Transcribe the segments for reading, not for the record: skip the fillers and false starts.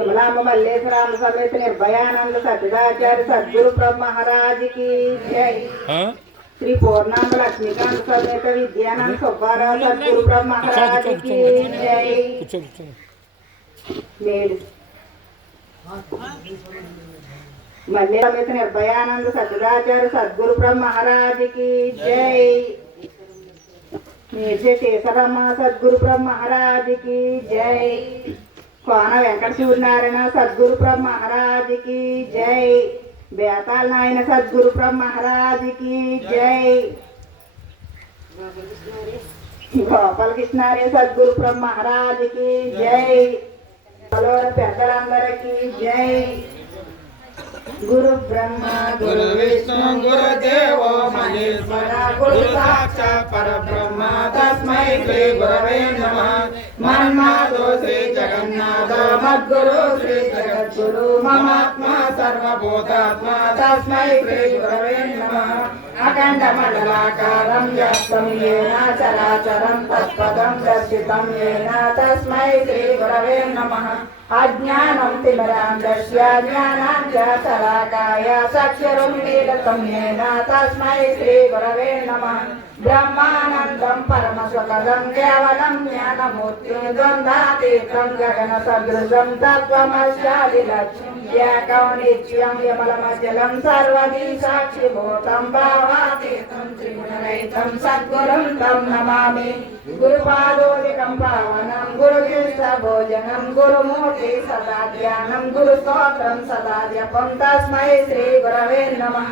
कमलांब मल्लेश्वराम समेत निर्भयानंद सच्चिदाचार्य सद्गुरु ब्रह्म महाराज की जय। श्री पूर्णांब लक्ष्मीकांत समेत विद्यानंद सुब्बाराव सद्गुरु ब्रह्म महाराज की जय। मल्ले समेत निर्भयानंद सच्चिदाचार्य सद्गुरु ब्रह्म महाराज की जय। मेरे केसरम्मा सद्गुरु ब्रह्म महाराज की जय। कोना वेंकट सूर्यनारायण सद्गुरु ब्रह्म महाराज की जय। बेताल नायन सद्गुरु ब्रह्म महाराज की जय। गोपाल कृष्णारे सद्गुरु ब्रह्म महाराज की जय। बलोर पेदलंदर की जय। गुरु ब्रह्मा गुरु विष्णु गुरुदेव महेश्वरा गुरु साक्षात् परब्रह्म तस्मै श्री गुरवे नमः। मन्मातो श्री जगन्नाथ मद्गुरु श्री जगद्गुरु ममात्मा सर्वभूतात्मा तस्मै श्री गुरवे नमः। अखंड मंडलाकारं व्याप्तं येन चराचरं तत्पदं दर्शितं येन तस्मै श्री गुरवे नमः। अज्ञानं तिमिरान्धस्य ज्ञानाञ्जनशलाकाय चक्षुरुन्मीलितं येन तस्मै श्री गुरवे नमः। ब्रह्मानन्दं परमसुखदं केवलं ज्ञानमूर्तिं द्वन्द्वातीतं गगनसदृशं तत्त्वमस्यादिलक्ष्मीं एकौनित्यं यमलमचलं सर्वदी साक्षिभूतं भावातीतं त्रिगुणरहितं सद्गुरुं तं नमामि। गुरुपादोदिकं पावनं गुरुतीर्थभोजनं गुरुमूर्ति सदा ध्यानं गुरुस्तोत्रं सदा जपं तस्मै श्री गुरवे नमः।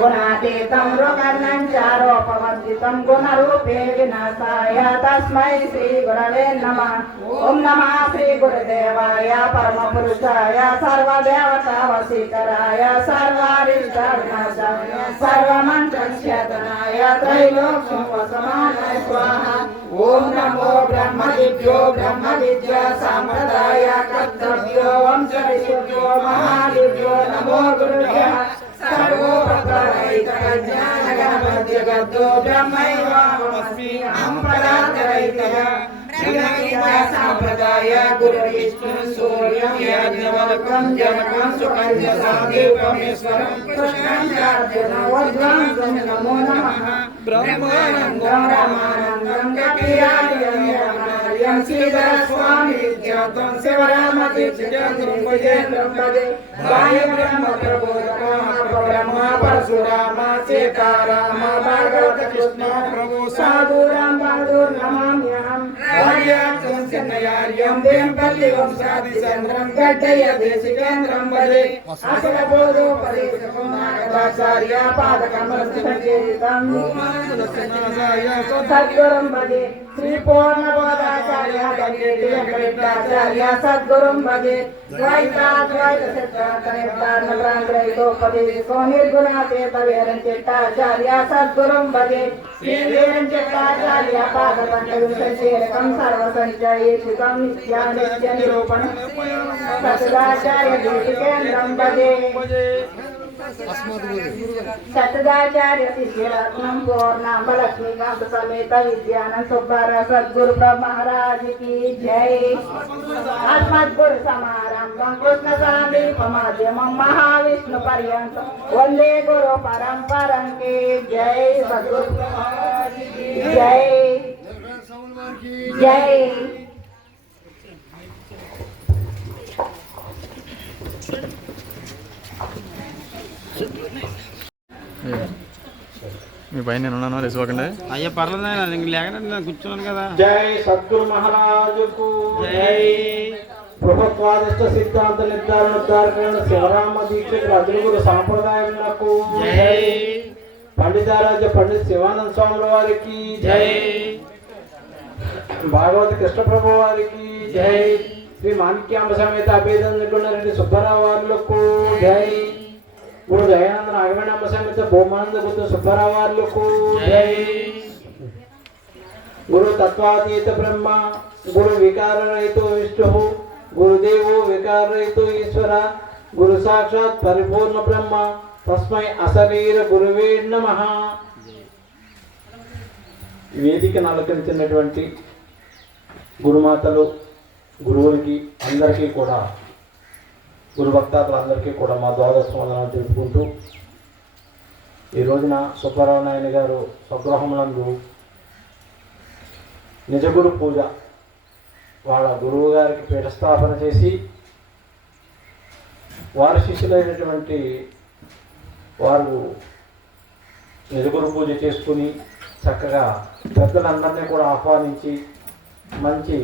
गुणातीतं रुगन्नं चारोपवर्जितं गुणरूपे विनाशाय तस्मै श्री गुरवे नमः। ओम नमः श्री गुरुदेवाय परमपुरुषाय सर्वदेवता वशीकराय सर्वारिष्टविनाशाय सर्वमन्त्रक्षेत्रणाय त्रैलोक्यवसमानाय स्वाहा। ओम नमो ब्रह्मदिभ्यो ब्रह्मविद्या साम्प्रदाय कर्तव्यो वंशविशुभ्यो महादिभ्यो नमो गुरुभ्यः। सर्वोपकारहितज्ञानगणपत्यगतो ब्रह्मैवाहमस्मि अहं पदार्थरहितः। संप्रदाय गुरु विष्णु सूर्यं याज्ञवल्क्यं जनकं सुकं सादेवमेश्वरं कृष्णं चार्जुनं वज्रं नमो नमः। ब्रह्मानन्दं रामानन्दं कपिरार्यं रमणार्यं श्रीधरस्वामी विद्यातं शिवरामतीर्थं भजेन्द्रं भजे। वायुब्रह्म प्रबोधकं ब्रह्म परशुराम सीताराम भागवत कृष्ण प्रभु साधुराम बहादुर नमाम्यहम्। आर्यार्यं वेंपल्लिवंशादिचन्द्रं गड्डय देशिकेन्द्रं भजे। असलबोधोपदेशकं नागदाचार्य पादकमलसञ्चेरितं सद्गुरुं भजे। श्री पूर्णबोधाचार्य वेंकटेशाचार्य सद्गुरुं भजे। द्वैताद्वैत सिद्धान्तनिर्धारणप्रान्तरहितोपदेशको निर्गुणातीतवेरञ्चित्ताचार्य सद्गुरुं भजे। श्रीवीरञ्चित्ताचार्य पादपङ्कजशेखरं सर्वसञ्चयेषितं नित्यानित्यनिरूपणं सच्चिदाचार्य देशिकेन्द्रं भजे। सच्चिदाचार्य शिष्यरत्नं पूर्णांब लक्ष्मीकांत समेत विद्यानंद सुब्बाराव सद्गुरु ब्रह्म महाराज की जय। अस्मद्गुरु समारंभं कृष्ण सान्दीपमध्यमं महाविष्णु पर्यन्तं वंदे गुरु परंपरं की जय। सद्गुरु महाराज की जय जय। మీ పైన నేను ఉన్నాను రేసుకోకండి అయ్యా పర్లేదు లేకుండా నేను కూర్చున్నాను కదా। జై సద్గురు మహారాజుకు జై। ప్రభుత్వాదిష్ట సిద్ధాంత నిర్ధారణ శివరామ దీక్షితుల అగ్రగురు సాంప్రదాయములకు జై। పండితారాజ్య పండిత శివానంద స్వాముల వారికి జై। భాగవత కృష్ణ ప్రభు వారికి జై। శ్రీ మాణిక్యాంబ సమేత అభేదండి సుబ్బారావు వారులకు జై। गुरु दयानंद नागवेणांब समेत भूमानंद बुद्ध सुब्बाराव वारुलकु जय। गुरु तत्वातीत ब्रह्म गुरु विकार रहितो विष्णु गुरुदेवो विकार रहितो ईश्वर गुरु साक्षात् परिपूर्ण ब्रह्म तस्मै अशरीर गुरुवे नमः। వేదికను అలంకరించినటువంటి గురుమాతలు గురువులకి అందరికీ కూడా గురు భక్తాదులందరికీ కూడా మా ద్వాదశ వందనాలు తెలుపుకుంటూ ఈ రోజున సుబ్బారావు నాయుడు గారు స్వగృహమునందు నిజగురు పూజ వాళ్ళ గురువు గారికి పీఠస్థాపన చేసి వారి శిష్యులైనటువంటి వారు నిజగురు పూజ చేసుకుని చక్కగా పెద్దలందరినీ కూడా ఆహ్వానించి మంచి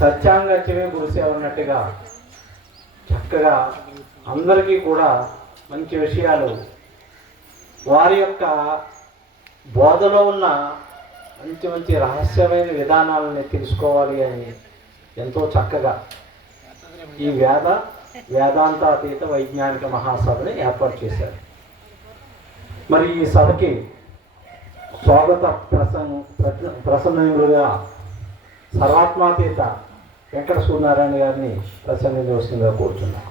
సత్యాంగత్యమే గురుసేవ అన్నట్టుగా చక్కగా అందరికీ కూడా మంచి విషయాలు వారి యొక్క బోధలో ఉన్న మంచి మంచి రహస్యమైన విధానాలని తెలుసుకోవాలి అని ఎంతో చక్కగా ఈ వేదాంతాతీత వైజ్ఞానిక మహాసభని ఏర్పాటు చేశారు. మరి ఈ సభకి స్వాగత ప్రసన్నులుగా సర్వాత్మాతీత వెంకట సూర్యనారాయణ గారిని ప్రసన్నించవలసిందిగా కోరుతున్నాం.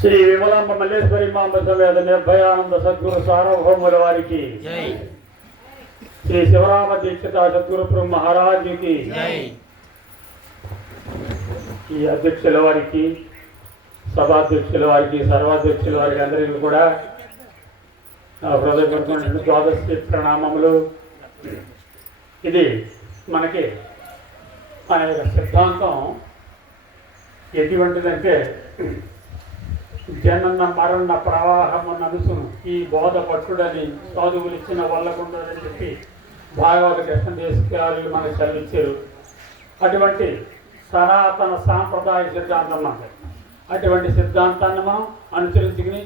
శ్రీ విమలాంబ మల్లేశ్వరి మాంబ సమేత నిర్భయానంద సద్గురు సార్వభౌముల వారికి, శ్రీ శివరామ దీక్షిత సద్గురు మహారాజుకి, ఈ అధ్యక్షుల వారికి, సభాధ్యక్షుల వారికి, సర్వాధ్యక్షుల వారికి అందరికీ కూడా హృదయపూర్వకమైన ద్వాదశి ప్రణామములు. ఇది మనకి మన యొక్క సిద్ధాంతం ఎటువంటిదంటే జనన మరణ ప్రవాహము నడుసును ఈ బోధ పట్టుడని సాధువులు ఇచ్చిన వల్లకుండదని చెప్పి భాగవత కృష్ణదేశకారులు మనకు చదివించారు. అటువంటి సనాతన సాంప్రదాయ సిద్ధాంతం మనకి. అటువంటి సిద్ధాంతాన్ని మనం అనుసరించుకుని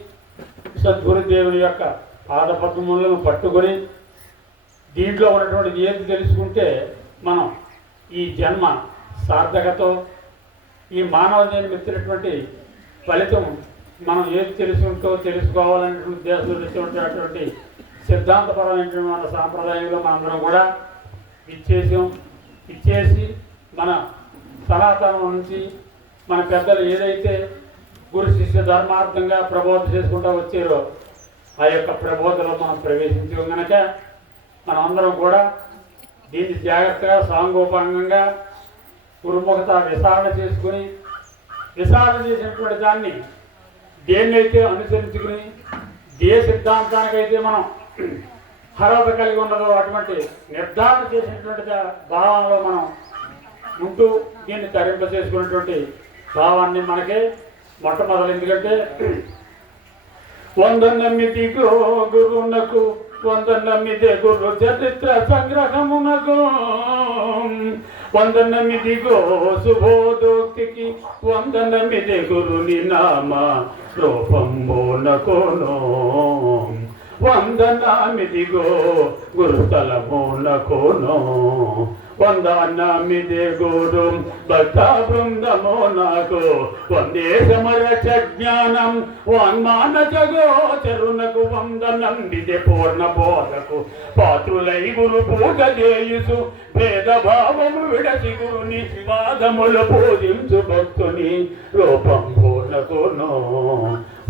సద్గురుదేవుని యొక్క పాదపద్మములను పట్టుకొని దీంట్లో ఉన్నటువంటి ఏది తెలుసుకుంటే మనం ఈ జన్మ సార్థకతో ఈ మానవ జన్మ ఇచ్చినటువంటి ఫలితం మనం ఏది తెలుసుకోవాలనేటువంటి ఉద్దేశంలో తెచ్చినటువంటి సిద్ధాంతపరమైనటువంటి మన సాంప్రదాయంలో మనందరం కూడా ఇచ్చేసి మన సనాతనం నుంచి మన పెద్దలు ఏదైతే గురు శిష్య ధర్మార్థంగా ప్రబోధ చేసుకుంటూ వచ్చారో ఆ యొక్క ప్రబోధలో మనం ప్రవేశించాం కనుక మనం అందరం కూడా దీన్ని జాగ్రత్తగా సాంగోపాంగంగా గురుముఖత విచారణ చేసుకుని విచారణ చేసినటువంటి దాన్ని దేన్నైతే అనుసరించుకుని ఏ సిద్ధాంతానికైతే మనం అర్హత కలిగి ఉన్నదో అటువంటి నిర్ధారణ చేసినటువంటి భావంలో మనం ఉంటూ దీన్ని తరింప చేసుకున్నటువంటి భావాన్ని మనకే మొట్టమొదలు. ఎందుకంటే వందనమిదిగో గురునకు వందనమిదే గురు చరిత్ర సంగ్రహమునకు వందనమిదిగో శుభోదోక్తికి వందనమిదే గురుని నామ రూపంబోనకోనో వందనమిదిగో గురుస్థలమోనకోనో వందనమిదే గురు భక్త బృందమో నాకు వందే సమరచ జ్ఞానం వాన్మాన జగోచరునకు వందనమిదే పూర్ణ బోధకు పాత్రులై గురు పూజ చేయుసు భేదభావము విడచి గురుని పాదములు పూజించు భక్తుని రూపం పూర్ణకును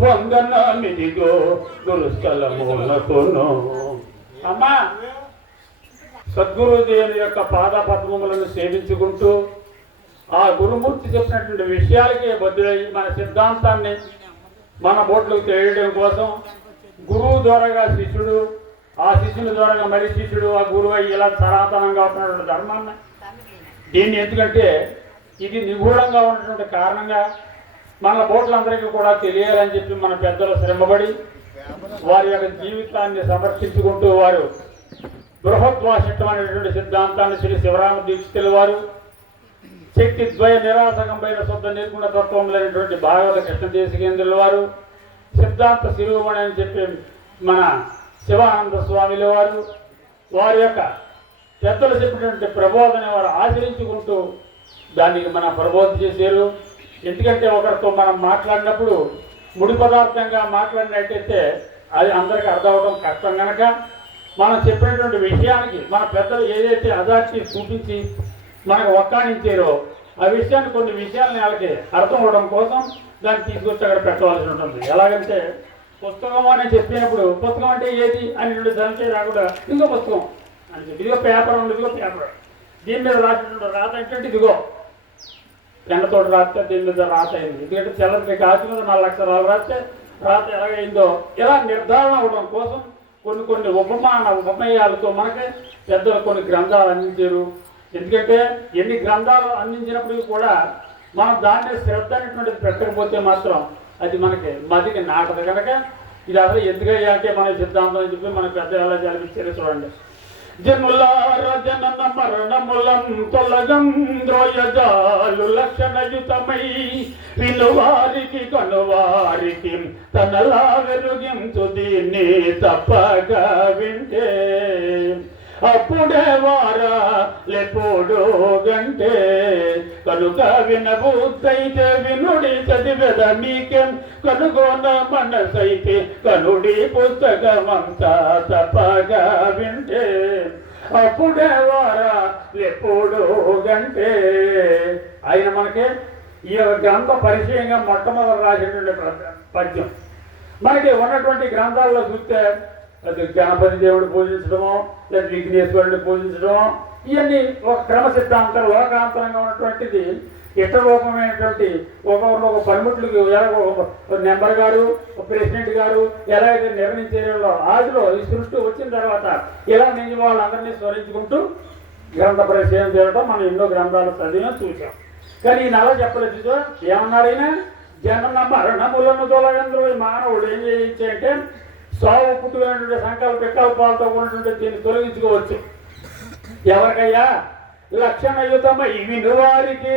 వందనమిదిగో గురుస్థలమునకును. అమ్మా సద్గురుదేవుని యొక్క పాదపద్మములను సేవించుకుంటూ ఆ గురుమూర్తి చెప్పినటువంటి విషయాలకే బదులై మన సిద్ధాంతాన్ని మన బోట్లకు తెలియడం కోసం గురువు ద్వారాగా శిష్యుడు, ఆ శిష్యుని ద్వారాగా మరి శిష్యుడు, ఆ గురువు అయ్యి ఇలా సనాతనంగా ఉన్నటువంటి ధర్మాన్ని దీన్ని ఎందుకంటే ఇది నిగూఢంగా ఉన్నటువంటి కారణంగా మన బోట్లందరికీ కూడా తెలియాలని చెప్పి మన పెద్దలు శ్రమపడి వారి యొక్క జీవితాన్ని సమర్పించుకుంటూ వారు బృహద్వాసిత్వం అనేటువంటి సిద్ధాంతాన్ని శ్రీ శివరామ దీక్షితుల వారు శక్తి ద్వయ నిరాసకంపైన శుద్ధ నిర్గుణ తత్వం లేనటువంటి భాగవత కృష్ణదేశికేంద్రుల వారు సిద్ధాంత శిరోమణి అని చెప్పి మన శివానంద స్వామిల వారు వారి యొక్క పెద్దలు చెప్పినటువంటి ప్రబోధన వారు ఆచరించుకుంటూ దానికి మన ప్రబోధ చేశారు. ఎందుకంటే ఒకరితో మనం మాట్లాడినప్పుడు ముడి పదార్థంగా మాట్లాడినట్టయితే అది అందరికీ అర్థం అవడం కష్టం కనుక మనం చెప్పినటువంటి విషయానికి మన పెద్దలు ఏదైతే అదార్చి చూపించి మనకు ఒక్కానించారో ఆ విషయాన్ని కొన్ని విషయాలని వాళ్ళకి అర్థం అవడం కోసం దాన్ని తీసుకొచ్చి అక్కడ పెట్టవలసి ఉంటుంది. ఎలాగంటే పుస్తకం అని చెప్పినప్పుడు పుస్తకం అంటే ఏది అని సంశయం రాకుండా ఇంకో పుస్తకం అని చెప్పి ఇదిగో పేపర్ ఉంది, ఇదిగో పేపర్, దీని మీద రాసినటువంటి రాత ఏంటంటే ఇదిగో పెన్నతో రాస్తే దీని మీద రాత అయింది, ఎందుకంటే తెల్లటి కాచి మీద 4 అక్షరాలు రాస్తే రాత ఎలాగైందో ఇలా నిర్ధారణ అవ్వడం కోసం కొన్ని ఉపమేయాలతో మనకి పెద్దలు కొన్ని గ్రంథాలు అందించారు. ఎందుకంటే ఎన్ని గ్రంథాలు అందించినప్పటికీ కూడా మనం దాన్ని శ్రద్ధ అనేటువంటిది పెట్టకపోతే మాత్రం అది మనకి మదికి నాటదు కనుక ఇది అసలు ఎందుకయ్యా అంటే మన సిద్ధాంతం అని చెప్పి మనకి పెద్ద ఎలా చదివించారు చూడండి. జనులార జనన మరణములం తొలగం ద్రోయజాలు లక్షణయుతమై వినువారికి కనువారికి తనలా వెలుగించు దీన్ని తప్పగా వింటే అప్పుడే వారా లేపోడు గంటే కనుక వినబుద్ధైతే వినుడి చదివెద మీకేం కనుగొన మనసైతే కనుడి పుస్తకమంతా తప్పగా వింటే అప్పుడే వారా లేపోడు గంటే. ఆయన మనకి ఈ గ్రంథ పరిచయంగా మొట్టమొదటి రాసినటువంటి పద్యం మనకి ఉన్నటువంటి గ్రంథాల్లో చూస్తే అది గణపతి దేవుడు పూజించడమో లేదా విఘ్నేశ్వరుడిని పూజించడమో ఇవన్నీ ఒక క్రమ సిద్ధాంతం లోకాంతరంగా ఉన్నటువంటిది ఇతర రూపమైనటువంటి ఒక పనిముట్లకు ఒక నెంబర్ గారు ఒక ప్రెసిడెంట్ గారు ఎలా అయితే నిర్ణయించేలో ఆదిలో ఈ సృష్టి వచ్చిన తర్వాత ఇలా నేను వాళ్ళందరినీ స్మరించుకుంటూ గ్రంథ పరిచయం చేయడం మనం ఎన్నో గ్రంథాలు చదివినా చూసాం. కానీ ఈయన అలా చెప్పలేదు. ఏమన్నాడు ఆయన? జనన మరణములను తొలగంలో మానవుడు ఏం చేయించంటే సాగు పుట్టుకున్నటువంటి వికల్పాలతో ఉన్నటువంటి దీన్ని తొలగించుకోవచ్చు. ఎవరికయ్యా? లక్షణయుతమై వినువారికి.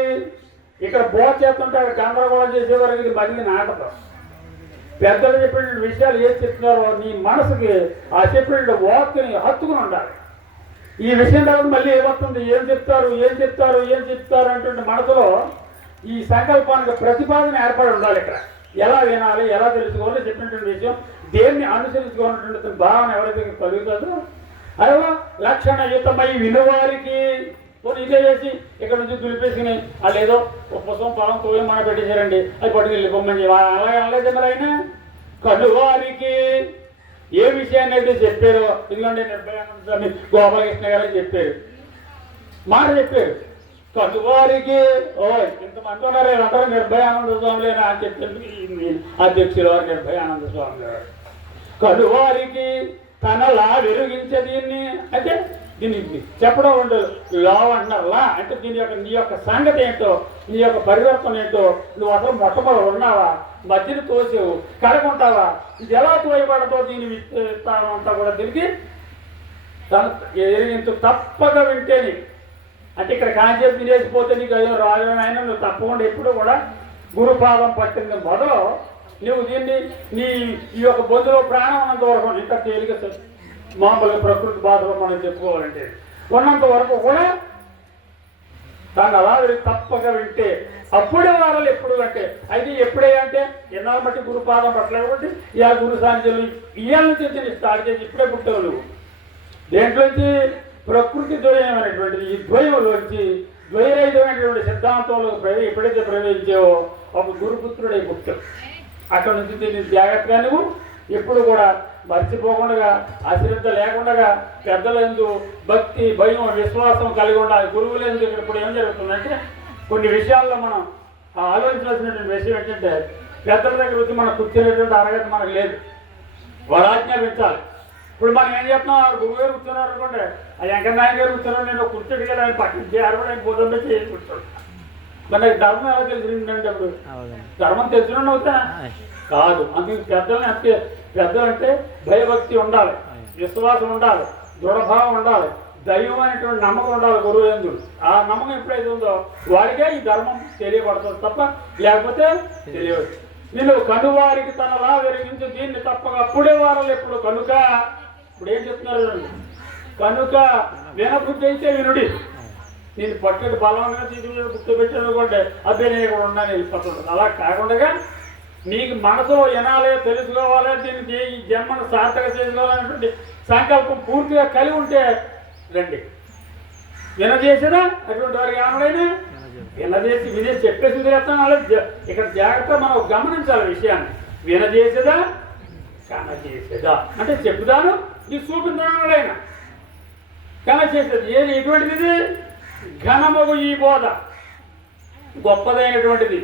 ఇక్కడ బోధ చేస్తుంటే గందరగోళం చేసేవారికి ఇది మళ్ళీ నాటకం. పెద్దలు చెప్పిన విషయాలు ఏం చెప్తున్నారో నీ మనసుకి ఆ చెప్పిన వాక్ని హత్తుకుని ఉండాలి. ఈ విషయం తర్వాత మళ్ళీ ఏమవుతుంది, ఏం చెప్తారు అంటే మనసులో ఈ సంకల్పానికి ప్రతిపాదన ఏర్పడి ఉండాలి. ఇక్కడ ఎలా వినాలి, ఎలా తెలుసుకోవాలి చెప్పినటువంటి విషయం, దేన్ని అనుసరించుకున్నటువంటి భావన ఎవరైతే కలుగుతుందో అలా లక్షణయుతమై వినువారికి. ఇదే చేసి ఇక్కడ నుంచి దులిపేసుకుని వాళ్ళు ఏదో పుస్తకం పొలం తోలి మన పెట్టేశారండి, అది పట్టుకెళ్ళి బొమ్మని అలాగే అనలేదు మరి ఆయన. కనువారికి ఏ విషయాన్ని అయితే చెప్పారో, ఎందుకంటే నిర్భయానంద స్వామి గోపాలకృష్ణ గారు చెప్పారు, మాట చెప్పారు. కనువారికి ఇంతమంది ఉన్నారు అందరూ నిర్భయానంద స్వామిలేనా అని చెప్పి అధ్యక్షుల వారు నిర్భయానంద స్వామి గారు. కనువారికి తనలా వెలిగించే దీన్ని అంటే దీన్ని చెప్పడం ఉండదు. లా అంటున్నారు. లా అంటే నీ యొక్క సంగతి ఏంటో, నీ యొక్క పరివర్తన ఏంటో, నువ్వు అసలు మొట్టమొదటి ఉన్నావా, మధ్యన తోసేవు, కడకుంటావా, ఇది ఎలా తోయబడతో దీని విస్తారం అంతా కూడా తిరిగి తను తప్పక వింటేని అంటే ఇక్కడ కాన్సెప్ట్ తినేసిపోతే నీకు ఏదో రాజమైన నువ్వు తప్పకుండా ఎప్పుడు కూడా గురుపాదం పట్టింది మొదలు నువ్వు దీన్ని నీ ఈ యొక్క బొందులో ప్రాణం ఉన్నంత వరకు ఇంకా తేలిక మామూలుగా ప్రకృతి బాధలో మనం చెప్పుకోవాలంటే ఉన్నంత వరకు కూడా దాన్ని అలా తప్పక వింటే అప్పుడే వారాలు ఎప్పుడు అంటే అయితే ఎప్పుడే అంటే ఎన్నాళ్ళు బట్టి గురుపాదం పట్టలేదు కాబట్టి ఇలా గురు సాంధ్యులు ఇవాళ నుంచి స్టార్ట్ చేసి ఇప్పుడే పుట్టావు నువ్వు. దేంట్లోంచి? ప్రకృతి ద్వయమైనటువంటిది ఈ ద్వయంలోంచి ద్వైరహితమైనటువంటి సిద్ధాంతంలో ఎప్పుడైతే ప్రవేశించావో ఒక గురుపుత్రుడై పుట్టావు. అక్కడ నుంచి దీన్ని జాగ్రత్తగా నువ్వు ఎప్పుడు కూడా మర్చిపోకుండా అశ్రద్ధ లేకుండా పెద్దలందు భక్తి భయం విశ్వాసం కలిగి ఉండాలి. గురువులందు ఇప్పుడు ఏం జరుగుతుందంటే కొన్ని విషయాల్లో మనం ఆలోచించాల్సినటువంటి విషయం ఏంటంటే పెద్దల దగ్గర వచ్చి మనం కూర్చునేటువంటి అర్హత మనకు లేదు. వరాజ్ఞాపించాలి. ఇప్పుడు మనం ఏం చెప్తున్నాం, గురువు గారు కూర్చున్నారు అనుకోండి, ఆ వెంకటనాయక గారు కూర్చున్నారు, నేను కూర్చోటి కదా ఆయన పక్కన చేరబడి ఆయన భోజనం పెట్టి కూర్చోడు. మరి నాకు ధర్మం ఎలా తెలిసిందంటే అప్పుడు ధర్మం తెలిసిన అవుతా కాదు. అందుకు పెద్దలని అంతే. పెద్దలు అంటే భయభక్తి ఉండాలి, విశ్వాసం ఉండాలి, దృఢభావం ఉండాలి, దైవం అనేటువంటి నమ్మకం ఉండాలి గురువు యందు. ఆ నమ్మకం ఎప్పుడైతే ఉందో వాడికే ఈ ధర్మం తెలియబడుతుంది తప్ప లేకపోతే తెలియదు. నేను కనువారికి తనలా వెలిగించి దీన్ని తప్పక అప్పుడే వారాలు ఎప్పుడు కనుక ఇప్పుడు ఏం చెప్తున్నారు కనుక వినబుద్ధి అయితే వినుడి. నేను పట్టడి బలంగా తీసుకుని గుర్తు పెట్టాను అనుకోండి అబ్బే నేను ఇక్కడ ఉన్నాను వెళ్ళిపోతుంటుంది. అలా కాకుండా నీకు మనసు వినాలి, తెలుసుకోవాలి, దీనికి ఈ జన్మను సార్థక చేసుకోవాలనేటువంటి సంకల్పం పూర్తిగా కలిగి ఉంటే రండి. వినజేసినా అటువంటి వారికి ఏమడైనా వినజేసి వినేసి చెప్పేసి తిరేస్తాను. అలా ఇక్కడ జాగ్రత్త మనం గమనించాలి విషయాన్ని. వినజేసేదా కన చేసేదా అంటే చెప్పుదాను ఇది చూపించడం ఆయన కన చేసేది ఏది ఎటువంటిది ఘనమగు ఈ బోధ గొప్పదైనటువంటిది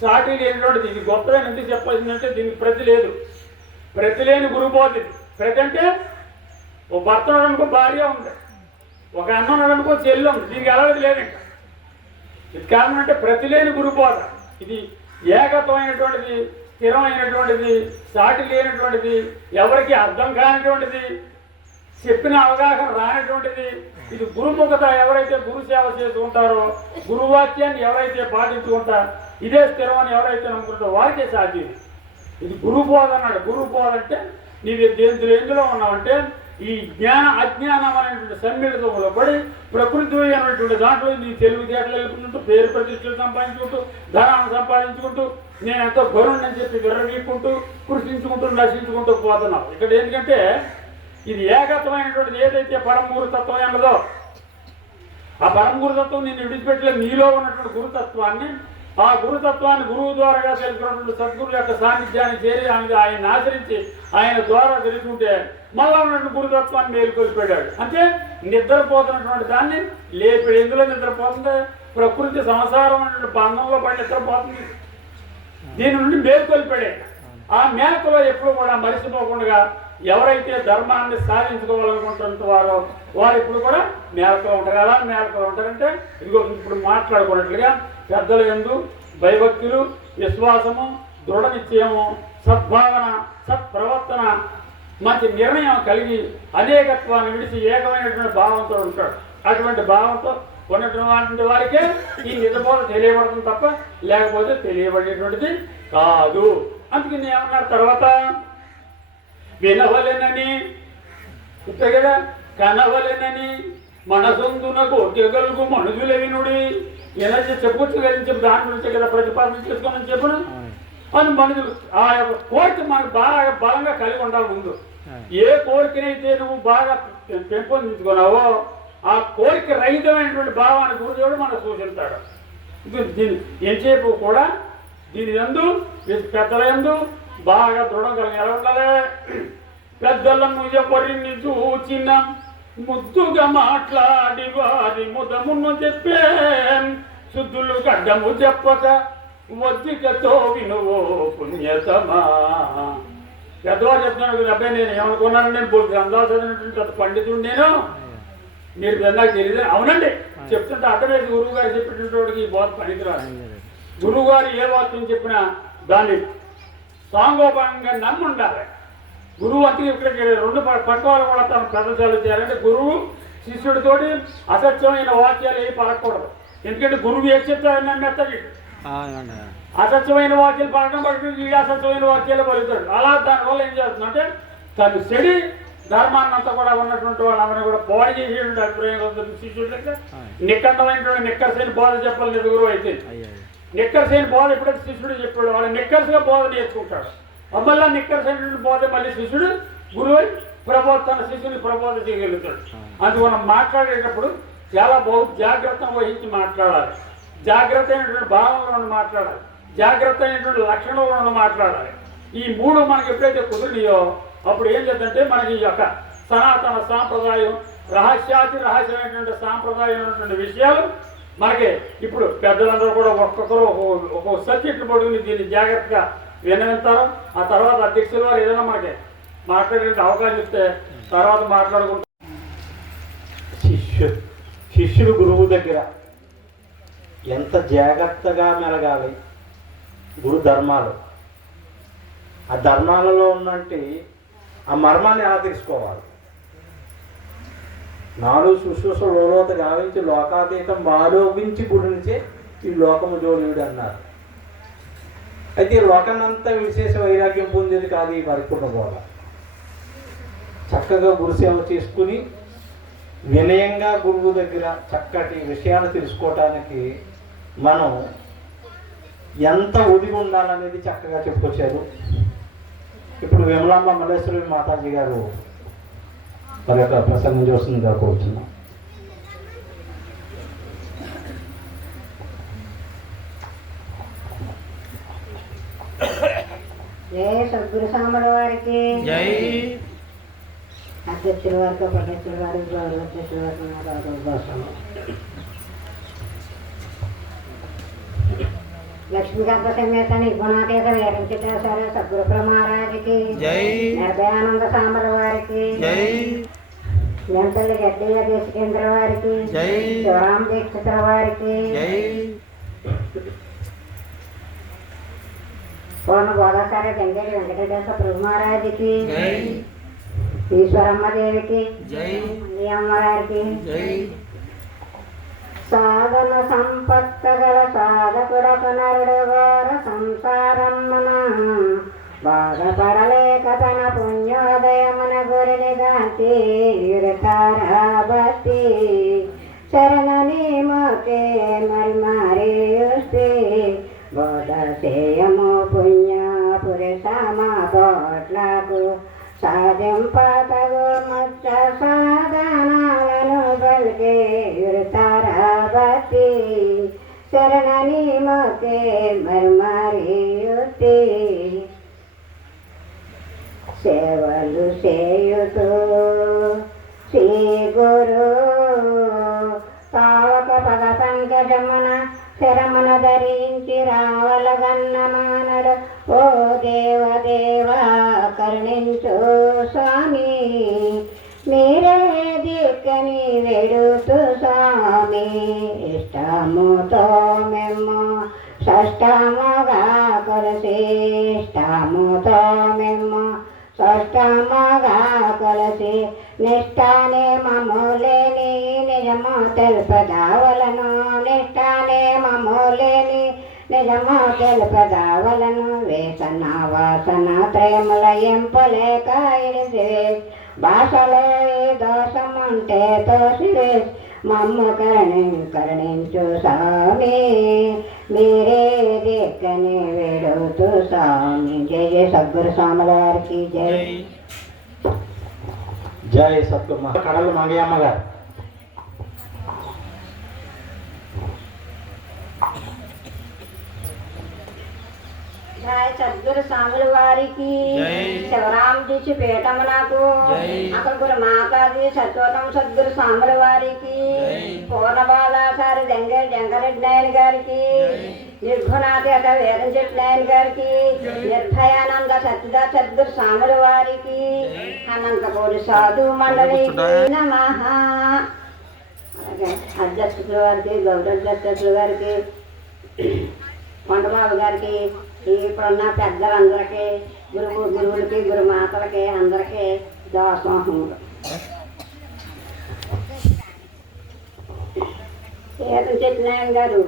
సాటి లేనటువంటిది ఇది గొప్పదైన ఎందుకు చెప్పాల్సిందంటే దీనికి ప్రతి లేదు ప్రతి లేని గురు బోధ ఇది ప్రతి అంటే ఓ భర్త అనుకో భార్య ఉంది ఒక అన్న అనుకో చెల్లి ఉంది దీనికి అలాంటిది లేదు ఇంకా ఇది కారణం అంటే ప్రతి లేని గురు బోధ ఇది ఏకత్వమైనటువంటిది స్థిరమైనటువంటిది సాటి లేనటువంటిది ఎవరికి అర్థం కానిటువంటిది చెప్పిన అవగాహన రానటువంటిది ఇది గురుముఖత ఎవరైతే గురు సేవ చేసుకుంటారో గురువాక్యాన్ని ఎవరైతే పాటించుకుంటారో ఇదే స్థిరం అని ఎవరైతే నమ్ముకుంటారో వారికే సాధ్యం ఇది గురు బోధ అన్నాడు గురు బోధ అంటే నీవు ఎందులో ఉన్నావంటే ఈ జ్ఞాన అజ్ఞానం అనేటువంటి సమ్మిళితంలో పడి ప్రకృతి అనేటువంటి దాంట్లో నీ తెలివితేటలు వెళ్ళుకుంటూ పేరు ప్రతిష్టలు సంపాదించుకుంటూ ధనాన్ని సంపాదించుకుంటూ నేను ఎంతో గౌరవం చెప్పి విర్రవీక్కుంటూ కృషించుకుంటూ నశించుకుంటూ పోతున్నావు ఇక్కడ ఎందుకంటే ఇది ఏకత్వమైనటువంటిది ఏదైతే పరమగురుతత్వం అన్నదో ఆ పరమగురుతత్వం నేను విడిచిపెట్టలేదు నీలో ఉన్నటువంటి గురుతత్వాన్ని ఆ గురుతత్వాన్ని గురువు ద్వారా తెలుసుకున్నటువంటి సద్గురుల యొక్క సాన్నిధ్యాన్ని చేరి ఆయన ఆచరించి ఆయన ద్వారా తెలుసుకుంటే మళ్ళా ఉన్నటువంటి గురుతత్వాన్ని మేలుకొల్పాడు అంటే నిద్రపోతున్నటువంటి దాన్ని లేపాడు ఎందులో నిద్రపోతుంది ప్రకృతి సంసారం అనేటువంటి బంధంలో పడి నిద్రపోతుంది దీని నుండి మేలుకొల్పాడే ఆ మేలకులో ఎప్పుడు కూడా మరిచిపోకుండా ఎవరైతే ధర్మాన్ని సాధించుకోవాలనుకుంటున్న వారు ఇప్పుడు కూడా మేలకులో ఉంటారు అలా మేలకులో ఉంటారంటే ఇదిగో ఇప్పుడు మాట్లాడుకున్నట్లుగా పెద్దల యందు భయభక్తులు విశ్వాసము దృఢ నిశ్చయము సద్భావన సత్ప్రవర్తన మంచి నిర్ణయం కలిగి అనేకత్వాన్ని విడిచి ఏకమైనటువంటి భావంతో ఉంటాడు అటువంటి భావంతో ఉన్నటువంటి వారికే ఈ నిజబోధ తెలియబడుతుంది తప్ప లేకపోతే తెలియబడేటువంటిది కాదు అందుకని ఏమన్నారు తర్వాత వినవలెనని ఇంతే కదా కనవలెనని మనసొందున కోర్కెగలుగు మనుషుల వినుడి ఎలా చెప్పొచ్చు కదా చెప్పి దాని గురించి కదా ప్రతిపాదన చేసుకోమని చెప్పను అని మనుషులు ఆ యొక్క కోరిక మనకు బాగా బలంగా కలిగి ఉండాలి ముందు ఏ కోరికనైతే నువ్వు బాగా పెంపొందించుకున్నావో ఆ కోరిక రహితమైనటువంటి భావాన్ని గురుదేవుడు మనకు సూచిస్తాడు దీని ఎంతసేపు కూడా దీని యందు పెద్దల యందు బాగా దృఢం కలిగి ఎలా ఉండాలి పెద్దలను ఎవరిని చూచిన ముద్దుగా మాట్లాడి వారి ముదమును చెప్పే శుద్ధులు గడ్డము చెప్పక వద్దికతో వినువో పుణ్యతమా పెద్దవారు చెప్తున్నాడు అబ్బాయి నేను ఏమనుకున్నాను నేను గ్రంథాలు చదివినటువంటి పండితుడు నేను మీరు నాకు తెలియదు అవునండి చెప్తుంటే అర్థమేసి గురువు గారు చెప్పినటువంటి ఈ బోధ పనికిరాదు గురువు గారు ఏ వాక్యం చెప్పినా దాన్ని సాంగోపాంగంగా నమ్మి ఉండాలి గురువు అంటే ఇక్కడ రెండు పక్క వాళ్ళు కూడా తన ప్రదర్శనలు చేయాలంటే గురువు శిష్యుడితోటి అసత్యమైన వాక్యాలు ఏమి పలకూడదు ఎందుకంటే గురువు ఏం చెప్తారని నమ్మేస్తాడు అసత్యమైన వాక్యాలు పలకడం పడుతుంది ఈ అసత్యమైన వాక్యాలు పలుకుతాడు అలా దానివల్ల ఏం చేస్తుందంటే తను చెడి ధర్మాన్ని అంతా కూడా ఉన్నటువంటి వాళ్ళందరూ కూడా పోడి చేసేటువంటి అభిప్రాయం శిష్యుడి దగ్గర నిఖండమైనటువంటి నిక్కర్సైన బోధ చెప్పాలి గురువు అయితే నిక్కర్సైన బోధ ఎప్పుడైతే శిష్యుడు చెప్పాడు వాడు నిక్కర్సుగా బోధ నేర్చుకుంటాడు మళ్ళీ నిక్కర్సైనటువంటి బోధ మళ్ళీ శిష్యుడు గురువు తన శిష్యుని ప్రబోధ చేయగలుగుతాడు అందుకు మనం మాట్లాడేటప్పుడు చాలా జాగ్రత్త వహించి మాట్లాడాలి జాగ్రత్త అయినటువంటి భావనలో మాట్లాడాలి జాగ్రత్త అయినటువంటి లక్షణంలో మాట్లాడాలి ఈ మూడు మనకి ఎప్పుడైతే కుదిరినాయో అప్పుడు ఏం చేద్దంటే మనకి ఈ యొక్క సనాతన సాంప్రదాయం రహస్యమైనటువంటి సాంప్రదాయం ఉన్నటువంటి విషయాలు మనకి ఇప్పుడు పెద్దలందరూ కూడా ఒక్కొక్కరు ఒక్కొక్క సబ్జెక్టు పడుకుని దీన్ని జాగ్రత్తగా వినవింటారు ఆ తర్వాత అధ్యక్షుల వారు ఏదైనా మనకి మాట్లాడే అవకాశం ఇస్తే తర్వాత మాట్లాడుకుంటారు శిష్యుడు గురువు దగ్గర ఎంత జాగ్రత్తగా మెలగాలి గురు ధర్మాలు ఆ ధర్మాలలో ఉన్నట్టు ఆ మర్మాన్ని ఎలా తెలుసుకోవాలి నాలుగు శుశ్రూష లోలోత గావించి లోకాతీతం బాలోగించి గురించే ఈ లోకము జోలుడు అన్నారు అయితే ఈ లోకాన్నంతా విశేష వైరాగ్యం పొందేది కాదు ఈ పరిపూర్ణ బోధ చక్కగా గురుసేవ చేసుకుని వినయంగా గురువు దగ్గర చక్కటి విషయాలు తెలుసుకోవటానికి మనం ఎంత ఒదిగి ఉండాలనేది చక్కగా చెప్పుకొచ్చారు ఇప్పుడు విమలాంబ మల్లేశ్వరి మాతాజీ గారు వారి యొక్క ప్రసంగం చేస్తుందిగా కోరుతున్నాం. జై సద్గురు సాంబల వారికి జై అధ్యక్షుల వారికి ఉపధ్యక్షుల వారికి గౌరవ అధ్యక్షుల వారికి కోసం లక్ష్మీకాంత సమేత నిపుణాతీత వీరంకిటేశ్వర సద్గురు మహారాజుకి జై నిర్భయానంద సాంబల వారికి జై జంపల్లి గడ్డయ్య దేశకేంద్ర వారికి జై శివరామ దీక్షితుల వారికి జై పూర్ణ గోదాసారి వెంకటి వెంకటేశ్వర ప్రభు మహారాజుకి జై ఈశ్వరమ్మ దేవికి జై అమ్మవారికి జై సాధన సంపత్తగల సాధకుడకు నరుడు ఘోర సంసారమ్మన బాధపడలేక తన పుణ్యోదయమున గురిని గాంచి యురతారాబతి శరణని మోకే మరి మారి బోధ చేయము పుణ్య పురుషమా తోట్లకు సాధింపతగు మత్స్య సాధనాలను బల్కే యురతారాబతి శరణని మోకే మరి మారి సేవలు చేయుతూ శ్రీ గురు తావక పద పంకజమున శరమున ధరించి రావలగన్న మానడు ఓ దేవదేవా కరుణించు స్వామి మీరే దిక్కని వెడుతూ స్వామి ఇష్టముతో మేము షష్టముగా కొలసి ఇష్టముతో మేము షష్టముగా కొలసి నిష్ఠానే మమ్ములేని నిజము తెలుపదావలను నిష్ఠానే మమ్ములేని నిజము తెలుపదావలను వేసన వాసన త్రయముల ఎంపలేక ఇడిసి భాషలో ఈ దోషముంటే తోసిరే మమ్ము కరుణించు స్వామి మీరే దిక్కని వేడుతూ స్వామి జయ జయ సద్గురు స్వాముల వారికి జై జై సద్గురు కడలు మంగయ్యమ్మ గారు. జై సద్గురు స్వాముల వారికి శివరామజీ పీఠమునకు అక్కడ గురు మాతాజీ సత్వతం సద్గురు స్వాముల వారికి పూర్ణబాలాసారి జంగారెడ్డి నాయన గారికి నిర్గుణాతీత వీరం చెట్ల నాయన గారికి నిర్భయానంద సత్యదా సద్గురు స్వాముల వారికి అనంతపూరి సాధు మండలి నమః. అలాగే అధ్యక్షుల వారికి గౌరవ అధ్యక్షుల గారికి కొండబాబు గారికి ఇప్పుడున్న పెద్దలందరికీ గురువులకి గురుమాతలకి అందరికీ దాసోహములు. ఏతం చెప్పినాయన గారు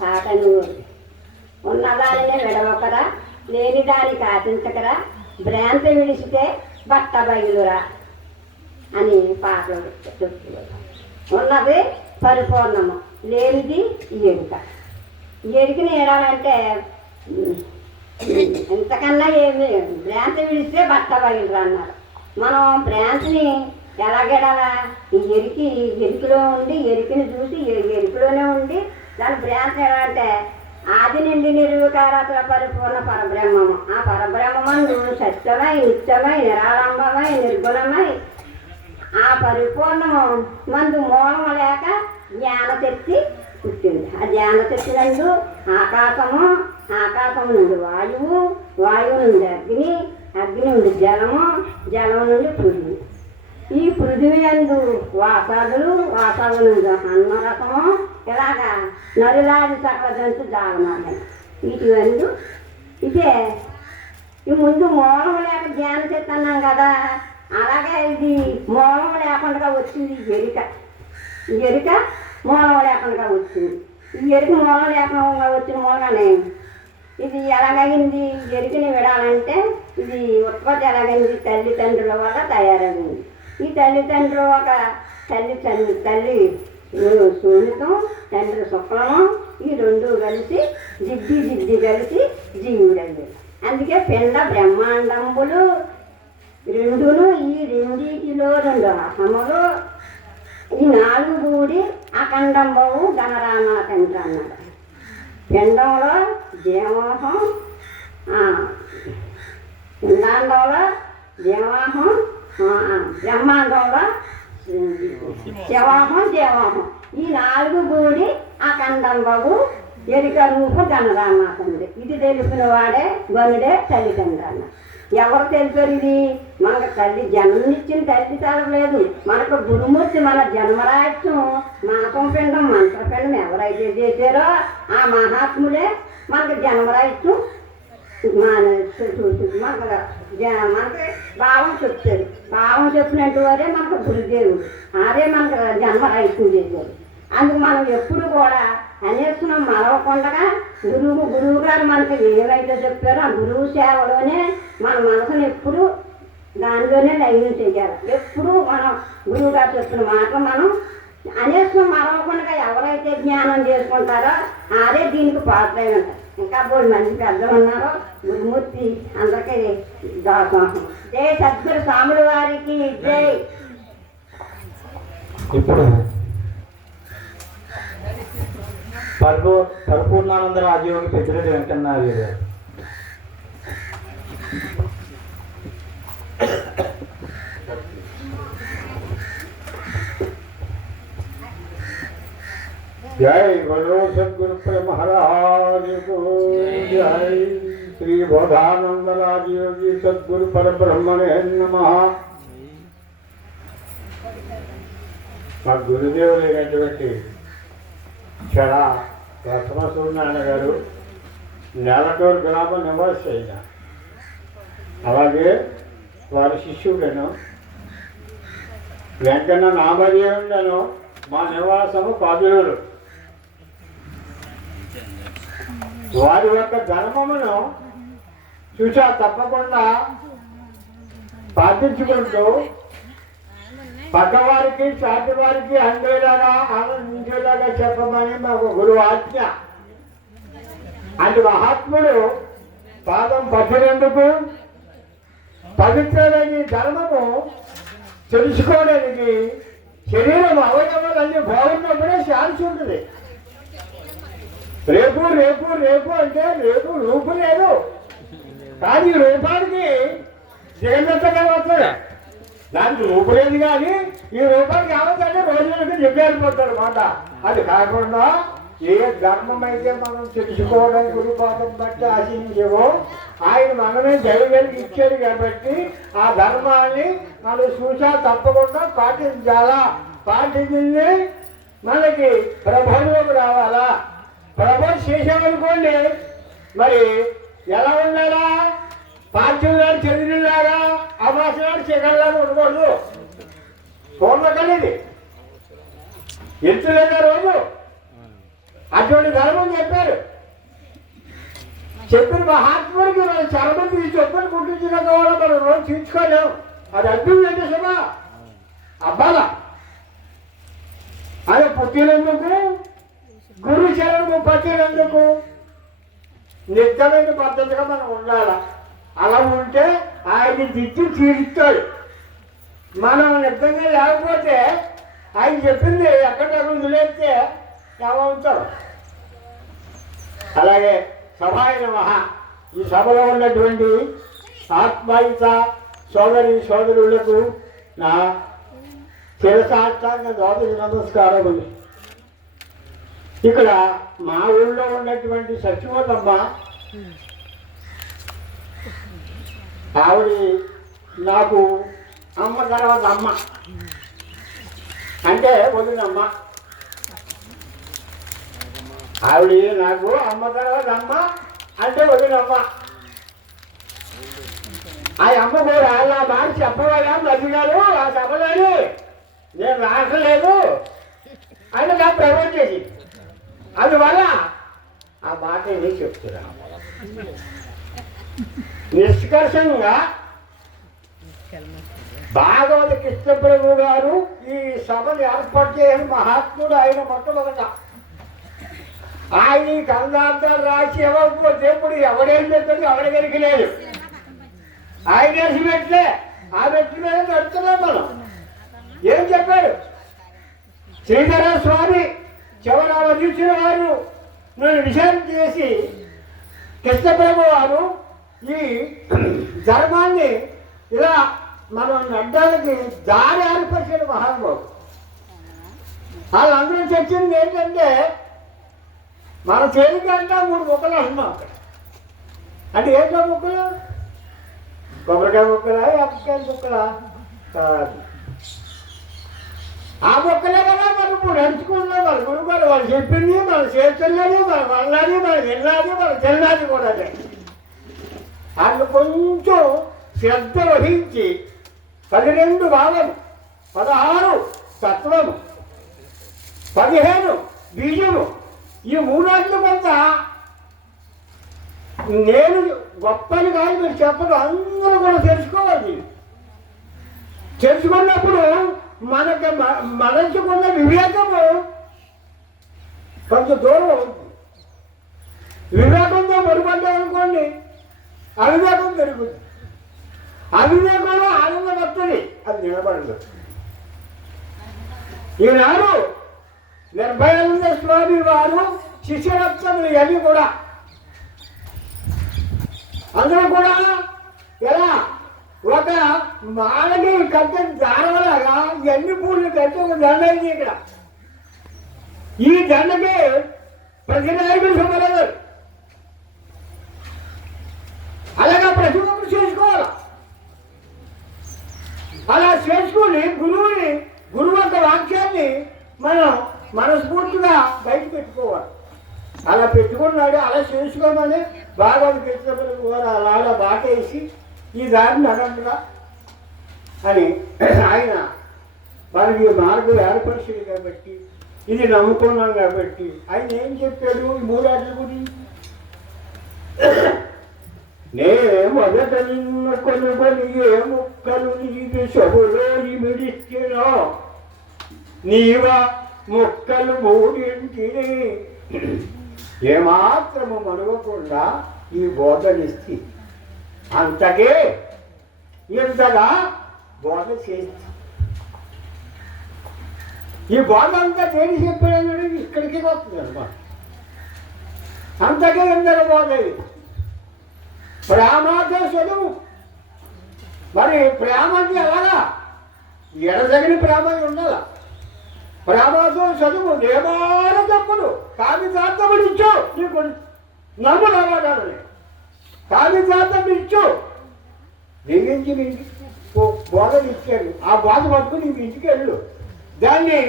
పాటనూరు ఉన్నదానినే విడవకరా లేని దానికి ఆశించకరా భ్రాంతి విడిచితే బట్ట బయలురా అని పాటలు చెప్తున్నారు. ఉన్నది పరిపూర్ణము లేనిది ఎరుక. ఎరికని ఏడాలంటే ఎంతకన్నా ఏమి భ్రాంతి విడిస్తే బట్ట బయలురా అన్నారు. మనం భ్రాంతిని ఎలాగేడాలా ఈ ఎరికిలో ఉండి ఎరికిని చూసి ఎరికిలోనే ఉండి దాని భ్రాంతి ఎలా అంటే ఆది నుండి నిర్వికారతల పరిపూర్ణ పరబ్రహ్మము. ఆ పరబ్రహ్మమందు సత్యమై నిత్యమై నిరాడంబమై నిర్గుణమై ఆ పరిపూర్ణము మందు మూలము లేక జ్ఞానశక్తి పుట్టింది. ఆ జ్ఞానశక్తి నందు ఆకాశము నుండి వాయువు నుండి అగ్ని నుండి జలము నుండి పృథివీ. ఈ పృథివీ యందు వాసాదులు నుండి అన్నరసము ఇలాగా నరులాది సకల జంతు జాగమాలి. వీటి యందు ఇదే ఈ ముందు మూలం లేక జ్ఞానశక్తి అన్నాం కదా, అలాగే ఇది మూలం లేకుండా వచ్చింది ఈ ఎరిక మూలం లేకుండా వచ్చింది. ఈ ఎరుక మూలం లేకుండా వచ్చిన మూలనే ఇది ఎలాగైంది. ఎరుకని విడాలంటే ఇది ఉత్పత్తి ఎలాగైంది తల్లిదండ్రుల వల్ల తయారైంది. ఈ తల్లిదండ్రులు ఒక తల్లి శూన్యతం తండ్రి శుక్లము ఈ రెండు కలిసి జిడ్డి కలిసి జీవుడండి. అందుకే పిండ బ్రహ్మాండంబులు రెండును ఈ రెండిటిలో రెండు అహములు ఈ నాలుగు కూడి అఖండంబవు గణరామాతంత్ర అన్నాడు. పిండంలో జీవమోహం పిండాండంలో జీవాహం, బ్రహ్మాండంలో శివాహం, జీవాహం, ఈ 4 కూడి ఆ కందంబగు ఎరిక రూపు గణరామాకుంది. ఇది తెలిపిన వాడే గనుడే తల్లిదండ్రులు అన్న. ఎవరు తెలిపారు ఇది? మనకు తల్లి జన్మనిచ్చిన తల్లి తరలేదు. మనకు గురుమూర్తి మన జన్మరాహిత్యం మాసం పిండం మంత్రపిండం ఎవరైతే చేశారో ఆ మహాత్ములే మనకు జన్మరాహిత్యం మనకి భావం చెప్తారు. భావం చెప్పినట్టు వారే మనకు గురుదేవుడు, అదే మనకు జన్మరాహిత్యం చేశారు. అందుకు మనం ఎప్పుడు కూడా అనేస్తున్నాం మరవకుండా గురువు గారు మనకి ఏవైతే చెప్పారో ఆ గురువు సేవలోనే మన మనసును ఎప్పుడు దానిలోనే లైన్ చేయాలి. ఎప్పుడు మనం గురువు గారు చెప్పిన మాటలు మనం అనేస్తున్నాం మరవకుండా ఎవరైతే జ్ఞానం చేసుకుంటారో అదే దీనికి పాత్ర ఉంటారు. ఇంకా బోడు మంది పెద్దలు ఉన్నారో గురుమూర్తి అందరికీ దాసోహం. జై సద్గురు స్వాముల వారికి జై. ఇప్పుడు పరిపూర్ణానంద రాజయోగి పెద్దిరెడ్డి వెంకన్నారాయణ గారు. जय बोलो सद्गुरु महाराज को जय। श्री बोधानंद राजयोगी सद्गुरु परब्रह्मणे नमः। మా గురుదేవులు అయినటువంటి క్షణ లక్ష్మణ సూర్యనారాయణ గారు నేలటూరు గ్రామ నివాసి అయిన, అలాగే వారి శిష్యుడను వెంకన్న నామదేవుడను మా నివాసము పాదులూరు. వారి యొక్క ధర్మమును చూసా తప్పకుండా పాటించుకుంటూ పక్కవారికి చాటి వారికి అందేలాగా ఆనందించేలాగా చెప్పమని మాకు గురువు ఆజ్ఞ. అంటే మహాత్ముడు పాదం పట్టినందుకు పవిత్రమైన ధర్మము తెలుసుకోవడానికి శరీరం అవయవాలన్నీ బాగున్నప్పుడే శాంతి ఉంటుంది. రేపు రేపు రేపు అంటే రేపు రూపు లేదు, కానీ రూపానికి జగన్నంతగా వస్తుంది. దానికి రూపు లేదు, కానీ ఈ రూపానికి కావద్దంటే రోజులకి చెప్పారిపోతాడు మాట. అది కాకుండా ఏ ధర్మం అయితే మనం తెలుసుకోవడం గురుపాదం బట్టి ఆశించేవో ఆయన మనమే దైవగలిగి ఇచ్చాడు కాబట్టి ఆ ధర్మాన్ని మనం చూసా తప్పకుండా పాటించాలా. పాటించింది మనకి ప్రభావంలోకి రావాలా. ప్రభావం చేసామనుకోండి మరి ఎలా ఉండాలా? పార్థివ నాడు చంద్రులాగా అమాస నాడు చీకటిలాగా ఉండకూడదు. పూర్ణకలిది ఎత్తులేదా రోజు అటువంటి ధర్మం చెప్పారు. చెప్పిన మహాత్ముడికి మనం చాలా మంది ఈ చొప్పులు కుట్టించినాక కూడా మనం రోజు తీర్చుకోలేము. అది అద్భుతం అంటే సుమా అబ్బాల అది పుట్టినందుకు గురు శరణము పట్టినందుకు నిజమైన పద్ధతిగా మనం ఉండాలి. అలా ఉంటే ఆయన దిద్దు తీరుస్తాడు. మనం నిజంగా లేకపోతే ఆయన చెప్పింది ఎక్కడెక్కడ వదిలేస్తే ఏమవుతారు. అలాగే సభాయ మహా ఈ సభలో ఉన్నటువంటి ఆత్మాయుత సోదరి సోదరులకు నా శిరసాష్టాంగ ద్వాదశ నమస్కారములు. ఇక్కడ మా ఊళ్ళో ఉన్నటువంటి సచివతమ్మ ఆవిడ నాకు అమ్మ తర్వాత అమ్మ అంటే వదినమ్మ. ఆవిడ నాకు అమ్మ తర్వాత అమ్మ అంటే వదినమ్మ. ఆ అమ్మ కూడా అలా మాట చెప్పవాలా మధ్య గారు ఆ సభలోని నేను రాసలేదు అని నాకు ప్రమోట్ చేసి అందువల్ల ఆ మాట నేను చెప్తున్నా. నిష్కర్షంగా భాగవత కృష్ణప్రభు గారు ఈ సభను ఏర్పాటు చేయని మహాత్ముడు ఆయన. మొట్టమొదట ఆయన ఈ కందార్థాలు రాసి ఇవ్వకపోతే ఇప్పుడు ఎవడేం పెట్టదు ఎవరికరికి లేదు. ఆయన వేసి పెట్టలే, ఆ వ్యక్తి మీద నడుస్తున్నాం మనం. ఏం చెప్పాడు? శ్రీధర స్వామి చివర వధించిన వారు నన్ను విచారణ చేసి కృష్ణప్రభు వారు ఈ ధర్మాన్ని ఇలా మనం నడ్డానికి దారి ఏర్పరిచిన మహానుభావుడు. వాళ్ళందరూ చర్చింది ఏంటంటే మన చేతికంటే 3 ముక్కలు అంటున్నాం అక్కడ. అంటే ఏంటో ముక్కలు? కొబ్బరికాయ ముక్కలా, అప్పకాయ ముక్కలా? ఆ మొక్కలే కదా మనం ఇప్పుడు నడుచుకున్నాం. మన గురువుగారు వాళ్ళు చెప్పింది మన చేతుల్లోనే, మన వల్లాది, మన వెళ్ళాది, మన తెల్లాది కూడా. వాళ్ళు కొంచెం శ్రద్ధ వహించి 12 భావము, 16 తత్వము, 15 బీజము, ఈ 3 కొంత నేను గొప్పని కాదు మీరు చెప్పదు, అందరూ కూడా తెలుసుకోవాలి. తెలుసుకున్నప్పుడు మనసుకున్న వివేకము కొంచెం దూరం అవుతుంది. వివేకంతో మరుపడ్డామనుకోండి అవివేకం పెరుగుతుంది. అవివేకంలో ఆనందం వస్తుంది, అది నిలబడదు. ఈనాడు నిర్భయానంద స్వామి వారు శిష్యరత్నములు ఇవన్నీ కూడా అందరూ కూడా ఎలా ఒక మాలకి కట్టే దారవలాగా ఇవన్నీ పూలు కట్టి ఒక దండ అయింది ఇక్కడ. ఈ దండకి ప్రతి నాయకులు సమలేదు. అలాగా ప్రతి ఒక్కరు చేసుకోవాలి. అలా చేసుకుని గురువు యొక్క వాక్యాన్ని మనం మనస్ఫూర్తిగా బయట పెట్టుకోవాలి. అలా పెట్టుకున్నాడు, అలా చేసుకోమని బాగా పెట్టినప్పుడు అలా బాటేసి ఈ దారిని అడంగా అని ఆయన మనకి మార్గం ఏర్పరిచింది కాబట్టి, ఇది నమ్ముకున్నాం కాబట్టి ఆయన ఏం చెప్పాడు ఈ 3 ఆటల గురించి? నే మొదట నిన్న కొనుగొని ఏ ముక్కలు నీకు చెవులో ఇమిడిచ్చినో నీవా ముక్కలు 3 ఏమాత్రము మనవకుండా ఈ బోధనిస్తే అంతకే ఇంతగా బోధ చేస్తా. ఈ బోధ అంతా దేని చెప్పాడు? ఇక్కడికి వస్తుంది అన్నమాట. అంతకే ఇంతగా బోధ. ప్రేమతో చదువు. మరి ప్రేమ అంటే ఎలాగా? ఎడదగిన ప్రేమ ఉండాల. ప్రేమతో చదువు. దేవాల తప్పులు కాని శాతం ఇచ్చు నీకు నమ్ములవాడాలని కాని శాతం ఇచ్చు దిగించి బోధలు ఇచ్చాడు. ఆ బోధ పట్టుకుని ఇంక ఇంటికి వెళ్ళు. దాన్ని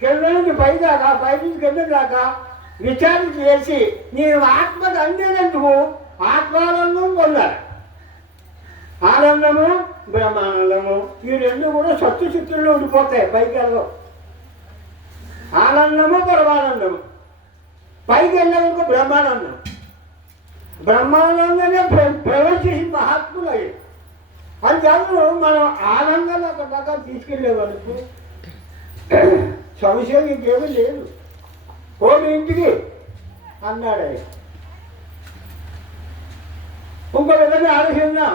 కింద నుంచి పైదాకా, పై నుంచి కింద దాకా విచారణ చేసి నీ ఆత్మకు అందేందుకు ఆత్మానందం పొందాలి. ఆనందము, బ్రహ్మానందము ఈ 2 కూడా సత్తు చిత్తుల్లో ఉండిపోతాయి. పైకి వెళ్ళవు. ఆనందము, పరమానందము. పైకి వెళ్ళేందుకు బ్రహ్మానందం. బ్రహ్మానందమే ప్రవేశించి మహాత్ములు అయ్యారు. అందులో మనం ఆనందంగా ఒక దాకా తీసుకెళ్లే వరకు సంశయం ఇంకేమీ లేదు. కోడి ఇంటికి అన్నాడు ఆయన. ఇంకో విధంగా ఆలోచిద్దాం.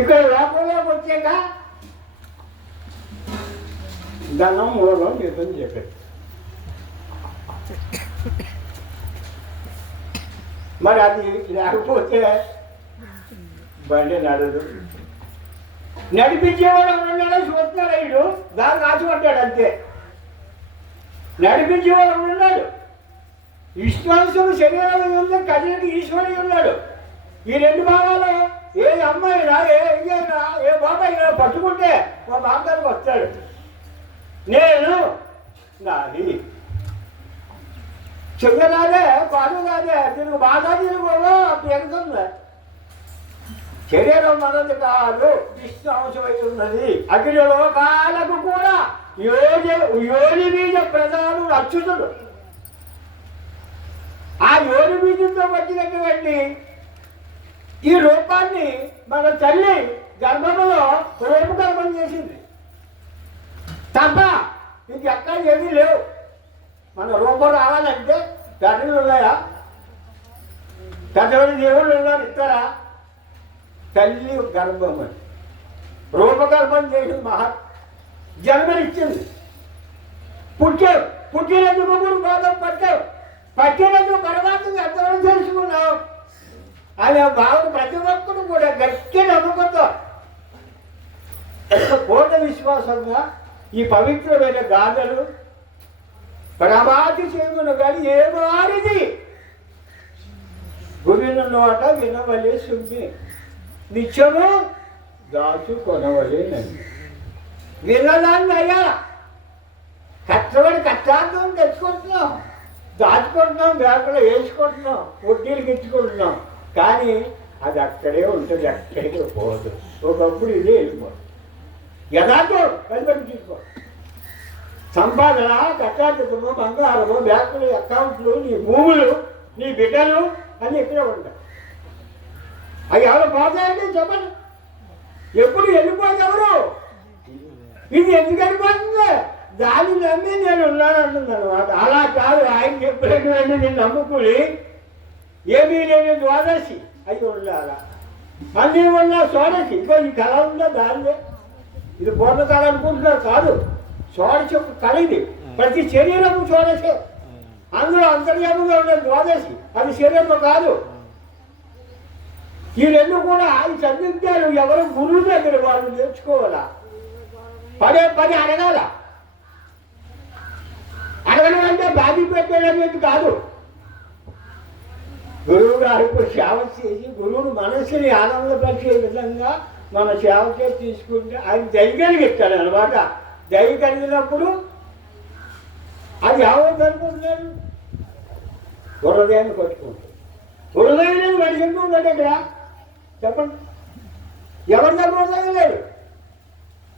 ఇక్కడ లోపంలోకి వచ్చాక ధనం మూలం నిజం చెప్పాడు. మరి అది లేకపోతే బండి నడదు. నడిపించేవాడు ఉన్నాడో చూస్తున్నాడు. వీడు దాన్ని ఆశపడ్డాడు అంతే. నడిపించేవాడు ఉన్నాడు. విశ్వాసుడు శరీరం ఉంది, కదిలికి ఈశ్వరుడు ఉన్నాడు. ఈ 2 భాగాలు ఏ అమ్మాయినా ఏ బాబాయినా పట్టుకుంటే మా బాబాకి వస్తాడు. నేను నాది చెయ్యరాదే, పాడు కాదే, తిరుగు బాగా తిరుగులో అప్పుడు ఎగుతుంది. శరీరం మనది కాదు, విష్ణు అంశమై ఉన్నది. అఖిలలో కాలకు కూడా యోని బీజ ప్రధాను అచ్యుతుడు. ఆ యోని బీజంతో వచ్చినటువంటి ఈ రూపాన్ని మన తల్లి గర్భంలో రూపకల్పన చేసింది తప్ప ఇంకెక్కడ ఏమీ లేవు. మన రూపం రావాలంటే తండ్రులు ఉన్నాయా? పెద్దవాళ్ళు దేవుళ్ళు ఉన్నారు, ఇస్తారా? తల్లి గర్భం అని రూపకల్పన చేసి జన్మనిచ్చింది. పుట్టినందుకు బాధ పట్టావు. పట్టినందుకు పరమాత్మ ఎంతవరకు తెలుసుకున్నావు అనే భావన ప్రతి ఒక్కరు కూడా గట్టి నమ్మకంతో పూర్ణ విశ్వాసంగా ఈ పవిత్రమైన గాథలు ప్రమాది చేయను కానీ ఏ మారిది గురిన నోట వినవలే సుమ్మి నిత్యము దాచుకొనవలేనండి. వినదాన్ని అయ్యా కష్టపడి కష్టార్థం తెచ్చుకుంటున్నాం, దాచుకుంటున్నాం, బ్యాంకులో వేసుకుంటున్నాం, వడ్డీలు ఇచ్చుకుంటున్నాం. కానీ అది అక్కడే ఉంటుంది, ఎక్కడికి పోదు. ఒకప్పుడు ఇదే వెళ్ళిపోదు. యథార్థం కనిపెట్టి తీసుకో. సంపాదన, కష్టార్థము, బంగారము, బ్యాంకులు, అకౌంట్లు, నీ భూములు, నీ బిడ్డలు అన్నీ ఇక్కడే ఉంటాయి. అవి ఎవరు పోతాయండి చెప్పండి. ఎప్పుడు వెళ్ళిపోయింది ఎవరు? ఇది ఎందుకు వెళ్ళిపోతుంది? దాన్ని నమ్మి నేను ఉన్నాను అంటుంది అనమాట. అలా కాదు, ఆయన చెప్పినటువంటి నేను నమ్ముకుని ఏమీ లేని ద్వాదశి అవి ఉండాలా, అన్నీ ఉన్న షోడశి. ఇంకా ఈ కళ ఉందా? దానిదే ఇది పూర్ణ కళ అనుకుంటున్నారు. కాదు, షోడశి ఒక కళ. ఇది ప్రతి శరీరము షోడశే. అందులో అంతర్యాముగా ఉన్న ద్వాదశి అది శరీరము కాదు. ఈ రెండు కూడా ఈ చదివిద్దారు ఎవరు గురువు దగ్గర వాళ్ళు నేర్చుకోవాలా. పదే పది అడగాల. అడగడం అంటే బాధి పెట్టేది కాదు. గురువు గారికి సేవ చేసి గురువును మనసుని ఆనందపరిచే విధంగా మన సేవ చేసి తీసుకుంటే ఆయన దయ కలిగిస్తాడు అనమాట. దయ కలిగినప్పుడు అది ఏమవుతుంది అనుకుంటున్నాడు? హృదయాన్ని పట్టుకుంటుంది. హృదయం మనిషి ఉందంటే ఇక్కడ చెప్పండి. ఎవరి దగ్గర హృదయం లేదు,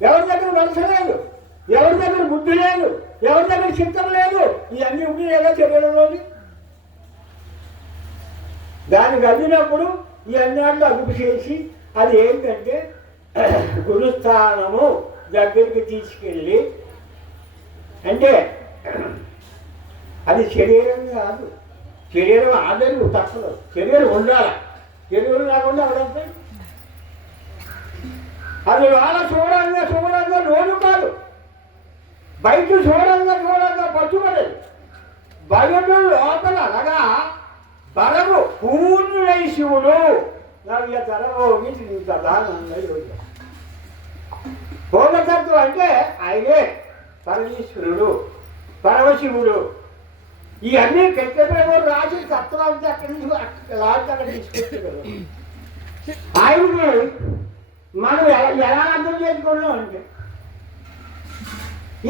ఎవరి దగ్గర మనసు లేదు, ఎవరి దగ్గర బుద్ధి లేదు, ఎవరి దగ్గర చిత్తం లేదు. ఇవన్నీ ఉండి లేదా శరీరంలోని దానికి అందినప్పుడు ఈ అన్నాళ్ళు అదుపు చేసి అది ఏంటంటే గురుస్థానము దగ్గరికి తీసుకెళ్ళి, అంటే అది శరీరం కాదు. శరీరం ఆదరణ తప్పదు. శరీరం ఉండాలి. శరీరం లేకుండా ఎవరంటే అది వాళ్ళ చూడంగా లోను కాదు, బయట చూడంగా పట్టుబడేది. బయట లోపల అనగా బలము పూర్ణుడై శివుడు పూర్ణతత్వం అంటే ఆయనే పరమేశ్వరుడు, పరమశివుడు. ఇవన్నీ కృష్ణప్రభు రాజు తత్వం అంతా అక్కడి నుంచి అక్కడ తీసుకొచ్చారు. ఆయన్ని మనం ఎలా అర్థం చేసుకున్నాం అంటే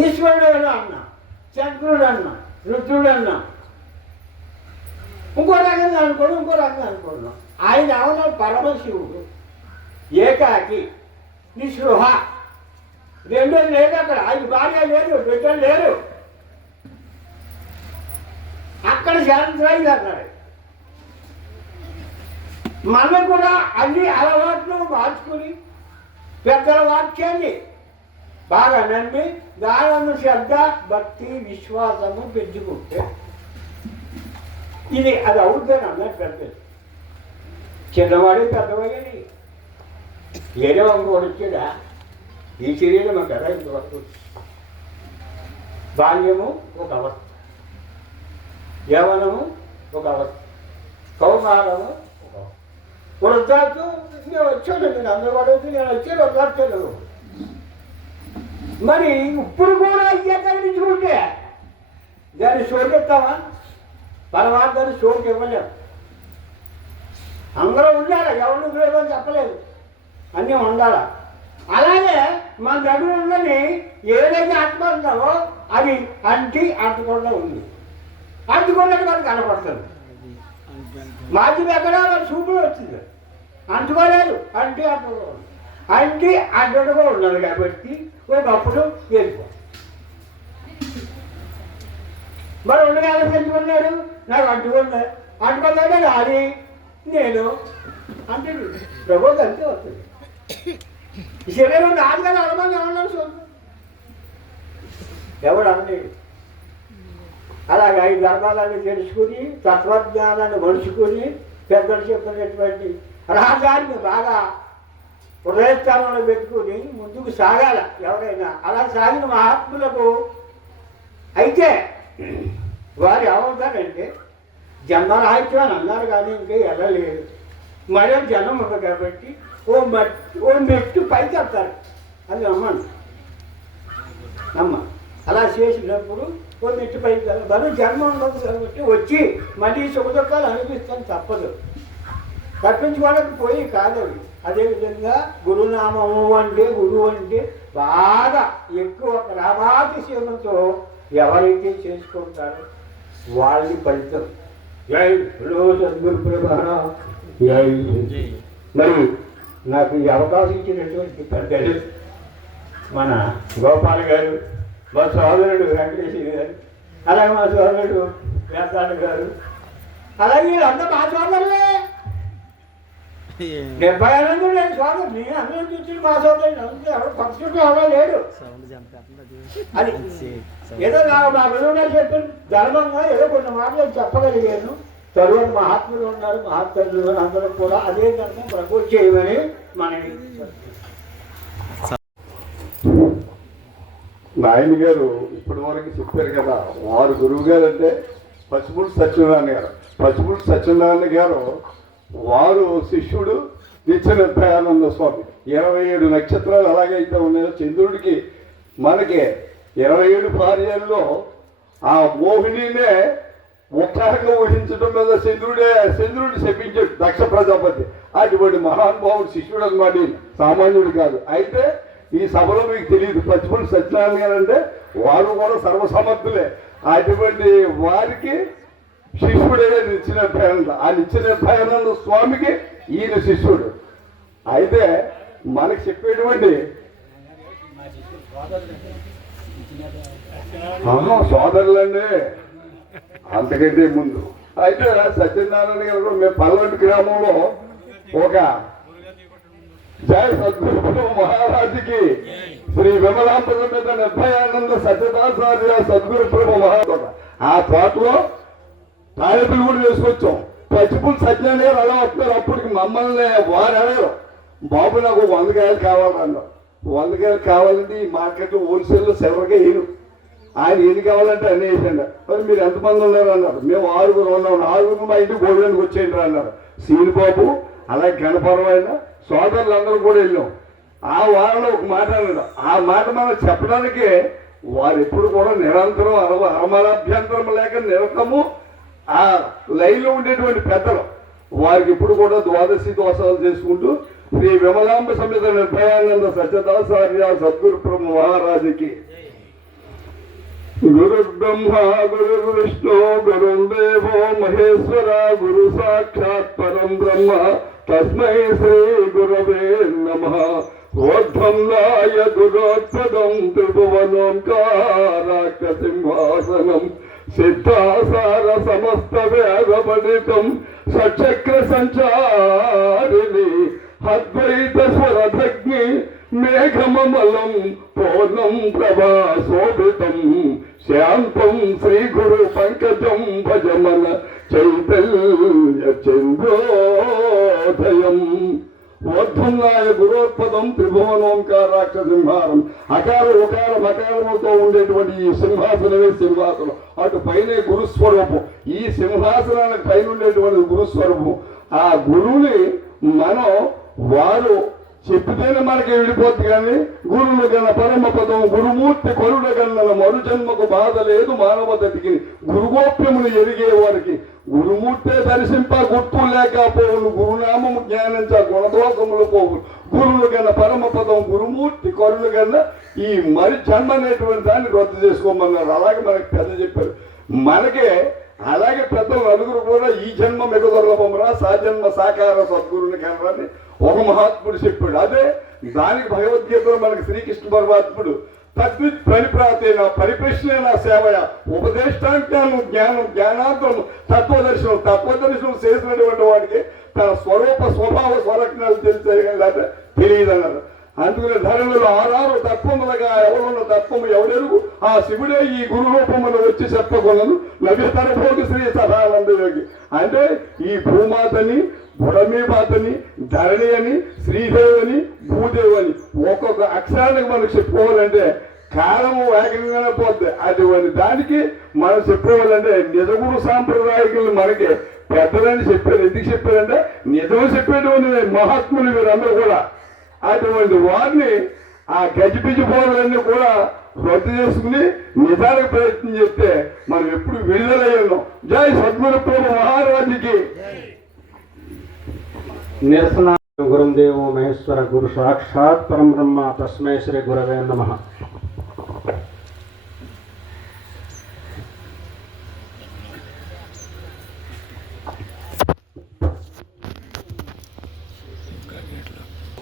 ఈశ్వరుడు అన్నా, చంద్రుడు అన్నా, రుద్రుడు అన్నా, ఇంకో రకంగా అనుకోవడం, ఇంకో రకంగా అనుకున్నాం. ఆయన అవున పరమశివుడు, ఏకాకి, నిస్పృహ. రెండో లేదు అక్కడ. ఆయన భార్య లేదు, బిడ్డలు లేరు. అక్కడ శాంతిరాయి అన్నాడు. మనం కూడా అన్ని అలవాట్లు మార్చుకుని పెద్దల వాక్యాన్ని బాగా నమ్మి దాని శ్రద్ధ, భక్తి, విశ్వాసము పెంచుకుంటే ఇది అది అవుతుందని అన్నట్టు పెద్దది. చిన్నవాడే పెద్దవాడని ఏదో ఇంకోటి వచ్చాడా? ఈ శరీరం కదా ఇంతవరకు. బాల్యము ఒక అవస్థ, యవనము ఒక అవస్థ, కౌమారము ఒక అవస్థ, వృద్ధార్థం నేను వచ్చాను. నేను అందవాడవచ్చు, నేను వచ్చాను వృద్ధార్థం. మరి ఇప్పుడు కూడా అయ్యే తగ్గించుకుంటే దాన్ని చోటెత్తామా? పరమాత్మని చోటు ఇవ్వలేము. అందరూ ఉండాలి, ఎవరు లేదని చెప్పలేదు, అన్నీ ఉండాలి. అలాగే మన దగ్గర ఉన్నది ఏదైతే ఆత్మ ఉందామో అది అంటకుండా ఉంది. అంటుకున్నట్టు మనకు కనపడుతుంది. మాధ్యం ఎక్కడ మన చూపులు వచ్చింది, అంటుకోలేదు. అంటుగా ఉన్నది కాబట్టి ఒకప్పుడు వెళ్ళిపో. మరి ఉండగానే పెంచుకున్నాడు. నాకు అంటుకున్నాడు అది నేను అంటే ప్రభుత్వం అంతే వస్తుంది. ఈ శరీరం నాది కదా అనుభవం ఏమన్నా చూద్దాం, ఎవడు అనలేడు. అలాగే ఈ ధర్మాలన్నీ తెలుసుకుని తత్వజ్ఞానాన్ని మలుచుకుని పెద్దలు చెప్పినటువంటి రహదారిని బాగా హృదయస్థానంలో పెట్టుకుని ముందుకు సాగాల ఎవరైనా. అలా సాగిన మహాత్ములకు అయితే వారు ఏమవుతారంటే జన్మరాహిత్యం అని అన్నారు కానీ ఇంకా వెళ్ళలేదు. మరో జన్మ ఉంది కాబట్టి ఓ మెట్టు పైకి వెళ్తారు. అది నమ్మండి, నమ్మ. అలా చేసినప్పుడు ఓ మెట్టు పైకి వెళ్తారు. మరో జన్మ ఉండదు కాబట్టి వచ్చి మళ్ళీ సుఖ దుఃఖాలు అనిపిస్తాను తప్పదు, తప్పించుకోవడానికి పోయి కాదు. అదేవిధంగా గురునామము అంటే గురువు అంటే బాగా ఎక్కువ రామాతిశయంతో ఎవరైతే చేసుకుంటారో వాళ్ళని ఫలితం. జై సద్గురు ప్రభాన జై. మరి నాకు ఈ అవకాశం ఇచ్చినటువంటి పెద్దలు మన గోపాల్ గారు, మా సోదరుడు వెంకటేశ్వర గారు, అలాగే మా సోదరుడు వేదాంత గారు, అలాగే వీళ్ళంతా మా సోదరులే. 70 నేను సోదరుని, అందరూ చూసి మా సోదరుడు. అంతే, ఎవరు పక్షులు ఎవరో లేడు. అది ఏదో మా గురువు గారు చెప్పిన ధర్మంగా ఏదో కొన్ని మాటలు చెప్పగలిగాను. తరువాత మహాత్ములు ఉన్నారు, మహాత్ములు అందరూ కూడా అదే ధర్మం ప్రపోజ్ చేయమని మనకి నాయన గారు ఇప్పటి వరకు చెప్పారు కదా. వారు గురువు గారు అంటే పచ్చిపూడి సత్యనారాయణ గారు. పచ్చిపూడి సత్యనారాయణ గారు వారు శిష్యుడు నిత్యనిర్భయానంద స్వామి. 27 నక్షత్రాలు ఎలాగైతే ఉన్నాయో చంద్రుడికి మనకి 27 భార్యల్లో ఆ మోహినినే ఉత్సాహంగా ఊహించడం మీద చంద్రుడు శపించాడు దక్ష ప్రజాపతి. అటువంటి మహానుభావుడు శిష్యుడు అన్నమాట, సామాన్యుడు కాదు. అయితే ఈ సభలో మీకు తెలియదు, పచ్చిపూడి సత్యనారాయణ గారు అంటే వారు కూడా సర్వసమర్థులే. అటువంటి వారికి శిష్యుడే నిత్యనిర్భయానంద. ఆ నిత్యనిర్భయానంద స్వామికి ఈయన శిష్యుడు. అయితే మనకి చెప్పేటువంటి సోదరులండి అంతకంటే ముందు. అయితే సత్యనారాయణ గారు మేము పల్లంటి గ్రామంలో ఒక జయ సద్గురు మహారాజుకి శ్రీ విమలాంబ సమేత నిర్భయానంద సత్యదాచార్య సద్గురు ప్రభు మహారాజు ఆ తోటలో తాయెత్తులు కూడా వేసుకొచ్చాం. పచ్చిపూడి సత్యనారాయణ గారు అలా వస్తున్నారు. అప్పటికి మమ్మల్ని వారు అన్నారు, బాబు నాకు 100 కాయలు కావాలన్నారు. 100 కాయలు కావాలంటే ఈ మార్కెట్లో హోల్సేల్లో సెవెన్గా వేయను. ఆయన ఎన్ని కావాలంటే అన్నీ వేసండి. మరి మీరు ఎంతమంది ఉన్నారు అన్నారు. మేము 6 ఉన్నాం. 6 మా ఇంటికి భోజనానికి వచ్చేయండి అన్నారు. సీని బాబు అలాగే గణపరమైన సోదరులందరూ కూడా వెళ్ళాం. ఆ వారంలో ఒక మాట అన్నాడు. ఆ మాట మనం చెప్పడానికే వారు ఎప్పుడు కూడా నిరంతరం అరమరాభ్యంతరం లేక నిరతము ఆ లైన్లో ఉండేటువంటి పెద్దలు వారికి ఇప్పుడు కూడా ద్వాదశి దోషాలు చేసుకుంటూ శ్రీ విమలాంబ సమేత నిర్భయానంద సత్యదాచార్య సద్గురు బ్రహ్మ మహారాజుకి గురు బ్రహ్మ గురు విష్ణు గురుదేవో మహేశ్వర గురు సాక్షాత్ పరం బ్రహ్మ తస్మై శ్రీ గురవే నమః. ఊర్ధ్వం నాయ గురోత్పదం త్రిభువనోంకారాక్ష సింహాసనం సిద్ధాసార సమస్త వేద పండితం సచక్ర సంచారిణి అద్వైత స్వరధగ్ని మేఘమమలం పూర్ణం ప్రభా శోభితం శాంతం శ్రీ గురు పంకజం భజమన చైతన్య చంద్రోదయం. ఊర్ధ్వన్నాయ గురోత్పదం త్రిభువనోంకారాక్ష సింహారం. అకార ఉకార మకారముతో ఉండేటువంటి ఈ సింహాసనమే సింహాసనం. అటు పైనే గురుస్వరూపం. ఈ సింహాసనానికి పైన ఉండేటువంటి గురుస్వరూపం. ఆ గురువుని మనం వారు చెప్పితేనే మనకి విడిపోద్ది. కానీ గురువులు కన్నా పరమ పదం గురుమూర్తి కొరుడ కన్నా మరు జన్మకు బాధ లేదు మానవ దతికి. గురుగోప్యమును ఎరిగే వారికి గురుమూర్తే దర్శింప గుర్తు లేకపోవును. గురునామము జ్ఞానించ గుణదోషములు పోవు. గురువులు కన్నా పరమ పదం గురుమూర్తి కొరుడు కన్నా ఈ మరి జన్మ అనేటువంటి దాన్ని రద్దు చేసుకోమన్నారు. అలాగే మనకి పెద్ద చెప్పారు. మనకే అలాగే పెద్దలు నలుగురు కూడా ఈ జన్మ మెగదుర్లభమురా సాజన్మ సాకార సద్గురుని కనరాన్ని ఒక మహాత్ముడు చెప్పాడు. అదే దానికి భగవద్గీతలో మనకి శ్రీకృష్ణ పరమాత్ముడు తద్విత్ ప్రణిప్రాతేన పరిప్రశ్న సేవయ ఉపదేష్టాంజ్ఞానం జ్ఞానం జ్ఞానాంతరం తత్వదర్శనం చేసినటువంటి వాడికి తన స్వరూప స్వభావ స్వరక్షణాలు తెలిసేయాలంటే తెలియదన్నారు. అందుకని ధరణులు 6 తత్వములుగా ఎవరున్న తత్వము ఎవరెరుగు ఆ శివుడే ఈ గురు రూపమును వచ్చి చెప్పగలను నవ్యతర భోగి శ్రీ సదానందయోగి. అంటే ఈ భూమాతని బుడమీమాతని ధరణి అని శ్రీదేవి అని భూదేవి అని ఒక్కొక్క అక్షరానికి మనకు చెప్పుకోవాలంటే కాలం వేగంగానే పోద్ది. అటువంటి దానికి మనం చెప్పేవాళ్ళంటే నిజగురు సాంప్రదాయకులు మనకి పెద్దలని చెప్పారు. ఎందుకు చెప్పారంటే నిజం చెప్పేటువంటి మహాత్ములు వీరందరూ కూడా. అటువంటి వారిని ఆ గజిబిజి బోధలన్నీ కూడా రద్దు చేసుకుని నిజానికి ప్రయత్నం చేస్తే మనం ఎప్పుడు విడుదలయ్యాం. జై సద్గురు ప్రభు మహారాజుకి. నిరసన గురుదేవో మహేశ్వర గురు సాక్షాత్ పరం బ్రహ్మ తస్మై శ్రీ గురవే నమః.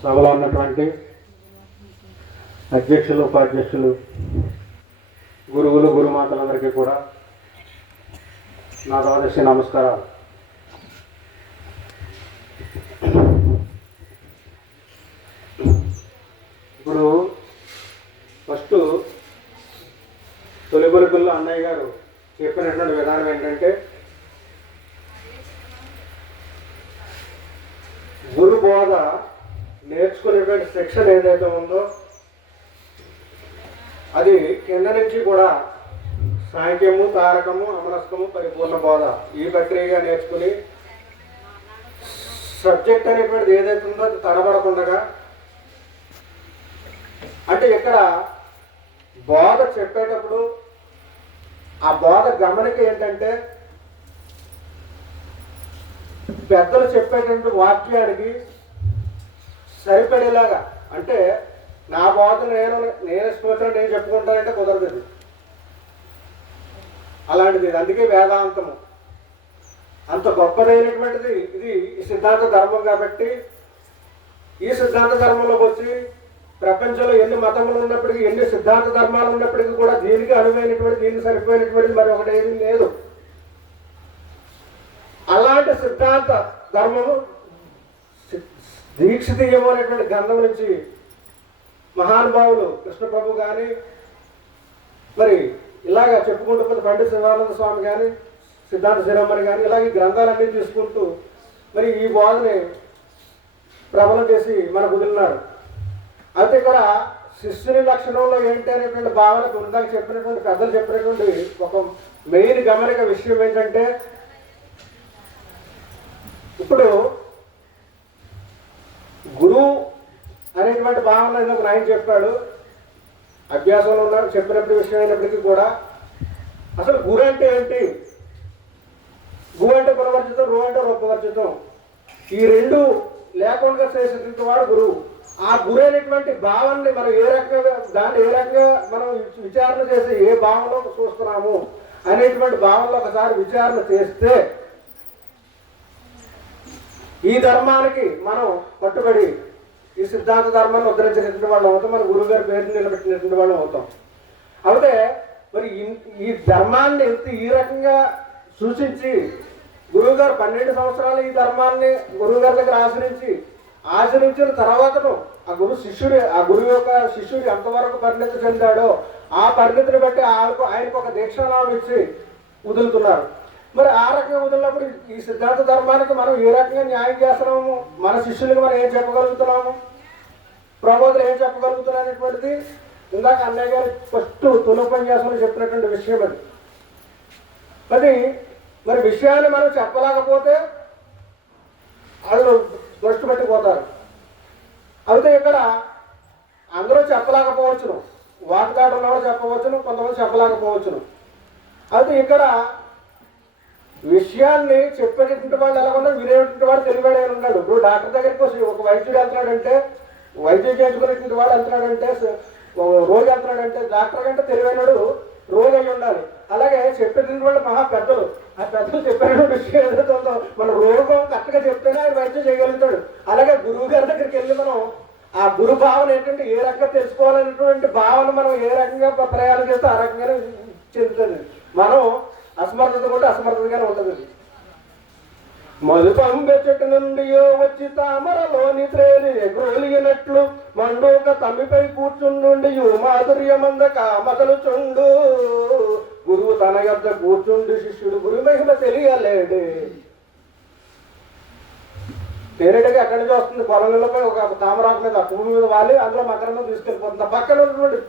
సభలో ఉన్నటువంటి అధ్యక్షులు, ఉపాధ్యక్షులు, గురువులు, గురుమాతలందరికీ కూడా నా ద్వాదశి నమస్కారాలు. ఇప్పుడు ఫస్ట్ తొలి బరుకుల్లో అన్నయ్య గారు చెప్పినటువంటి విధానం ఏంటంటే గురు బోధ నేర్చుకునేటువంటి శిక్షణ ఏదైతే ఉందో అది కింద నుంచి కూడా సాంఖ్యము, తారకము, అమరస్కము, పరిపూర్ణ బోధ ఈ ప్రక్రియగా నేర్చుకుని సబ్జెక్ట్ అనేటువంటిది ఏదైతే ఉందో అది తడబడకుండా, అంటే ఇక్కడ బోధ చెప్పేటప్పుడు ఆ బోధ గమనిక ఏంటంటే పెద్దలు చెప్పేటువంటి వాక్యానికి సరిపడేలాగా, అంటే నా బోధన నేను ఇష్టం నేను చెప్పుకుంటానంటే కుదరదు. అలాంటిది అందుకే వేదాంతము అంత గొప్పదైనటువంటిది. ఇది సిద్ధాంత ధర్మం కాబట్టి ఈ సిద్ధాంత ధర్మంలోకి వచ్చి ప్రపంచంలో ఎన్ని మతములు ఉన్నప్పటికీ, ఎన్ని సిద్ధాంత ధర్మాలు ఉన్నప్పటికీ కూడా దీనికి అనువైనటువంటి, దీనికి సరిపోయినటువంటిది మరి ఒకటి ఏమీ లేదు. అలాంటి సిద్ధాంత ధర్మము దీక్షితీయము అనేటువంటి గ్రంథం నుంచి మహానుభావులు కృష్ణ ప్రభు కానీ, మరి ఇలాగా చెప్పుకుంటూ పోతే పండిత శివానంద స్వామి కానీ, సిద్ధాంత శిరోమణి కానీ, ఇలాగ ఈ గ్రంథాలన్నీ తీసుకుంటూ మరి ఈ బోధని ప్రబలం చేసి మనకు వదిలినారు. అయితే ఇక్కడ శిష్యుని లక్షణంలో ఏంటి అనేటువంటి భావన ఇందాక చెప్పినటువంటి పెద్దలు చెప్పినటువంటి ఒక మెయిన్ గమనిక విషయం ఏంటంటే ఇప్పుడు గురువు అనేటువంటి భావన ఇంకొక నాయన చెప్పాడు. అభ్యాసంలో ఉన్నాడు చెప్పినప్పుడు విషయం అయినప్పటికీ కూడా అసలు గురు అంటే ఏంటి? గు అంటే కులవర్జితం, రు అంటే రూపవర్జితం. ఈ రెండు లేకుండా చేసేటువంటి వాడు గురువు. ఆ గురు అనేటువంటి భావాన్ని మనం ఏ రకంగా దాన్ని ఏ రకంగా మనం విచారణ చేసి ఏ భావనలో చూస్తున్నాము అనేటువంటి భావనలో ఒకసారి విచారణ చేస్తే ఈ ధర్మానికి మనం కట్టుబడి ఈ సిద్ధాంత ధర్మాన్ని ఉద్ధరించినటువంటి వాళ్ళు అవుతాం, మన గురువు గారి పేరు నిలబెట్టినటువంటి వాళ్ళు అవుతాం. అయితే మరి ఈ ధర్మాన్ని ఈ రకంగా సూచించి గురువు గారు 12 సంవత్సరాలు ఈ ధర్మాన్ని గురువు గారి దగ్గర ఆచరించిన తర్వాతను ఆ గురువు యొక్క శిష్యుడు ఎంతవరకు పరిణతి చెందాడో ఆ పరిణతిని బట్టి ఆయనకు ఒక దీక్షానామం ఇచ్చి వదులుతున్నారు. మరి ఆ రకంగా వదిలినప్పుడు ఈ సిద్ధాంత ధర్మానికి మనం ఏ రకంగా న్యాయం చేస్తున్నాము, మన శిష్యులకు మనం ఏం చెప్పగలుగుతున్నాము, ప్రబోధులు ఏం చెప్పగలుగుతున్నాం అనేటువంటిది ఇందాక అన్నయ్య గారు ఫస్ట్ తొలుపన్యాసంలో చెప్పినటువంటి విషయం అది. అది మరి విషయాన్ని మనం చెప్పలేకపోతే వాళ్ళు దృష్టి పెట్టిపోతారు. అయితే ఇక్కడ అందరూ చెప్పలేకపోవచ్చును, వాటిదాడు ఉన్నవాడు చెప్పవచ్చును, కొంతమంది చెప్పలేకపోవచ్చును. అయితే ఇక్కడ విషయాన్ని చెప్పేటటువంటి వాళ్ళు ఎలా ఉన్నారు, వినేటువంటి వాడు తెలివాడే ఉన్నాడు. ఇప్పుడు డాక్టర్ దగ్గరికి వచ్చి ఒక వైద్యుడు వెళ్తున్నాడంటే, వైద్యం చేయించుకునేటువంటి వాడు వెళ్తున్నాడంటే, రోగి వెళ్తున్నాడంటే డాక్టర్ కంటే తెలివైనడు రోగి అయి ఉండాలి. అలాగే చెప్పేటువంటి వాళ్ళు మహా పెద్దలు, ఆ పెద్దలు చెప్పేటువంటి విషయం ఏదైతే ఉందో మన రోగం కరెక్ట్గా చెప్తేనే ఆయన వైద్యం చేయగలుగుతాడు. అలాగే గురువు గారి దగ్గరికి వెళ్ళి మనం ఆ గురు భావన ఏంటంటే ఏ రకంగా తెలుసుకోవాలనేటువంటి భావన మనం ఏ రకంగా ప్రయాణం చేస్తే ఆ రకంగానే చెందుతుంది. మనం అసమర్థత కూడా అసమర్థతగానే ఉంటుంది. మధుపంబె చెట్టు నుండి వచ్చి తామరలోని త్రేని ఎగురొలిగినట్లు మండోక తమ్మిపై కూర్చుండి మాధుర్యమంద కామతలు చుండు. గురువు తన యొద్ద కూర్చుండి శిష్యుడు గురు మహిమ తెలియలేడు. తేనెటగా ఎక్కడి నుంచి వస్తుంది, పొలంలోపై ఒక తామరాకు మీద భూమి మీద వాలి అందులో మకరంలో తీసుకెళ్ళిపోతుంది. పక్కన ఉన్నటువంటి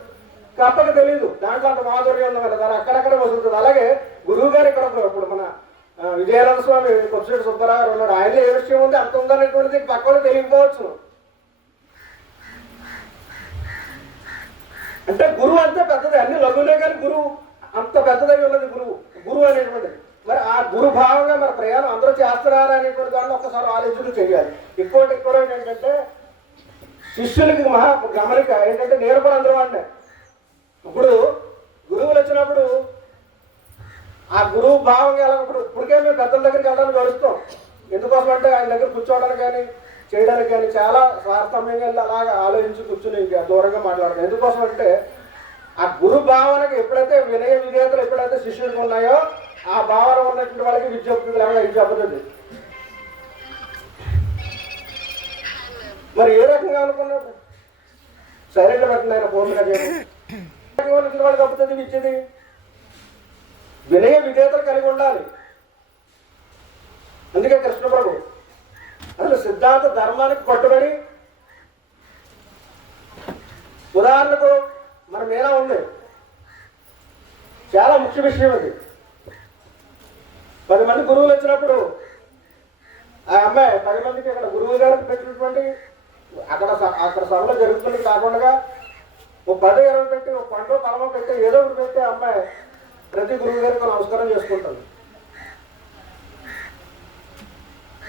కప్పకి తెలియదు దాంట్లో అంత మాధుర్యం ఉంది కదా దాని అక్కడక్కడ వస్తుంది. అలాగే గురువు గారు ఇక్కడ ఇప్పుడు మన విజయానంద స్వామి కొద్దిసేపు సుబ్బారావు గారు ఉన్నాడు, ఆయనలో ఏ విషయం ఉంది అంత ఉందనేటువంటిది పక్కన తెలియకపోవచ్చు. అంటే గురువు అంతే పెద్దది, అన్ని లఘులే కానీ గురువు అంత పెద్దదై ఉన్నది గురువు అనేటువంటిది. మరి ఆ గురు భావంగా మన ప్రయాణం అందరూ చేస్తున్నారు అనేటువంటి దాన్ని ఒక్కసారి ఆలోచన చేయాలి. ఎక్కువ ఏంటంటే శిష్యులకి మహా గమనిక ఏంటంటే నేర్పడు అందరూ అంటే ఇప్పుడు గురువులు వచ్చినప్పుడు ఆ గురువు భావంగా ఎలా ఇప్పటికే మేము పెద్దల దగ్గరికి వెళ్ళడానికి గడుస్తాం. ఎందుకోసం అంటే ఆయన దగ్గర కూర్చోవడానికి కానీ చేయడానికి కానీ చాలా స్వార్థమ్యంగా వెళ్ళి అలాగా ఆలోచించి కూర్చుని ఇంకా దూరంగా మాట్లాడతాం. ఎందుకోసం అంటే ఆ గురు భావనకి ఎప్పుడైతే వినయ విధేయతలు ఎప్పుడైతే శిష్యులకు ఉన్నాయో ఆ భావన ఉన్నటువంటి వాళ్ళకి విద్య చెప్తుంది, లేకపోతే ఇది చెప్తుంది. మరి ఏ రకంగా అనుకున్నాడు సైలెంట్ పెట్టండి ఆయన పూర్తిగా చేయడం వాళ్ళు కప్పుతుంది విద్యది వినయ విధేయతలు కలిగి ఉండాలి. అందుకే కృష్ణ ప్రభు అసలు సిద్ధాంత ధర్మానికి కట్టుబడి ఉదాహరణకు మన మీద ఉంది చాలా ముఖ్య విషయం అది. 10 మంది గురువులు వచ్చినప్పుడు ఆ అమ్మాయి 10 మందికి ఇక్కడ గురువు గారికి పెట్టినటువంటి అక్కడ సభలో జరుగుతున్నది కాకుండా ఓ 10-20 పెట్టి ఒక పండు పలమ పెట్టి ఏదో ఒకటి పెట్టి అమ్మాయి ప్రతి గురువు గారికి నమస్కారం చేసుకుంటుంది.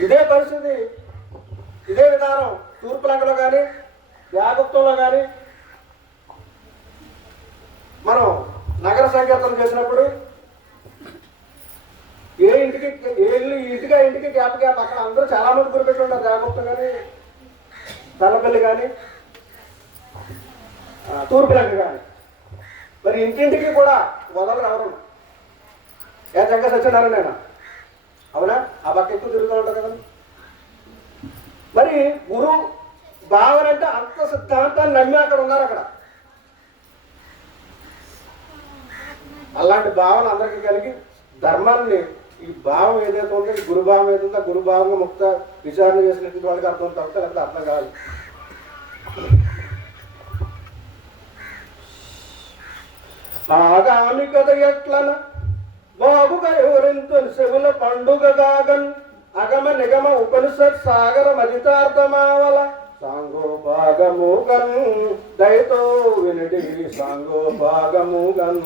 ఇదే పరిస్థితి ఇదే విధానం తూర్పులంకలో కానీ యాగుప్తంలో కానీ మనం నగర సంకీర్తన చేసినప్పుడు ఏ ఇంటికి గ్యాప్ అక్కడ అందరూ చాలా మంది గురిపెట్టి ఉంటారు. యాగుప్తం కానీ తలపల్లి కానీ తూర్పులంక కానీ మరి ఇంటింటికి కూడా వదలరు ఎవరు ఏ జంగ సత్యనారాయణ అవునా ఆ పక్క ఎక్కువ తిరుగుతూ ఉంటారు కదా. మరి గురు భావన అంటే అంత సిద్ధాంతాన్ని నమ్మి అక్కడ ఉన్నారు. అక్కడ అలాంటి భావన అందరికీ కలిగి ధర్మాన్ని ఈ భావం ఏదైతే ఉందో ఈ గురుభావం ఏదైతే ఆ గురుభావంగా ముక్త విచారణ చేసినటువంటి వాళ్ళకి అర్థం తప్ప లేకపోతే అర్థం కాదు. ఆగామి కథ ఎట్లన బాబుగా ఎవరెంతో చెవుల పండుగ గాగన్ అగమ నిగమ ఉపనిషత్ సాగర మదితార్థమావల సాంగోపాగముగన్ దయతో వినుడి సాంగోపాగముగన్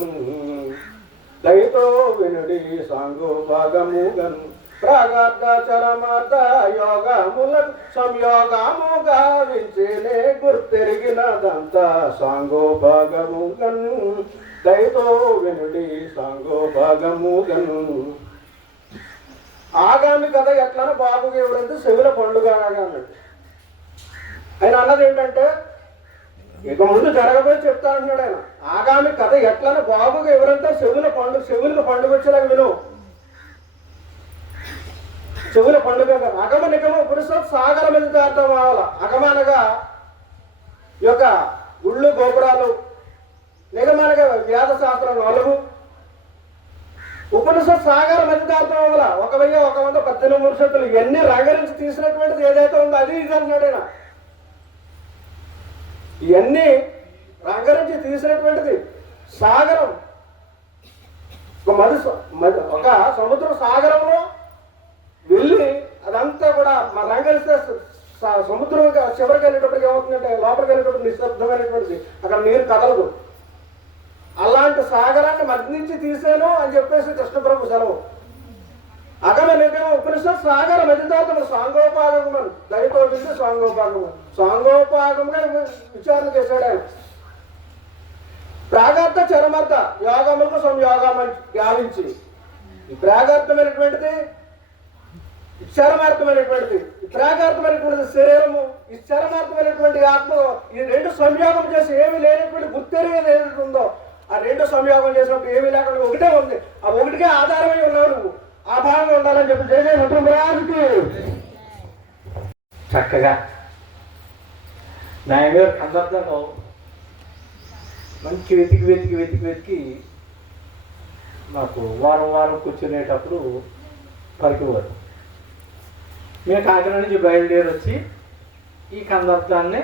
దయతో వినుడి సాంగోపాగముగన్ ప్రాగార్థాచరమార్థ యోగముల సంయోగముగా వించేనే గుర్తెరిగినదంతా సాంగోపాగముగన్ దయతో వినుడి సాంగోపాగముగన్. ఆగామి కథ ఎట్లనో బాబుగా ఎవరంటే చెవుల పండుగ అన్నాడు. ఆయన అన్నది ఏంటంటే ఇక ముందు జరగబోయి చెప్తా అంటున్నాడు ఆయన. ఆగామి కథ ఎట్లనో బాబుగా ఎవరంటే చెవులకు పండుగ వచ్చేలాగా విను. చెవుల పండుగ అగమ నిగమ ఉపనిషత్ సాగరం ఎందుకు అర్థం అవ్వాల. అగమనగా ఈ యొక్క గుళ్ళు గోపురాలు, నిగమనగా వేద శాస్త్రం 4, ఉపనిషత్ సాగర మధ్యదార్థం వల్ల 1118 ఉపనిషత్తులు ఇవన్నీ రంగరించి తీసినటువంటిది ఏదైతే ఉందో అది ఇది అంటున్నాడు ఆయన. ఇవన్నీ రంగరించి తీసినటువంటిది సాగరం ఒక సముద్ర సాగరంలో వెళ్ళి అదంతా కూడా రంగలిస్తే సముద్రం చివరికి వెళ్ళేటప్పటికి ఏమవుతుందంటే లోపలికి వెళ్ళేటప్పుడు నిశ్శబ్దమైనటువంటిది, అక్కడ నీరు కదలదు. అలాంటి సాగరాన్ని మధ్య నుంచి తీసాను అని చెప్పేసి కృష్ణప్రభు సెలవు. అగమ నిగమ ఉపనిషత్ సాగర మధ్యదాతము సాంగోపాగము దయతో వింటే సాంగోపాగముగా విచారణ చేశాడు ఆయన. ప్రాగార్థ చరమార్థ యోగములకు సంయోగం గావించి ఈ ప్రాగార్థమైనటువంటిది చరమార్థమైనటువంటిది, ఈ ప్రాగార్థమైనటువంటిది శరీరము, ఈ చరమార్థమైనటువంటి ఆత్మ, ఈ 2 సంయోగం చేసి ఏమి లేనటువంటి గుర్తెరిగేది ఏదైతే ఉందో ఆ 2 సంయోగం చేసినప్పుడు ఏమీ లేకుండా ఒకటే ఉంది. ఆ ఒకటికే ఆధారమై ఉన్నావు నువ్వు. ఆ భాగంగా ఉండాలని చెప్పి జయజయరాజుకి చక్కగా నాయగారు అందరితో మంచి వెతికి నాకు వారం కూర్చునేటప్పుడు పలికివారు. మేము కాకినాడ నుంచి బయలుదేరి వచ్చి ఈ కందర్థాన్ని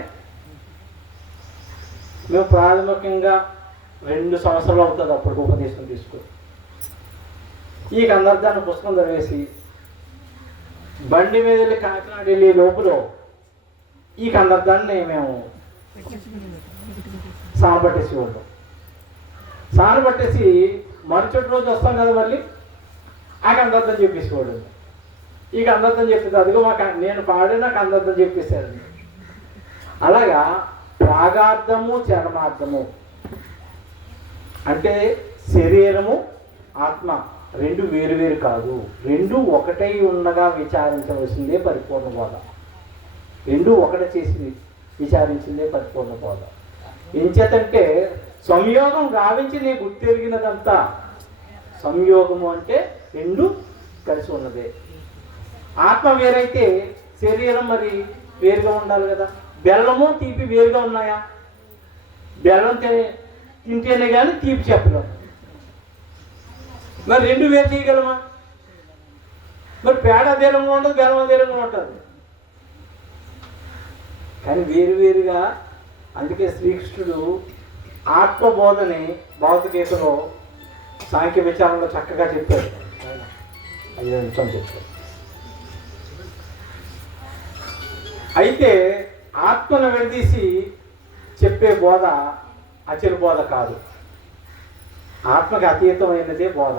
మేము ప్రాథమికంగా 2 సంవత్సరాలు అవుతుంది అప్పటికి ఉపదేశం తీసుకుని. ఈ కందర్థాన్ని పుస్తకం చదివేసి బండి మీద వెళ్ళి కాకినాడ వెళ్ళే లోపల ఈ కందర్థాన్ని మేము సానబట్టేసి ఉంటాం. సానబట్టేసి మరుసటి రోజు వస్తాం కదా, మళ్ళీ ఆ కందర్థం చెప్పేసేవాడు. ఈ కందర్థం చెప్పేది అదిగో నేను పాడిన కందర్థం చెప్పేశారు. అలాగా ప్రాగార్థము చరమార్థము అంటే శరీరము ఆత్మ 2 వేరు కాదు, 2 ఒకటై ఉండగా విచారించవలసిందే పరిపూర్ణ బోధ. 2 ఒకటి చేసి విచారించిందే పరిపూర్ణ బోధ. ఎంచేతంటే సంయోగం గావించి నీ గుర్తెరిగినదంతా. సంయోగము అంటే 2 కలిసి ఉన్నదే. ఆత్మ వేరైతే శరీరం మరి వేరుగా ఉండాలి కదా. బెల్లము తీపి వేరుగా ఉన్నాయా? బెల్లం తింటేనే కానీ తీపి చెప్పలేము. మరి 2 వేరు చేయగలమా? మరి పేడ అధీరంగా ఉండదు, బెల్లం అధీరంగా ఉంటుంది. కానీ వేరుగా. అందుకే శ్రీకృష్ణుడు ఆత్మబోధని భౌతికీతలో సాంఖ్య విచారంలో చక్కగా చెప్పాడు. 5 నిమిషం చెప్పాడు. అయితే ఆత్మను విడదీసి చెప్పే బోధ అచల బోధ కాదు, ఆత్మకి అతీతమైనదే బోధ.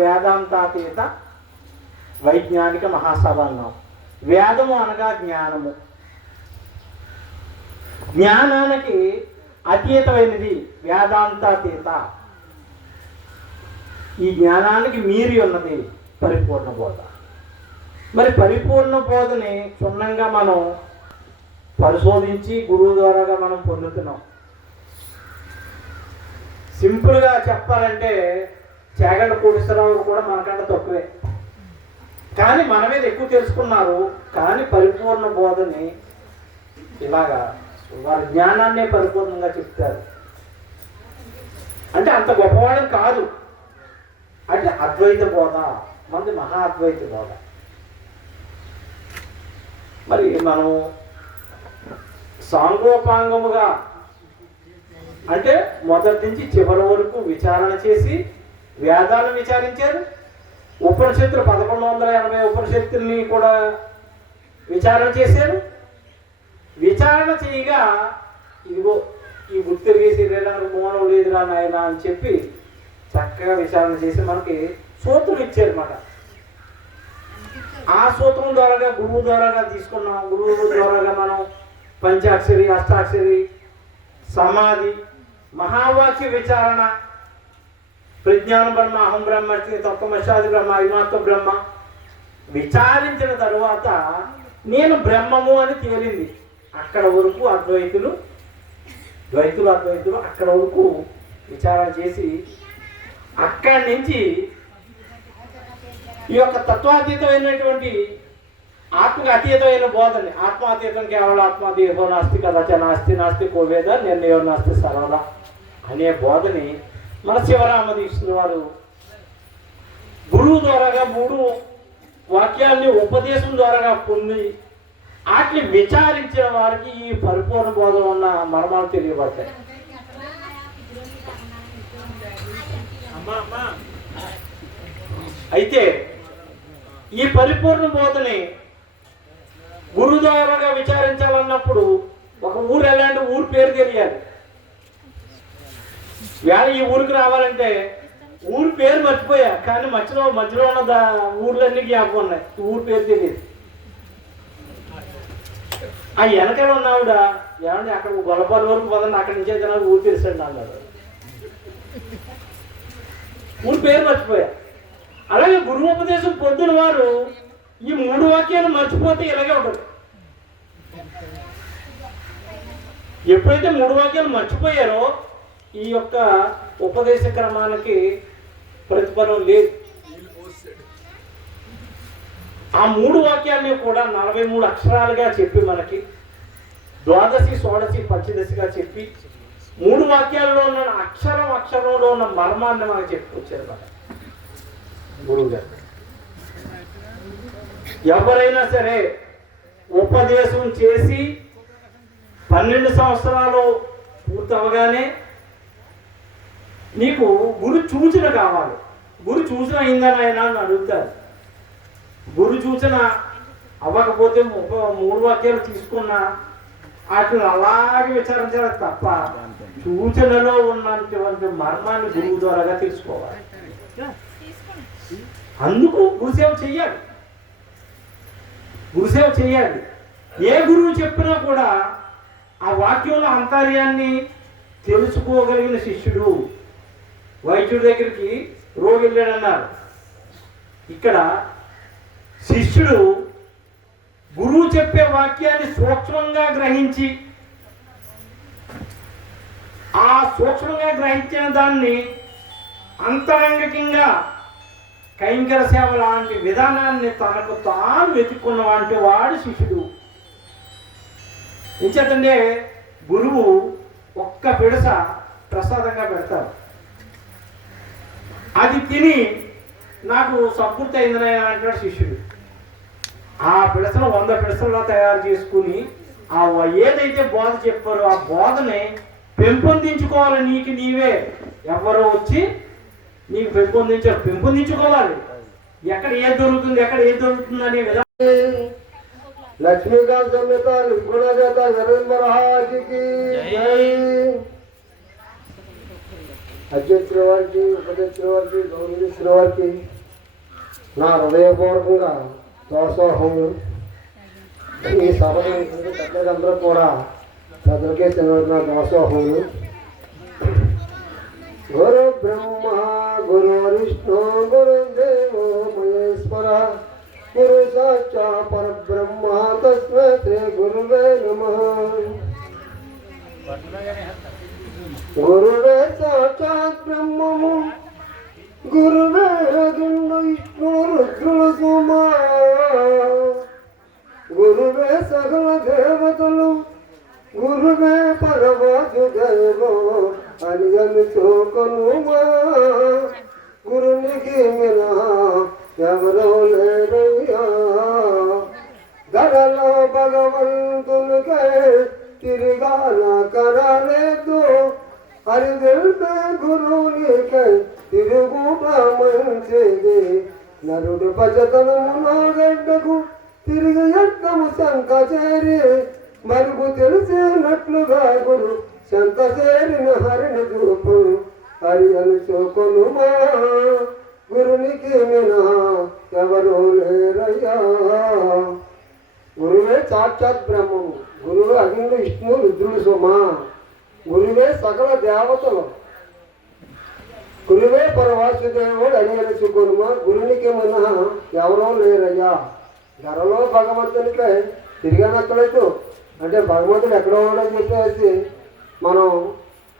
వేదాంతాతీత వైజ్ఞానిక మహాసభ అన్నాం. వేదము అనగా జ్ఞానము, జ్ఞానానికి అతీతమైనది వేదాంతాతీత. ఈ జ్ఞానానికి మీరి ఉన్నది పరిపూర్ణ బోధ. మరి పరిపూర్ణ బోధని క్షుణ్ణంగా మనం పరిశోధించి గురువు ద్వారాగా మనం పొందుతున్నాం. సింపుల్గా చెప్పాలంటే చేగండ కోటేశ్వరరావు కూడా మనకన్నా తక్కువే, కానీ మన మీద ఎక్కువ తెలుసుకున్నారు. కానీ పరిపూర్ణ బోధని ఇలాగా వారి జ్ఞానాన్నే పరిపూర్ణంగా చెప్తారు. అంటే అంత గొప్పవాళ్ళం కాదు, అంటే అద్వైత బోధ, మంది మహా అద్వైత బోధ. మరి మనం సాంగోపాంగముగా అంటే మొదటి నుంచి చివరి వరకు విచారణ చేసి వేదాలను విచారించారు. ఉపనిషత్తులు 1180 ఉపనిషత్తుల్ని కూడా విచారణ చేశారు. విచారణ చేయగా ఇదిగో ఈ గుర్తిరిగే శరీరానికి మూలం లేదురా నాయన అని చెప్పి చక్కగా విచారణ చేసి మనకి సూత్రం ఇచ్చారన్నమాట. ఆ సూత్రం ద్వారాగా గురువు ద్వారాగా తీసుకున్నాం. గురువు ద్వారాగా మనం పంచాక్షరి, అష్టాక్షరి, సమాధి, మహావాక్య విచారణ, ప్రజ్ఞాన బ్రహ్మ, అహం బ్రహ్మ, తత్వమశాది బ్రహ్మ, అవిమాత్వ బ్రహ్మ విచారించిన తరువాత నేను బ్రహ్మము అని తేలింది. అక్కడ వరకు అద్వైతులు అక్కడ వరకు విచారణ చేసి అక్కడి నుంచి ఈ యొక్క తత్వాతీతమైనటువంటి ఆత్మకు అతీతమైన బోధని, ఆత్మాతీతం కేవలం ఆత్మాదేహో నాస్తి కదాచ నాస్తి నాస్తి కోవేద నిర్ణయో నాస్తి సర్వదా అనే బోధని మన శివరామదీక్షుల వారు గురువు ద్వారాగా 3 వాక్యాల్ని ఉపదేశం ద్వారాగా పొంది వాటిని విచారించిన వారికి ఈ పరిపూర్ణ బోధ ఉన్న మర్మాలు తెలియబడతాయి. అయితే ఈ పరిపూర్ణ బోధని గురు ద్వారాగా విచారించాలన్నప్పుడు ఒక ఊరు ఎలాంటి ఊరు పేరు తెలియాలి. వేళ ఈ ఊరికి రావాలంటే ఊరు పేరు మర్చిపోయా, కానీ మధ్యలో ఉన్న ఊర్లన్నీ జ్ఞాపకం ఉన్నాయి. ఊరు పేరు తెలియదు. ఆ వెనకాల ఉన్నావిడ ఏమంటే అక్కడ గొల్లపాల వరకు పోదండి, అక్కడి నుంచి అయితే నాకు ఊరు తెలుసండి అన్నాడు. ఊరు పేరు మర్చిపోయా. అలాగే గురువుపదేశం పొద్దున వారు ఈ 3 వాక్యాలు మర్చిపోతే ఇలాగే ఉంటుంది. ఎప్పుడైతే 3 వాక్యాలు మర్చిపోయారో ఈ యొక్క ఉపదేశ క్రమానికి ప్రతిఫలం లేదు. ఆ 3 వాక్యాలని కూడా 43 అక్షరాలుగా చెప్పి మనకి ద్వాదశి, షోడశి, పంచదశిగా చెప్పి 3 వాక్యాల్లో ఉన్న అక్షరంలో ఉన్న మర్మాన్ని మనకు చెప్పుకొచ్చారు మన గురువు గారు. ఎవరైనా సరే ఉపదేశం చేసి 12 సంవత్సరాలు పూర్తవగానే నీకు గురు సూచన కావాలి. గురు సూచన అయిందా నాయన అని అడుగుతారు. గురు సూచన అవ్వకపోతే 3 వాక్యాలు తీసుకున్నా వాటిని అలాగే విచారించాలి తప్ప సూచనలో ఉన్నటువంటి మర్మాన్ని గురువు ద్వారాగా తెలుసుకోవాలి. అందుకు గురుసేవ చెయ్యాలి. గురుసేవ చెయ్యాలి. ఏ గురువు చెప్పినా కూడా ఆ వాక్యంలో అంతర్యాన్ని తెలుసుకోగలిగిన శిష్యుడు. వైద్యుడి దగ్గరికి రోగి వెళ్ళాడన్నారు. ఇక్కడ శిష్యుడు గురువు చెప్పే వాక్యాన్ని సూక్ష్మంగా గ్రహించి ఆ సూక్ష్మంగా గ్రహించిన దాన్ని అంతరంగికంగా కైంకర సేవ లాంటి విధానాన్ని తనకు తాను వెతుక్కున్న వంటి వాడు శిష్యుడు. ఎంచేతంటే గురువు ఒక్క పిడస ప్రసాదంగా పెడతారు. అది తిని నాకు సంపూర్తి అయిందని అంటాడు శిష్యుడు. ఆ పిడసను 100 పిడసలా తయారు చేసుకుని ఆ ఏదైతే బోధ చెప్పారో ఆ బోధని పెంపొందించుకోవాలి. నీకు నీవే ఎవరో వచ్చి నీకు పెంపొందించుకోవాలి. ఎక్కడ ఏది దొరుకుతుంది అనే విధానం. లక్ష్మీకాంత్ సమేత నిర్గుణజాత నరేంద్ర మహారాజుకి జై. అధ్యక్షుల వారికి, ఉపధ్యక్షుల వారికి, గౌరవించిన వారికి నా హృదయపూర్వకంగా దోసోహములు. ఈ సభలో పెద్దలందరూ కూడా పెద్దలకే చిన్న దోసోహములు. గురు బ్రహ్మ గురు విష్ణు గురుదేవో మహేశ్వర గురు సాక్షా పరబ్రహ్మ తస్మై శ్రీ గురువే నమః. గురువే సాక్షాత్ బ్రహ్మము గురువే అఖండ విష్ణు రుద్రుల సుమా గురువే సకల దేవతలు గురువే పరవాసుదేవో అడిగను చోకనుమా. గురునికి మినా ఎవరో లేరయ్యా. ధరలో భగవంతునికై తిరిగాన కనలేదు. హరిదిల్పే గురువునికై తిరుగుట మంచిది. నరుడు భజతనమున గడ్డకు తిరిగి ఎక్కము శంక చేరి మరుగు తెలిసినట్లుగా గురు శంక చేరిన హరిని చూపు హరి అని చోకొనుమా. గురునికి మినా ఎవరో లేరయ్యా. గురువే సాక్షాత్ బ్రహ్మము గురువే అఖండ విష్ణు రుద్రుడు సుమా గురువే సకల దేవతలు గురువే పరవాసుదేవుడు అని అనుకోనుమా. గురునికి మినా ఎవరో లేరయ్యా. ధరలో భగవంతునికై తిరిగానక్కలేదు. అంటే భగవంతుడు ఎక్కడ ఉన్నాడని చెప్పేసి మనం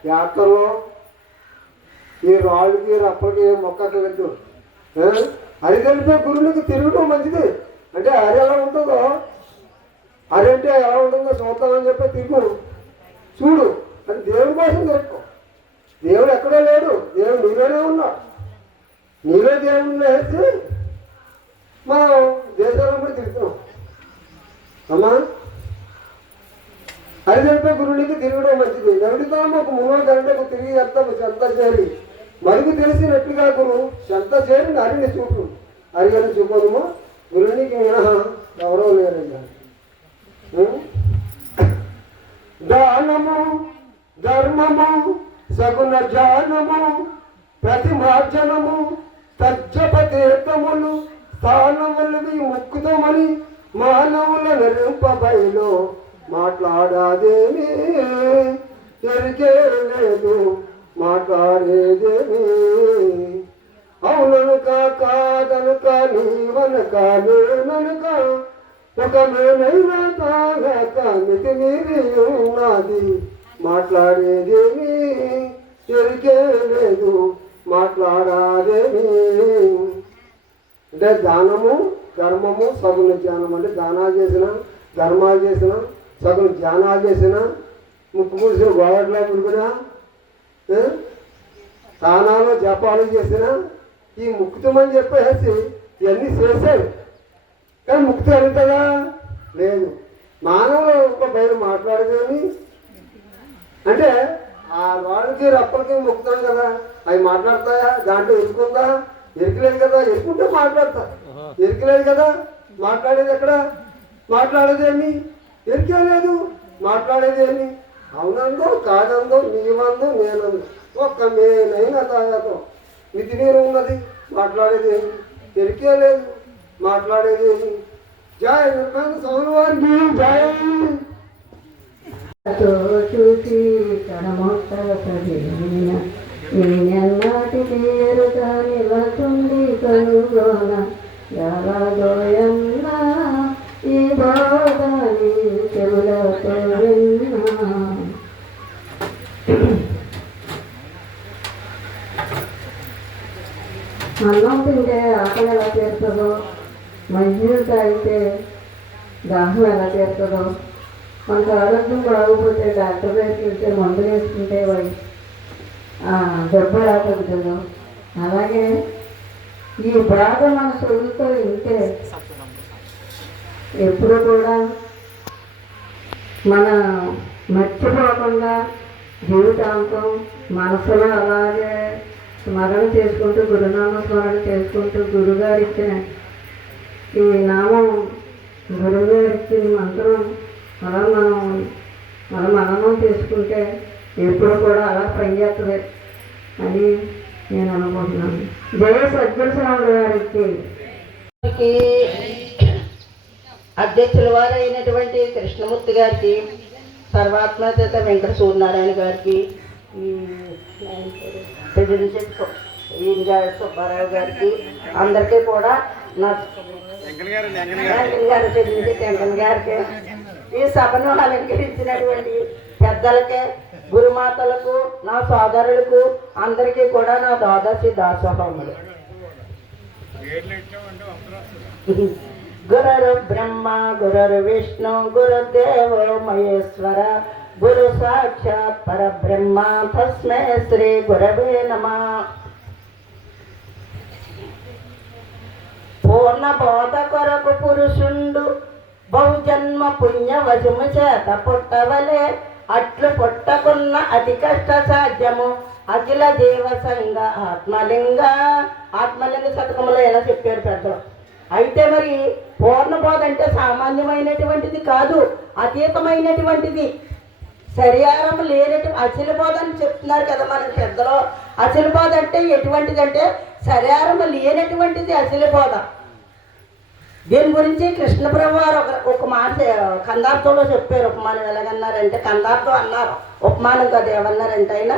యాత్రలో ఈ రాళ్ళకి రప్పకి మొక్కట్లేదు. అది తెలిపే గురువునికి తిరగడం మంచిది. అంటే హరి ఎలా ఉంటుందో హరి అంటే ఎలా ఉంటుందో చూద్దామని చెప్పి తిరుగు చూడు. అది దేవుడి కోసం తిరుక్కో. దేవుడు ఎక్కడో లేడు. దేవుడు నీలోనే ఉన్నాడు. నీలో దేవుడిని వేసి మనం దేశాలను కూడా తిరుగుతున్నాం అమ్మా. హరి తెలిపే గురువునికి తిరగడం మంచిది. నరుడితో ఒక 3 గంటలకు తిరిగి వెళ్తాము చెంత చేరి మరుగు తెలిసినట్లుగా గురు చెంత చేరి హరిని చూపు హరి అని చూపదము. గురువునికి మినహా ఎవరో లేరయ్యా. దానము ధర్మము సగుణ జానము ప్రతిమార్జనము తర్జపతీర్థములు స్థానములవి ముక్కుతమని మానవుల నిరింపబైలో మాట్లాడాదేమి ఎరికే లేదు మాట్లాడేదేమి. అవుననుక కాదనుక నీవనక నేననుక ఒక మేనైనా తాగాక మితి మీరి ఉన్నది మాట్లాడేదేమి ఎరికే లేదు మాట్లాడాదేమి. అంటే దానము ధర్మము సగుణ జ్ఞానం. అంటే దానాలు చేసిన ధర్మాలు చేసిన సగుణ జ్ఞానాలు చేసిన ముక్కు పూసిన గోడలో పురుగునా దానాలు జపాలు చేసిన ఈ ముక్తమని చెప్పేసి ఇవన్నీ చేశాడు. కానీ ముక్తి అడుగుతుందా? లేదు. మానవులు ఒక బయట మాట్లాడదని అంటే ఆ వాళ్ళకి రప్పలకి మొక్కుతాం కదా, అవి మాట్లాడతాయా? దాంట్లో ఎరుకుందా? ఎరికలేదు కదా. ఎరుకుంటే మాట్లాడతా, ఎరికలేదు కదా. మాట్లాడేది ఎక్కడ? మాట్లాడేదేమి? ఎరికేలేదు. మాట్లాడేదేమి? అవునందో కాదందో, నీవందో నేనందో, ఒక్క మేనైన తాయాతో మితి నీరు ఉన్నది. మాట్లాడేదేమి? ఎరికేలేదు. మాట్లాడేదేమి? జై సౌలు వారికి జై. చూసి కడమొట్టటి పేరు కాని వస్తుంది కనుగోన ఎలాగోయన్న ఈ బాధని చెవులతో విన్నా. అన్నం తింటే ఆకలి ఎలా తీరుతుందో, మంచినీళ్ళు తాగితే దాహం ఎలా తీరుతుందో, మనకు ఆరోగ్యం బాగోపోతే డాక్టర్ దగ్గరికి వెళ్తే మందులు వేసుకుంటే జబ్బు ఎలా తగ్గుతుందో, అలాగే ఈ బాధ మన చెవులతో వింటే ఎప్పుడు కూడా మన మర్చిపోకుండా జీవితాంతం మనసులో అలాగే స్మరణ చేసుకుంటూ, గురునామ స్మరణ చేసుకుంటూ, గురుగారు ఇచ్చిన ఈ నామం, గురువుగారు ఇచ్చిన మంత్రం అలా మనం మననం చేసుకుంటే ఎప్పుడు కూడా అలా పనిచేస్తుంది అని నేను అనుకుంటున్నాను. జయ సద్గురు స్వామి గారికి, అధ్యక్షుల వారు అయినటువంటి కృష్ణమూర్తి గారికి, సర్వాత్మచేత వెంకట సూర్యనారాయణ గారికి, ప్రెసిడెంట్ సుబ్బారావు గారికి, అందరికీ కూడా నా గారు వెంకన్న గారికి, ఈ సభను అలంకరించినటువంటి పెద్దలకే, గురుమాతలకు, నా సోదరులకు అందరికీ కూడా నా ద్వాదశి దాసోహములు. గురుర్ బ్రహ్మ గురుర్ విష్ణు గురుదేవో మహేశ్వర గురు సాక్షాత్ పరబ్రహ్మ తస్మై శ్రీ గురవే నమః. పూర్ణ బోధ కొరకు పురుషుండు బహుజన్మ పుణ్య వశము చేత పుట్టవలే, అట్లు పుట్టకున్న అతి కష్ట సాధ్యము అఖిల జీవ సంఘ ఆత్మలింగ శతకములో ఎలా చెప్పారు పెద్దలు. అయితే మరి పూర్ణబోధ అంటే సామాన్యమైనటువంటిది కాదు, అతీతమైనటువంటిది, శరీరం లేనటువంటి అసలు బోధ అని చెప్తున్నారు కదా మనకి పెద్దలు. అసలు బోధ అంటే ఎటువంటిది అంటే శరీరం లేనటువంటిది అసలు బోధ. దీని గురించి కృష్ణప్రభు వారు ఒక మాట కందార్థంలో చెప్పారు. ఉపమానం ఎలాగన్నారంటే, కందార్థం అన్నారు, ఉపమానం కదా, ఏమన్నారంటే ఆయన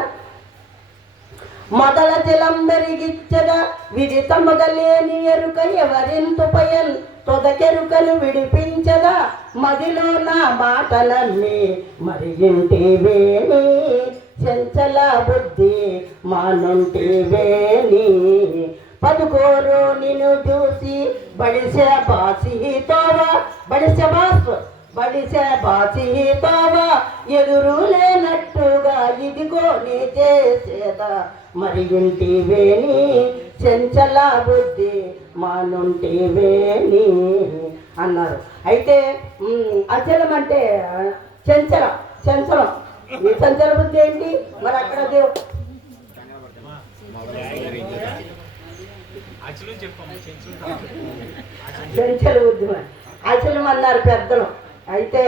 మొదల జలం మెరిగిచ్చద విదితముగలేని ఎరుక ఎవరింతుపయన్ తొదకెరుకను విడిపించదా మదిలో నా మాట నమ్మి మరి ఇంటివేని చంచల బుద్ధి మానుంటివేని పదుకోరు నిన్ను చూసి బడిసే బాసితోవా ఎదురు లేనట్టుగా ఇదిగో నీ చేసేదా మరి ఇంటివేని చంచల బుద్ధి మానుంటివేని అన్నారు. అయితే అచలం అంటే చంచలం. ఈ చంచల బుద్ధి ఏంటి మరి? అక్కడ చంచల బుద్ధి అచలం అన్నారు పెద్దలు. అయితే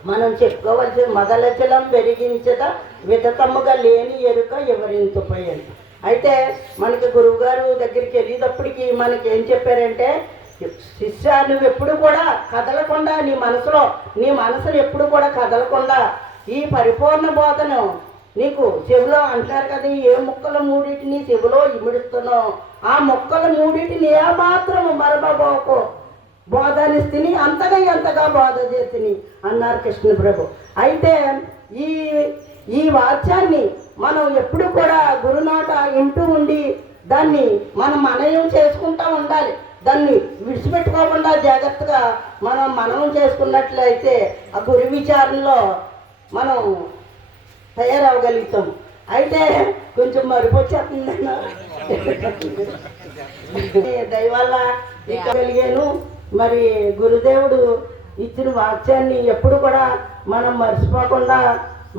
మనం చెప్పుకోవాల్సిన మొదలచలం పెరిగించట విధతముగా లేని ఎరుక ఎవరింతుపోయాను. అయితే మనకి గురువుగారు దగ్గరికి వెళ్ళేటప్పటికి మనకి ఏం చెప్పారంటే, శిష్య నువ్వు ఎప్పుడు కూడా కదలకుండా నీ మనసును ఎప్పుడు కూడా కదలకుండా ఈ పరిపూర్ణ బోధను నీకు చెవిలో అంటారు కదా, ఏ ముక్కల మూడింటిని చెవిలో ఇమిడుస్తున్నావు ఆ ముక్కల మూడింటిని ఏమాత్రము మరబోకు బోధనిస్తిని ఎంతగా బోధ చేతిని అన్నారు కృష్ణ ప్రభు. అయితే ఈ వాక్యాన్ని మనం ఎప్పుడు కూడా గురునాట ఇంటూ ఉండి దాన్ని మనం మననం చేసుకుంటూ ఉండాలి. దాన్ని విడిచిపెట్టుకోకుండా జాగ్రత్తగా మనం మననం చేసుకున్నట్లయితే ఆ గురు విచారణలో మనం తయారవగలుగుతాం. అయితే కొంచెం మరిపొచ్చేస్తుందన్న దయవల్ల కలిగాను. మరి గురుదేవుడు ఇచ్చిన వాక్యాన్ని ఎప్పుడు కూడా మనం మర్చిపోకుండా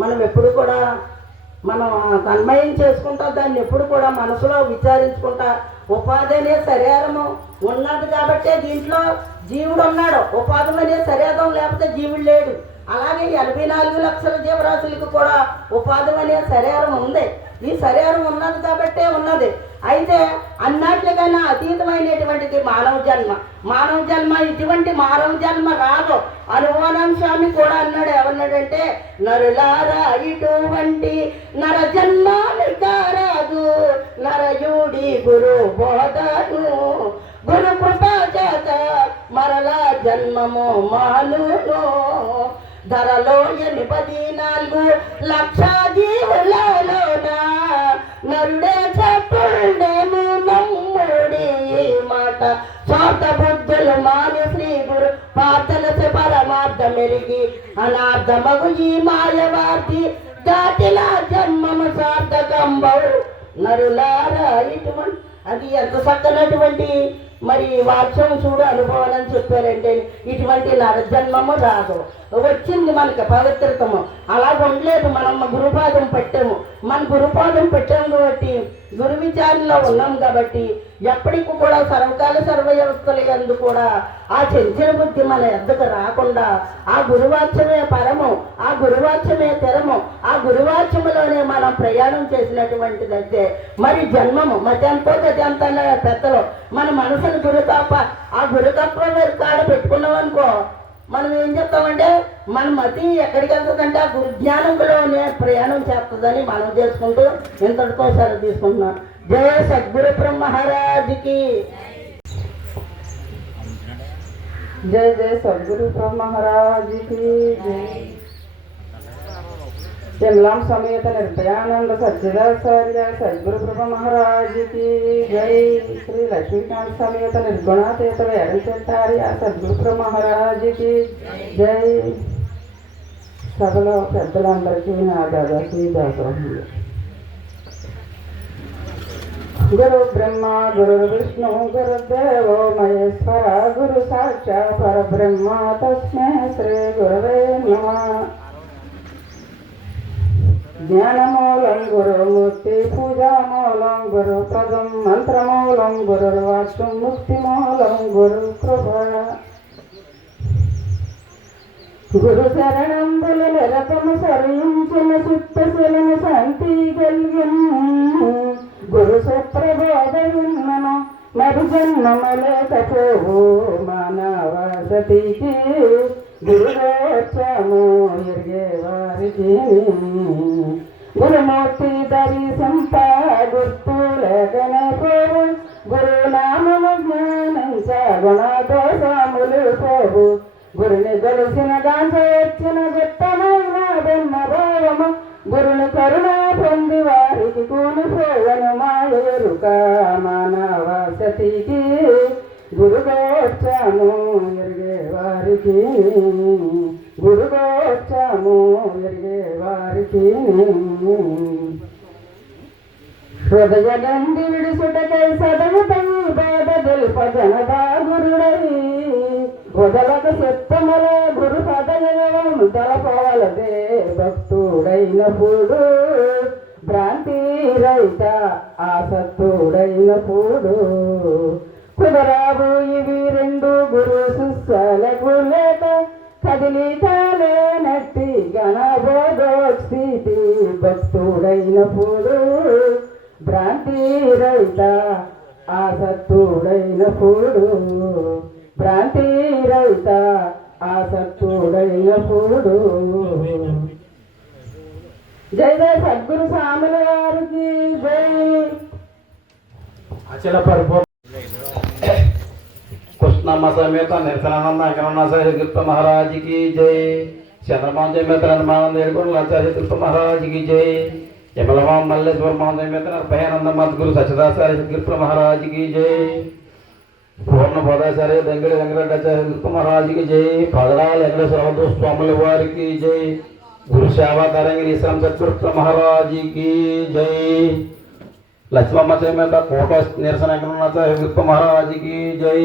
మనం ఎప్పుడు కూడా మనం తన్మయం చేసుకుంటా దాన్ని ఎప్పుడు కూడా మనసులో విచారించుకుంటా ఉపాధి అనే శరీరము ఉన్నది కాబట్టే దీంట్లో జీవుడు ఉన్నాడు. ఉపాధి అనే శరీరం లేకపోతే జీవుడు లేడు. అలాగే 84 లక్షల జీవరాశులకు కూడా ఉపాధి అనే శరీరం ఉంది. ఈ శరీరం ఉన్నది కాబట్టే ఉన్నది. అయితే అన్నట్లుగానే అతీతమైనటువంటిది మానవ జన్మ. మానవ జన్మ ఇటువంటి మానవ జన్మ రాదు. అనుమానం స్వామి కూడా అన్నాడు. ఏమన్నాడంటే, నరులారా ఇటువంటి నర జన్మానికి రాదు, నరయుడి గురు బోధను, గురు కృపా చేత మరలా జన్మము మానును. ధరలో 84 లక్ష జీవులలోన నరుడే చెప్పుండేము నమ్ముడి మాట. స్వార్థ బుద్ధులు మాని శ్రీ గురు పాతలసి పరమార్థ మెరిగి అనార్థమగు ఈ మాయవాది దాటిన జన్మము సార్థకంబవు. నరులారా ఇటువంటి అది ఎంత చక్కనటువంటి మరి వాక్యం చూడు అనుభవం అని చెప్పారంటే, ఇటువంటి నరజన్మము రాదు. వచ్చింది మనకి పవిత్రతము. అలా ఉండలేదు. మనం గురుపాదం పెట్టాము. మన గురుపాదం పెట్టాము కాబట్టి గురు విచారణలో ఉన్నాం కాబట్టి ఎప్పటికి కూడా సర్వకాల సర్వవ్యవస్థల యందు కూడా ఆ చంచల బుద్ధి మన ఎద్దకు రాకుండా ఆ గురువాక్యమే పరము, ఆ గురువాక్యమే తెరము, ఆ గురువాక్యములోనే మనం ప్రయాణం చేసినటువంటిదైతే మరి జన్మము మధ్యంతో గజంత పెద్దలు మన మనసును గురుతప్ప ఆ గురుతత్వం మీరు కాడ పెట్టుకున్నాం అనుకో, మనం ఏం చెప్తామంటే మన మతి ఎక్కడికి వెళ్తుందంటే ఆ గురుజ్ఞానంలోనే ప్రయాణం చేస్తుందని మనం చేసుకుంటూ ఇంతటితో సెలవు తీసుకుంటున్నాం. జయ సద్గురు బ్రహ్మహారాజుకి జయ. జయ సద్గురు బ్రహ్మహారాజుకి జయ. శిమలాం సమేత నిర్భయానంద సజ్జదాచార్య సద్గురు బ్రహ్మ మహారాజుకి జై. శ్రీ లక్ష్మీకాంత్ సమేత నిర్గుణాతీత వేరంచార్య సద్గురు బ్రహ్మ మహారాజుకి జై. సభలో పెద్దలందరికీ నా దాదాపు దాసోహములు. గురు బ్రహ్మ గురు విష్ణు గురుదేవో మహేశ్వర గురు సాక్షాత్ పరబ్రహ్మ తస్మై శ్రీ గురవే నమః. జ్ఞానమూలం గురుమూర్తి పూజామూలం గురు పదం మంత్రమూలం గురువాక్యం ముక్తిమూలం గురు కృప. గురు శరణంబులు నిరతము సరించిన చిత్తశలను శాంతి కలిగిన గురు సుప్రబోధ విన్నను మరి జన్మలేకపోవు మానవ సతికి గురువేచ్చము ఎరిగే వారికి గురుమూర్తి దర్శింప గుర్తు లేకనే పోవు గురునామము జ్ఞానించ గుణదోషములు పోవు గురుని గెలిచిన గాంచ వచ్చిన గొప్పమైన బ్రహ్మభావము గురుని కరుణ పొంది వారికి కూలిపోవను మాయేరుక మానవ సతికి గురుగోచ్చాము ఎరిగే వారికి గురుగోచ్చాము ఎరిగే వారికి హృదయ గంధి విడుసుటకై సదముపై బాధ తెలుప జనదా గురుడై వదలక చిత్తముల గురు పదయం తలపోలదే భక్తుడైనప్పుడు భ్రాంతి రైత ఆసక్తుడైనప్పుడు కుదరాబు ఇవి రెండు గురు శిష్యులకు లేక కదిలి కాలేనట్టి గణబోధోస్థితి భక్తుడైనప్పుడు భ్రాంతి రైత ఆసక్తుడైనప్పుడు భ్రాంతి రైత ఆసక్తుడైనప్పుడు. జై జయ సద్గురు స్వాముల వారికి జై. అచల పరిపూర్ణ కృష్ణమ్మ సమేత నిర్తనానంద అగ్రనాచార్య కృష్ణ మహారాజుకి జై. చంద్రమాన్ సమేత నిర్మానంద ఏడుకొండలాచార్య కృష్ణ మహారాజుకి జై. యమలమాం మల్లేశ్వర మాన్ సమేత నిర్భయానంద మద్గురు సచిదాచార్య కృష్ణ మహారాజుకి జై. పూర్ణ బోధాచార్య దంగడి వెంకటాచార్య కృష్ణ మహారాజుకి జై. పదడాల వెంకటేశ్వర స్వాముల వారికి జై. గురు సేవా తరంగిణి శ్రీ సత్కృష్ణ మహారాజుకి జై. లక్ష్మమ్మ సమేత కోట నిరసన వెంకటాచార్య కృష్ణ మహారాజుకి జై.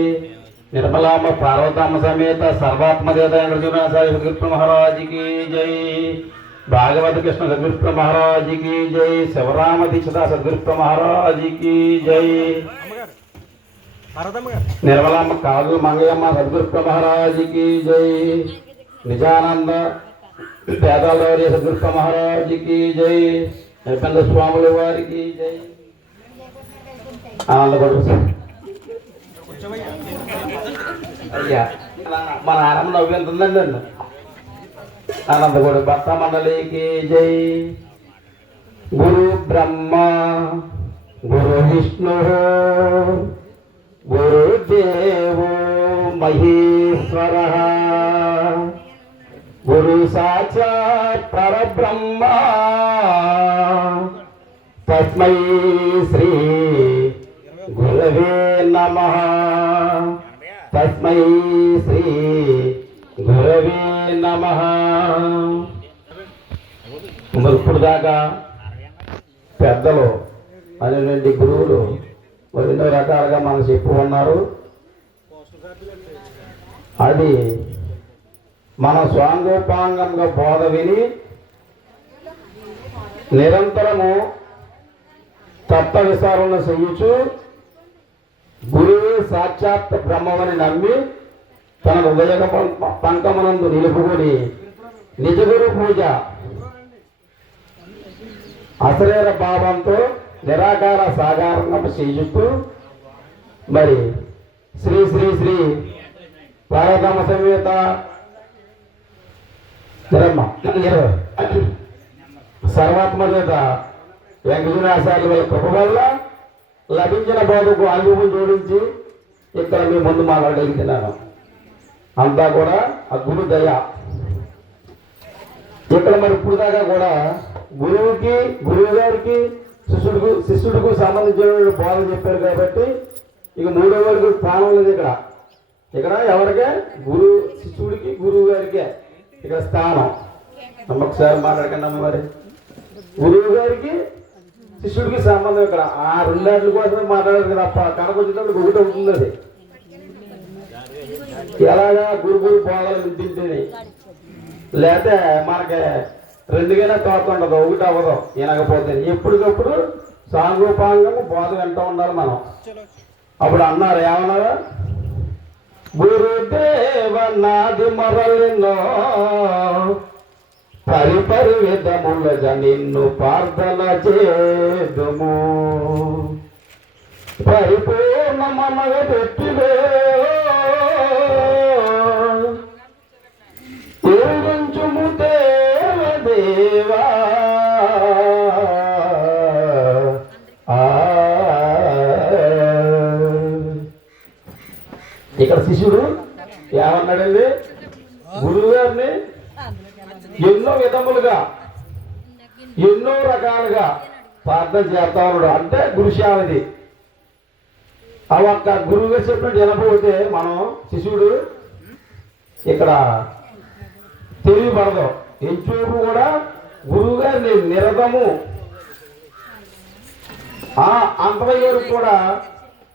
నిర్మలామ్మ పార్వతమ్మ సమేత సర్వాత్మదేత వెంకటాచార్య కృష్ణ మహారాజుకి జై. భాగవత కృష్ణ సద్గురు మహారాజ్ की जय, శివరామ దీక్షిత సద్గురు మహారాజ్ की जय, నిర్మలమ్మ కాదు మంగయ్యమ్మ సద్గురు మహారాజ్ की जय, నిజానంద పేదాలవారి సద్గురు మహారాజ్ की जय, నిర్బంధ స్వాముల వారికి జై. ఆనందపడు అయ్యా, మన ఆనందం నవ్వుతుందండి నన్ను. ఆనందపడు భక్త మండలికి జై. గురు బ్రహ్మ గురు విష్ణు గురుదేవో మహేశ్వర గురు సాక్షాత్ పరబ్రహ్మ తస్మై శ్రీ గురవే నమః. తస్మై శ్రీ గురవే నమః. ఇప్పుడు దాకా పెద్దలు అనేటువంటి గురువులు మరి ఎన్నో రకాలుగా మనకు చెప్పు ఉన్నారు. అది మన స్వాంగోపాంగంగా బోధ విని నిరంతరము తత్వ విచారణ చెయ్యొచ్చు. గురువే సాక్షాత్ బ్రహ్మమని నమ్మి తన హృదయ పంకమనందు నిలుపుకొని నిజగురు పూజ అశరీర భావంతో నిరాకార సాకారంగా చేయుతూ మరి శ్రీ శ్రీ శ్రీ పార్వతమ్మ సమేత సర్వాత్మచేత వెంకటేశ్వర కృప వల్ల లభించిన బోధకు అనుభవం జోడించి ఇక్కడ మీ ముందు మాట్లాడగలుగుతున్నాను. అంతా కూడా ఆ గురు దయ. ఇక్కడ మరి ఇప్పుడు దాకా కూడా గురువుకి గురువు గారికి శిష్యుడికి సంబంధించిన బోధ చెప్పారు కాబట్టి ఇక మూడో వరకు స్థానం లేదు. ఇక్కడ ఎవరికే గురువు శిష్యుడికి గురువు గారికే ఇక్కడ స్థానం. ఒకసారి మాట్లాడకండి మరి. గురువు గారికి శిష్యుడికి సంబంధం ఇక్కడ ఆ రెండాట్ల కోసం మాట్లాడారు తప్ప కనకొచ్చేటప్పుడు ఒకటి అవుతుంది. అది ఎలాగా గురు బోధలు వింటుంటేనే లేకపోతే మనకి రెండుగానే తోట ఉండదు, ఒకటి అవ్వదు. వినకపోతే ఎప్పటికప్పుడు సాంగోపాంగం బోధ వింటూ ఉండాలి మనం. అప్పుడు అన్నారు ఏమన్నారు? గురుదేవ నాది మరలినో పరిపరి విధములుగా నిన్ను ప్రార్థన చేదుము, పరిపూర్ణమనగా పెట్టిదే ఏమించుము దేవదేవా. ఇక్కడ శిష్యుడు ఏమన్నాడండి? గురువు గారిని ఎన్నో విధములుగా ఎన్నో రకాలుగా ప్రార్థన చేస్తా ఉన్నాడు. అంటే గురుశాలది ఆ ఒక్క గురువుగా చెప్పినట్టు వినకపోతే మనం శిష్యుడు ఇక్కడ తెలియబడదు. ఎంచూపు కూడా గురువు గారిని నిరతము అంతవరకు కూడా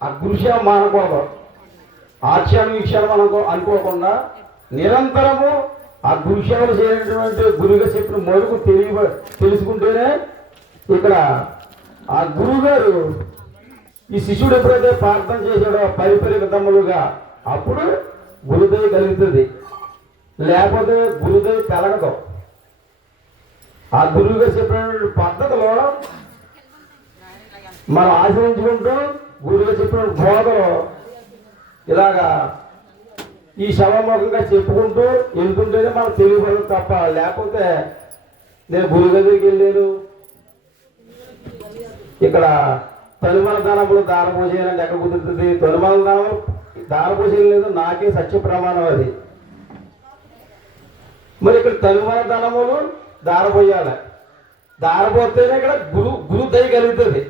ఆ గురుశా మానకూడదు. ఆక్షేపం వీక్షణం అనుకోకుండా నిరంతరము ఆ గురుసేవలు చేయనటువంటి గురువుగా చెప్పిన మొదలు తెలుసుకుంటేనే ఇక్కడ ఆ గురువు గారు ఈ శిష్యుడు ఎప్పుడైతే ప్రార్థన చేశాడో పరిపరి విధములుగా అప్పుడు గురుదయ కలుగుతుంది. లేకపోతే గురుదయ కలగదు. ఆ గురువుగా చెప్పినటువంటి పద్ధతిలో మనం ఆచరించుకుంటూ గురువుగా చెప్పిన బోధలో ఇలాగా ఈ శవముఖంగా చెప్పుకుంటూ వెళ్తుంటేనే మనకు తెలియబడదు తప్ప లేకపోతే నేను గురువు దగ్గరికి వెళ్ళాను ఇక్కడ తనుమల దానములు దానభోజనం ఎక్కడ కుదురుతుంది? తనుమల దానములు దానభోజనం లేదు, నాకే సత్య ప్రమాణం అది. మరి ఇక్కడ తనుమల దానములు దారపోయాలి. దారపోతేనే ఇక్కడ గురు దయ కలుగుతుంది.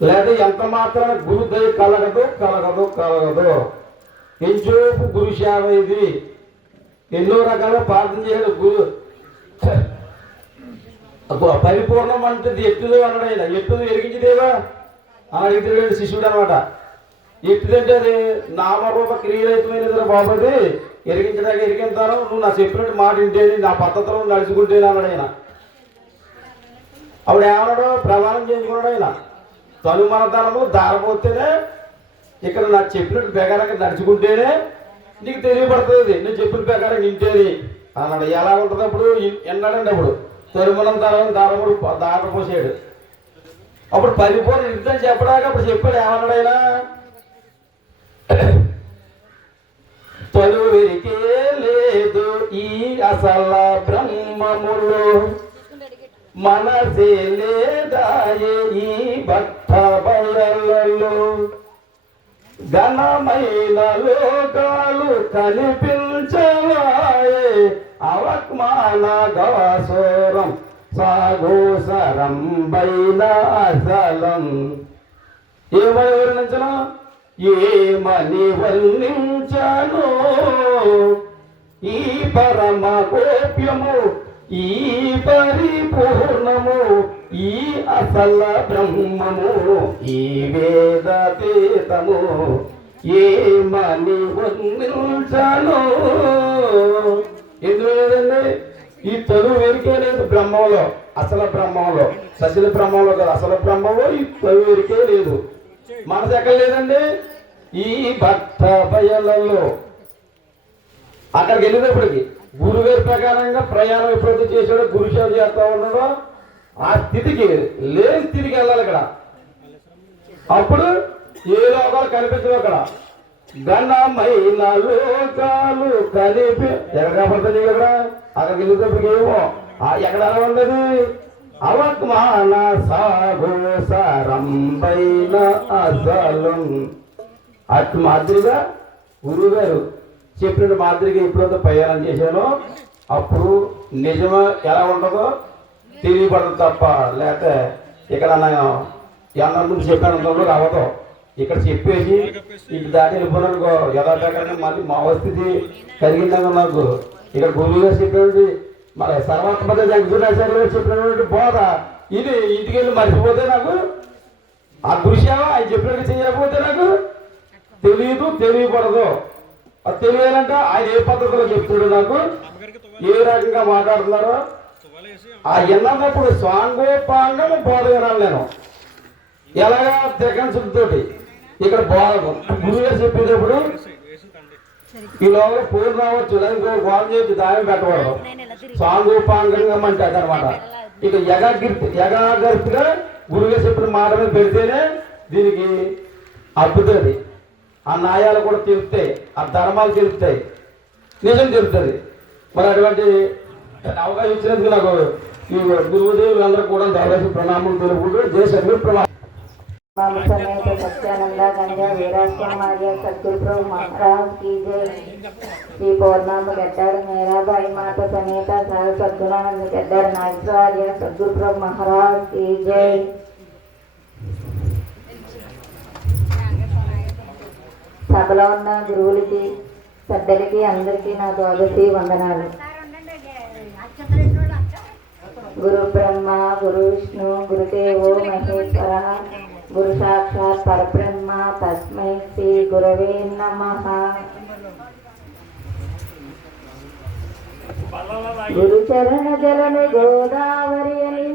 లేదా ఎంత మాత్రం గురు దయ కలగదు. ఎంచోపు గురు సేవ ఇది. ఎన్నో రకాలుగా ప్రార్థన చేయడం గురు పరిపూర్ణం అంటే ఎట్టుదో అన్నాడు ఆయన. ఎట్టుదు ఎరిగించదేవా అని అడిగితే శిష్యుడు అనమాట. ఎట్టుదంటే అది నామరూప క్రియరహితమైనది బాబది, ఎరిగించడానికి ఎరిగింతాను, నువ్వు నా చెప్పినట్టు మాట వింటేని నా పద్ధతిలో నడుచుకుంటేనే అన్నాడు ఆయన. అప్పుడు ఏమన్నాడు? ప్రమాణం చేయించుకున్నాడు ఆయన. తను మన ధనము దారపోతేనే ఇక్కడ నాకు చెప్పినట్టు ప్రకారంగా నడుచుకుంటేనే నీకు తెలియబడుతుంది, నేను చెప్పిన ప్రకారం వింటేని అన్నాడు. ఎలా ఉంటుంది అప్పుడు? ఎన్నాడండి అప్పుడు తరుమలం దారముడు దారపోసాడు. అప్పుడు పరిపూర్ణ యుద్ధం చెప్పడానికి అప్పుడు చెప్పాడు. ఏమన్నాడు ఆయన? తొలువిరికే లేదు ఈ అసల బ్రహ్మములో, మనసే లేదాయే ఈ భక్త బయలలో, ఘనమైన లోకాలు కనిపించవాయే అవక్మాన గవాసోరం సాగోసరం బైన అసలం. ఏమని వర్ణించను? ఏమని వర్ణించను ఈ పరమ గోప్యము, ఈ పరిపూర్ణము, ఈ అసల బ్రహ్మము, ఈ వేదతీతము, ఏమని వర్ణించను. ఎందుకు లేదండి? ఈ చదువు వెరికే లేదు బ్రహ్మంలో, అసలు బ్రహ్మంలో. సశిల బ్రహ్మంలో కదా, అసలు బ్రహ్మంలో ఈ చదువు వెరికే లేదు. మనసు ఎక్కడ లేదండి? ఈ భక్త బయలలో. అక్కడికి వెళ్ళినప్పటికి గురుగారి ప్రకారంగా ప్రయాణం ఎప్పుడైతే చేశాడో, గురు సేవ చేస్తా ఉన్నాడో, ఆ స్థితికి లేని స్థితికి వెళ్ళాలి. ఇక్కడ అప్పుడు ఏ లోకాలు కనిపించవు. అక్కడ ఘనమైన లోకాలు కలిపి ఎక్కడ కనపడుతుంది? ఇక్కడ అక్కడికి వెళ్ళేటప్పటికి ఏమో ఎక్కడ ఎలా ఉన్నది? అవక్మాన సాగోసరంబైన అసలం. అటు మాదిరిగా గురువు గారు చెప్పిన మాదిరిగా ఎప్పుడైతే ప్రయాణం చేశానో అప్పుడు నిజమో ఎలా ఉంటుందో తెలియబడదు తప్ప, లేకపోతే ఇక్కడ నేను ఎంత ముందు చెప్పాను రావతో ఇక్కడ చెప్పేసి ఇటు దాటి వెళ్ళిపోయినానుకో యథాప్రకారంగా మళ్ళీ మా స్థితి కలిగిందని నాకు ఇక్కడ గురువు గారు చెప్పినటువంటి మరి సర్వాత్మక వెంకటేశ్వర గారు చెప్పినటువంటి బోధ ఇది ఇంటికి వెళ్ళి మర్చిపోతే నాకు ఆ గురుసేవ ఆయన చెప్పినట్టు చేయకపోతే నాకు తెలియపడదు. అది తెలియాలంటే ఆయన ఏ పద్ధతిలో చెప్తాడు, నాకు ఏ రకంగా మాట్లాడుతున్నారో ఆ ఎన్నప్పుడు స్వాంగోపాంగము బోధ వినాలి నేను. ఎలాగా త్రికంశులతోటి ఇక్కడ బోధ గురువుగారు చెప్పేటప్పుడు ఈ లోపల పూర్ణ రావచ్చు, లేదా ఇంకో గోడ చేసి దాయం పెట్టకూడదు. స్వాంగోపాంగంగా అంటే అదనమాట. ఇక యగాగర్తిగా గురువుగారు చెప్పిన మాట మీద పెడితేనే దీనికి అద్భుతది. ఆ న్యాయాలు కూడా తెలుస్తాయి, ఆ ధర్మాలు తెలుస్తాయి, నిజం తెలుస్తుంది. మరి అటువంటి అవకాశం ఇచ్చినందుకు నాకు ఈ గురువుదేవులు అందరూ కూడా దాదాపు ప్రణామం తెలుపుకుంటూ దేశంలో समेत सत्यानंदा गंजा वीरास्वामार्य सद्गुरु प्रभु महाराज की जय। श्री पौर्णम गड्डर मेरा भाई माता समेत सह सद्गुणानंद गड्डर नागेश्वर्य सद्गुरु प्रभु महाराज की जय। సభలో ఉన్న గురువులకి పెద్దలకి అందరికీ నా ద్వాదశి వందనాలు. గురు బ్రహ్మ గురు విష్ణు గురుదేవో మహేశ్వర గురు సాక్షాత్ పరబ్రహ్మ తస్మై శ్రీ గురవే నమః. గురు చరణ జలమి గోదావరి అని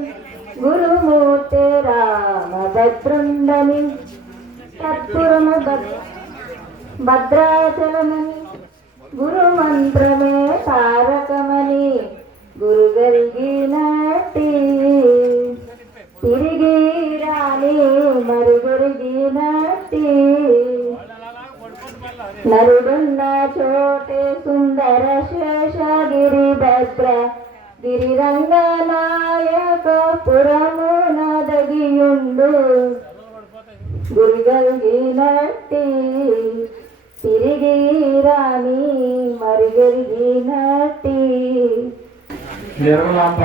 గురుమూర్తి రామభద్రుండని తత్పురము భద్రాచలమని గురు మంత్రమే తారకమని గురు గరిగినట్టి తిరిగి రాని మరుగురిగినట్టి నరుడున్న చోటే సుందర శేషగిరి భద్ర గిరిరంగనాయక పురము నదగియుండు గురిగలిగినట్టి తిరిగి రాని మరిగలిగినట్టి. నిర్మలాంబ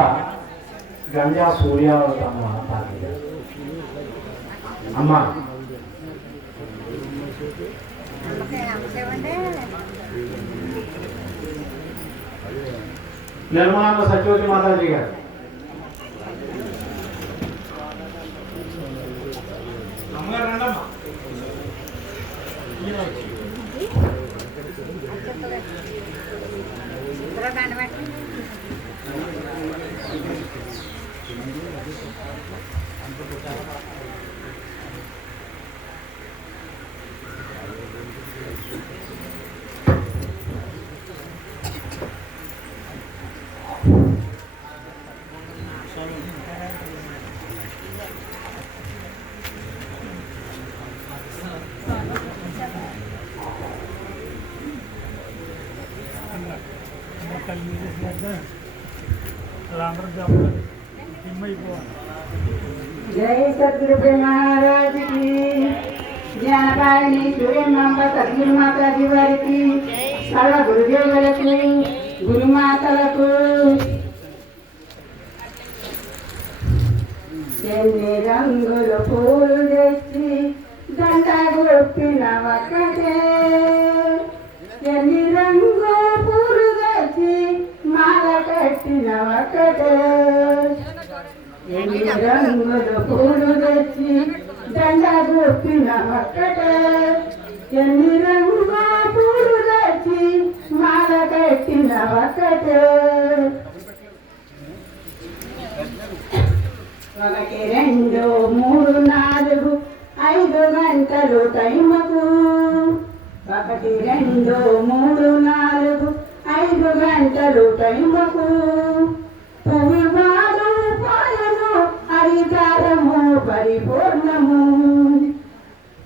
గంజా సూర్యావతమ్మ అమ్మ నిర్మలాంబ సత్యవతి మాతాజీ గారు అమ్మగారు రండమ్మా. जय सतगुरु महाराज की ज्ञानकारिणी सूर्यमांबा सद्गुरु माता जी वाరికి సర్వ గురుదేవులకు గురుమాతలకు ఎన్ని రంగుల పూలు తెచ్చి దండ గొప్పిన ఒక్కటే ఎన్ని రంగుల పూలు తెచ్చి మాల కట్టిన ఒక్కటే ఎన్ని రంగుల పూలు తెచ్చి దండ గొప్పిన ఒక్కటే ఎన్ని రంగుల పూలు తెచ్చి మాల కట్టిన ఒక్కటే ఒకటి రెండు మూడు నాలుగు 5 గంటలు టైముకు ఒకటి రెండు మూడు నాలుగు 5 గంటలు టైముకు పువ్వువాడు పాయను హరిదారము పరిపూర్ణము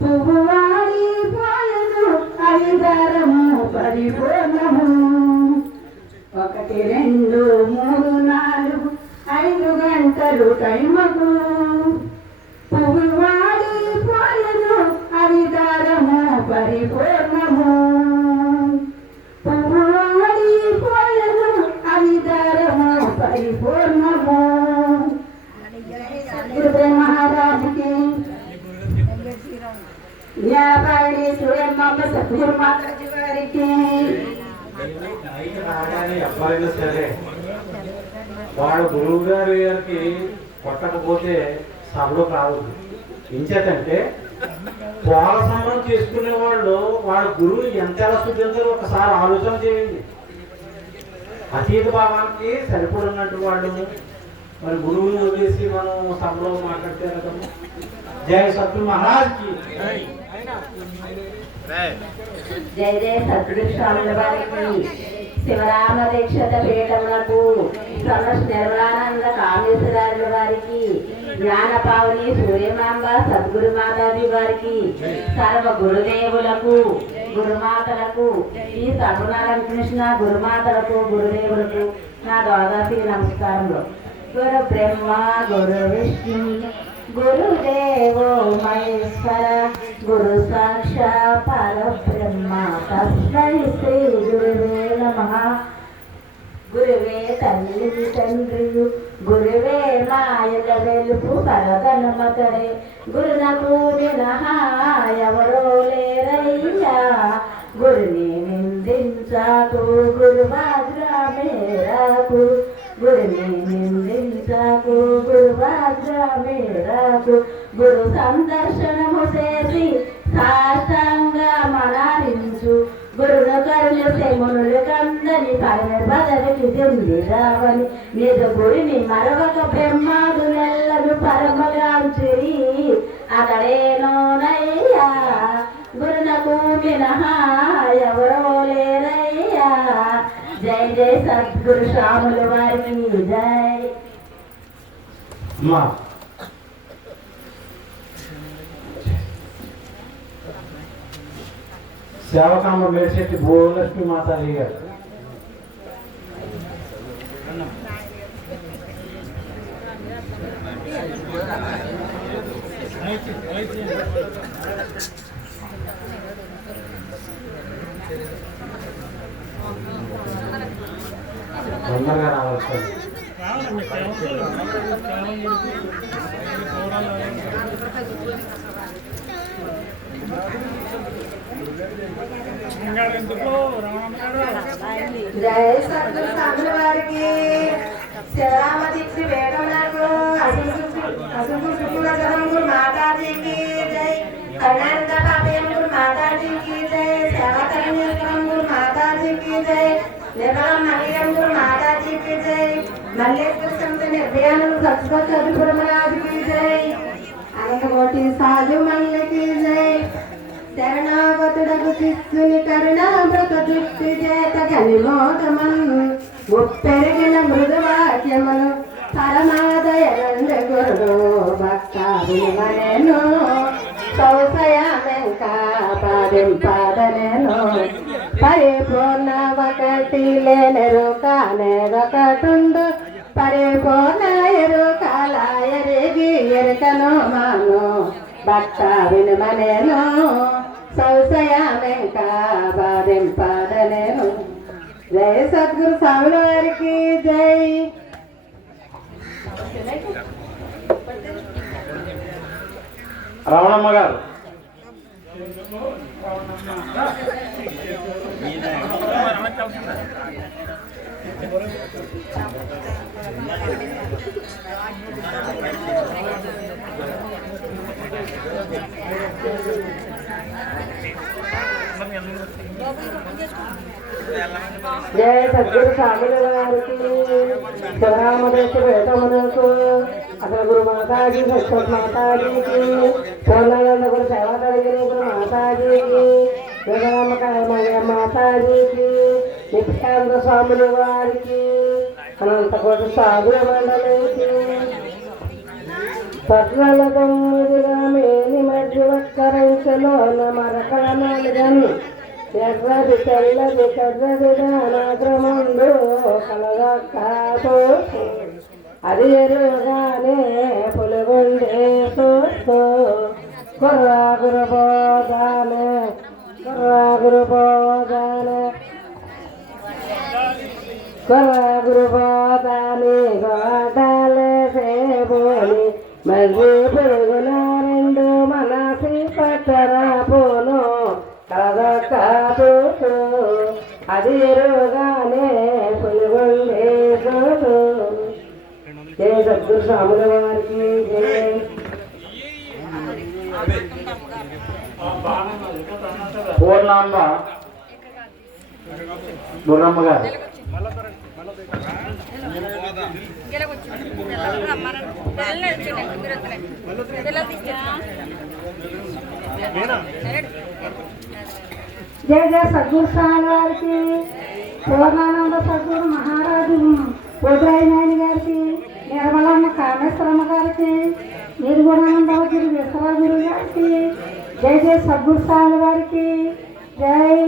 పువ్వువాడి పాయను హరిదారము పరిపూర్ణము ఒకటి రెండు మూడు నాలుగు 5 గంటలు టైముకు పువ్వువాడి పాయను హరిదారము పరిపూర్ణము పువ్వువాడి పాయను హరిదారము పరిపూర్ణము సద్గురు మహారాజుకి జ్ఞాపకాన్ని సూర్యమ్మ సద్గురు మాతాజీ వారికి ఎవరైనా సరే వాడు గురువు గారికి కొట్టకపోతే సభలో రావద్దు. ఇంచేతంటే పోల సంబరం చేసుకునే వాళ్ళు వాడు గురువు ఎంత ఎలా శుద్ధించాలో ఒకసారి ఆలోచన చేయండి. అతీత భావానికి సరిపడినట్టు వాళ్ళు మరి గురువుని వదిలేసి మనం సభలో మాట్లాడితే కదమ్మా. జయ సద్గురు మహారాజ్కి జయ జయ సద్గురు స్వాముల వారికి శివరామ దీక్షత పీఠములకు సమస్ నిర్మలానంద కామేశ్వరాజుల వారికి జ్ఞానపావని సూర్యమాంబ సద్గురు మాతాజీ వారికి సర్వ గురుదేవులకు గురుమాతలకు ఈ సగుణాలంకృష్ణ గురుమాతలకు గురుదేవులకు నా ద్వాదశి నమస్కారములు. గురు బ్రహ్మ గురు విష్ణు గురుదేవో మహేశ్వర గురు సాక్షాత్ పరబ్రహ్మ తస్మై శ్రీ గురువే నమః. గురువే తల్లి తండ్రి గురువే మాయల వెలుపు పరదనమతడే గురునకు మినహా ఎవరో లేరయ్యా గురుని నిందించాకు గురువాజ్రామేరాకు గురుని నిందించాకు గురువాజ్రామేరాకు గురు సందర్శనము చేసి సాష్టంగా మనారించు గురును కరుణిస్తే మునులకందని పరమపదవికి చెంది రావని నిజ గురిని మరొక బ్రహ్మాదులెల్లను పరమగాంచిరి అతడేనోనయ్యా గురునకు మినహా ఎవరో లేరయ్యా. జై జై సద్గురు శ్యాముల వారికి జై. సేవకామ మేడిశెట్టి భూలక్ష్మి మాతాజీ గారు తొందరగా రావాలి. జై సద్గురు స్వాముల వారికి శివరామ దీక్ష వేగములకు అసుగు గురు మాతాజీకి జై. కర్ణాటక పాపయం గురు మాతాజీకి జై. సేవకరణ్యేశ్వరం గురు మాతాజీకి జై. నిర్మలం నగరం గురు మల్లేశ్వర నిర్భయానంద సరస్వతి చదుపురమరాజుకి జై అనగోటి సాధు మల్లకి జై శరణాగతుడకు శిష్యుని కరుణామృత దృష్టి చేత కనిమోదమను ముప్పెరిగిన మృదువాక్యములు పరమాదయంద గురుడు భక్త విమలేను సంశయమెంకాపాదింపదనేను పరిపూర్ణ ఒకటి లేనెరు కానేదొకటుండు పరిపూర్ణ ఎరుకాల ఎరిగి ఎరుకను మాను భక్త వినుమనేను సంశయమెంకాపాదింపదనేను. జై సద్గురు స్వాముల వారికి జై. రమణమ్మ గారు జయ సద్గురు స్వాముల వారికి శివరామదేశ్వర వేదమునకు అసలు గురు మాతాజీ సత్వత్ మాతాజీకి పూర్ణానంద గురు సేవాదగిరి గురు మాతాజీకి శివరామకాయ మాతాజీకి నిత్యానంద స్వాముల వారికి అనంతకోటి సాధుల మండలికి పట్లలకమ్ముదిగా మేని మధ్య వక్కరంచలో మరకల నాలుగని ఎర్రది తెల్లది కర్రది దానాగ్రమంలో కలగా కాతో అది ఎరుగానే పులుగుండే గుర్రాగురు పోగానే గుర్రాగురు పోగానే గుర్రాగురు పోగానే గోడాలే సేబోని మళ్ళీ పురుగున రెండు మనసి పట్టరా పోను కలగకాదు అది ఎరుగానే పులుగుండే జయ సద్గురు స్వాముల వారికి జయ. పూర్ణాంబ గుర్రమ్మ గారు జయ జయ సద్గురు స్వామి వారికి పూర్ణానంద సద్గురు మహారాజు పోతురాయనాయని గారికి నిర్మలమ్మ కామేశ్వరమ్మ గారికి నిర్గుణానందగిరి విశ్వగురు గారికి జయ జయ సద్గురు స్వామి వారికి జై.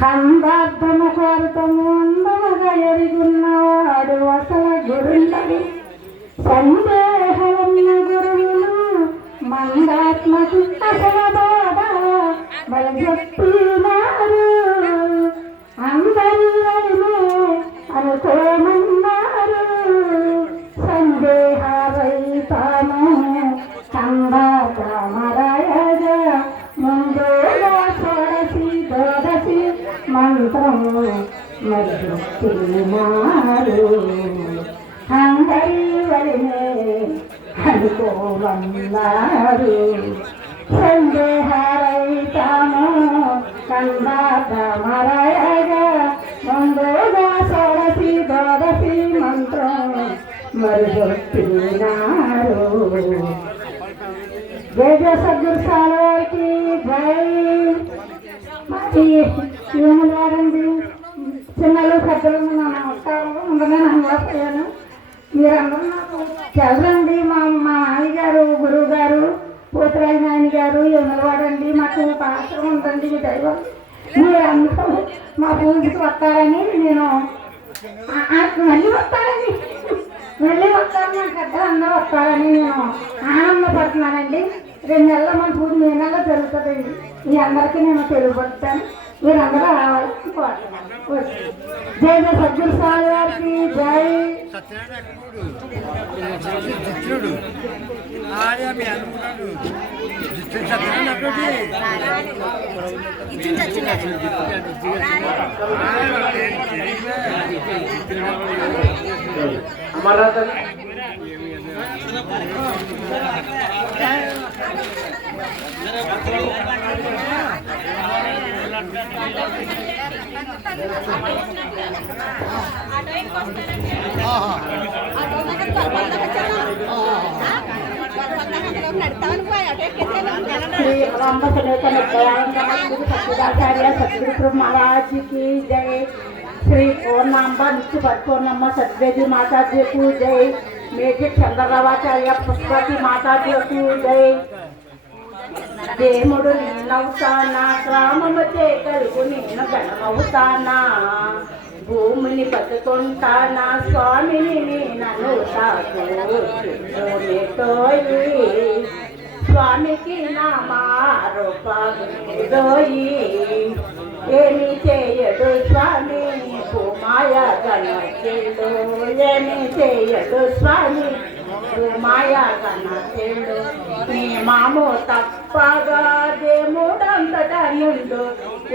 ఖండార్థము కోరుతము అందముగా ఎరుగున్నవాడు అసలు గురుండడు సందేహమున్న గురువులు మందాత్మకు అసలు బాధ బలజెప్పినారు అందరిలో అనుకోమన్నారు సందేహరైతాము కందామరాయజ ముందుగా సోడసి దోదసి మంత్రం మరిచినారు అందరి వలినే అనుకోమన్నారు సందేహరైతాము కందామరాయజ ముందుగా సోడసి దోదసి మంత్రం మరిచినారు. జయ జయ సద్గురు సాలవారికి జై. ఏమన్నారండి చిన్నలు పెద్దలు నా నమస్కారం ముందుగా నమ్మకపోయాను. మీరందరూ నాకు చదవండి. మా మామయ్య గారు గురువు గారు పోతురాయి నాయని గారు ఎమ్మలవాడండి. మాకు పాత్ర ఉందండి మీ దైవం. మీరందరూ మా పూజకి వస్తారని నేను మళ్ళీ వస్తారని నాకు పెద్ద అందరూ వస్తారని నేను ఆనందపడుతున్నానండి. 2 నెలల మన పూజ మే నెలలో జరుగుతుందండి. మీ అందరికీ నేను తెలియపరుస్తాను. మీరందరూ రావాలని కోరుతున్నాను. జై జయ సద్గురు స్వామి వారికి జై. అమరావతి శ్రీ అవంబ సమేత సత్యదాచార్య సద్గురు महाराज की जय। श्री पूर्णांबा नित्य परिपूर्णम्म सद्वेदी माताजी को जय। मेजर चंद्ररावाचार्य पुष्पति माताजी को जय। देमुడు నిన్నవుతానా గ్రామమతే కలుగు నిన్న గణమవుతానా భూమిని బతుకుంటానా స్వామిని నన్ను తాకోయి స్వామికి నామారూపదోయి ఏమి చేయడు స్వామి భూమాయ గణచెడు ఏమి చేయడు స్వామి భూమాయ గణచెడు నీ మాము తప్పగా దేముడంతటా నుండు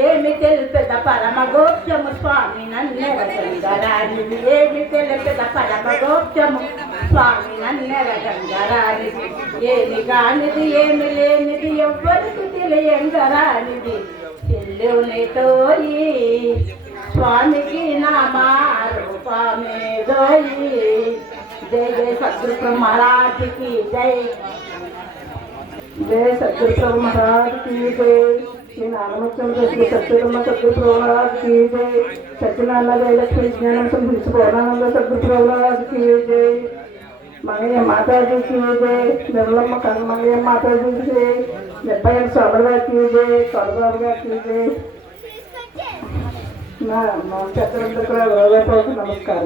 ఏమి తెలిపెద పరమ గోప్యము స్వామి నన్నెరగంగరాని ఏమి తెలిపెద పరమ గోప్యము స్వామి నన్నెరగంగరాని ఏమి కానిది ఏమి లేనిది ఎవ్వరికి తెలియంగరానిది చెల్లెవునితోయి స్వామికి నామారూపమేదోయి। जय जय सतगुरु प्रभु महाराज की जय। जय सतगुरु प्रभु महाराज की जय। श्री नागमचंद्र श्री सतगुरु प्रभु महाराज की जय। सत्यनारायण जय लक्ष्मी ज्ञान पूर्णानंद सतगुरु प्रभु महाराज की जय। मंगल माता जी की जय। निर्मलम्म मंगल माता जी की जय। निर्भय स्वामी की जय। कौरव की जय। नमस्कार।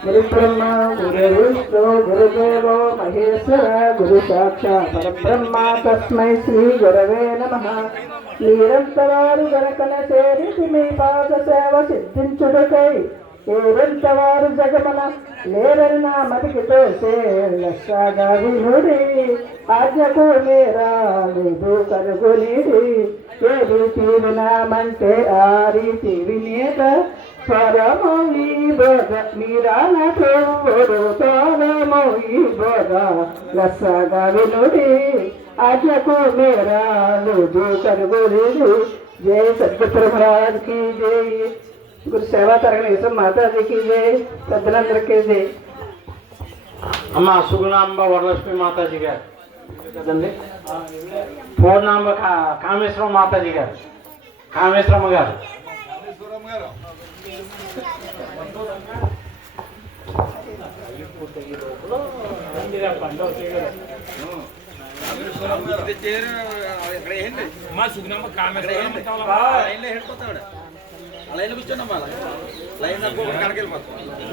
गुरु ब्रह्मा गुरु विष्णु गुरुदेव महेश्वर गुरु साक्षात् परब्रह्म तस्मै श्री गुरवे नमः। निरंतवारु గరకన చేరితి మీ పాద సేవ సిద్ధించుటకై ఏరంతవారు జగమన లేరని నా మతికి తోసే లక్షగా వినుడి ఆజ్ఞకు మీరా లేదు కనుగొనిడి ఏ రీతి వినామంటే ఆ రీతి వినేత పరమోయి బోధ మీరాన ప్రభుడు పరమోయి బోధ లక్షగా వినుడి ఆజ్ఞకు మీరా లేదు కనుగొనిడి। जय सतगुरु महाराज की जय। गुरु सेवा तरगणेश्वर माता जी की जय। పెద్దలందరికీ జై। అమ్మ సుగుణాంబ వరలక్ష్మి మాతాజీ గారు కదండి, పూర్ణాంబ కామేశ్వరం మాతాజీ గారు, కామేశ్వరమ్మ గారు,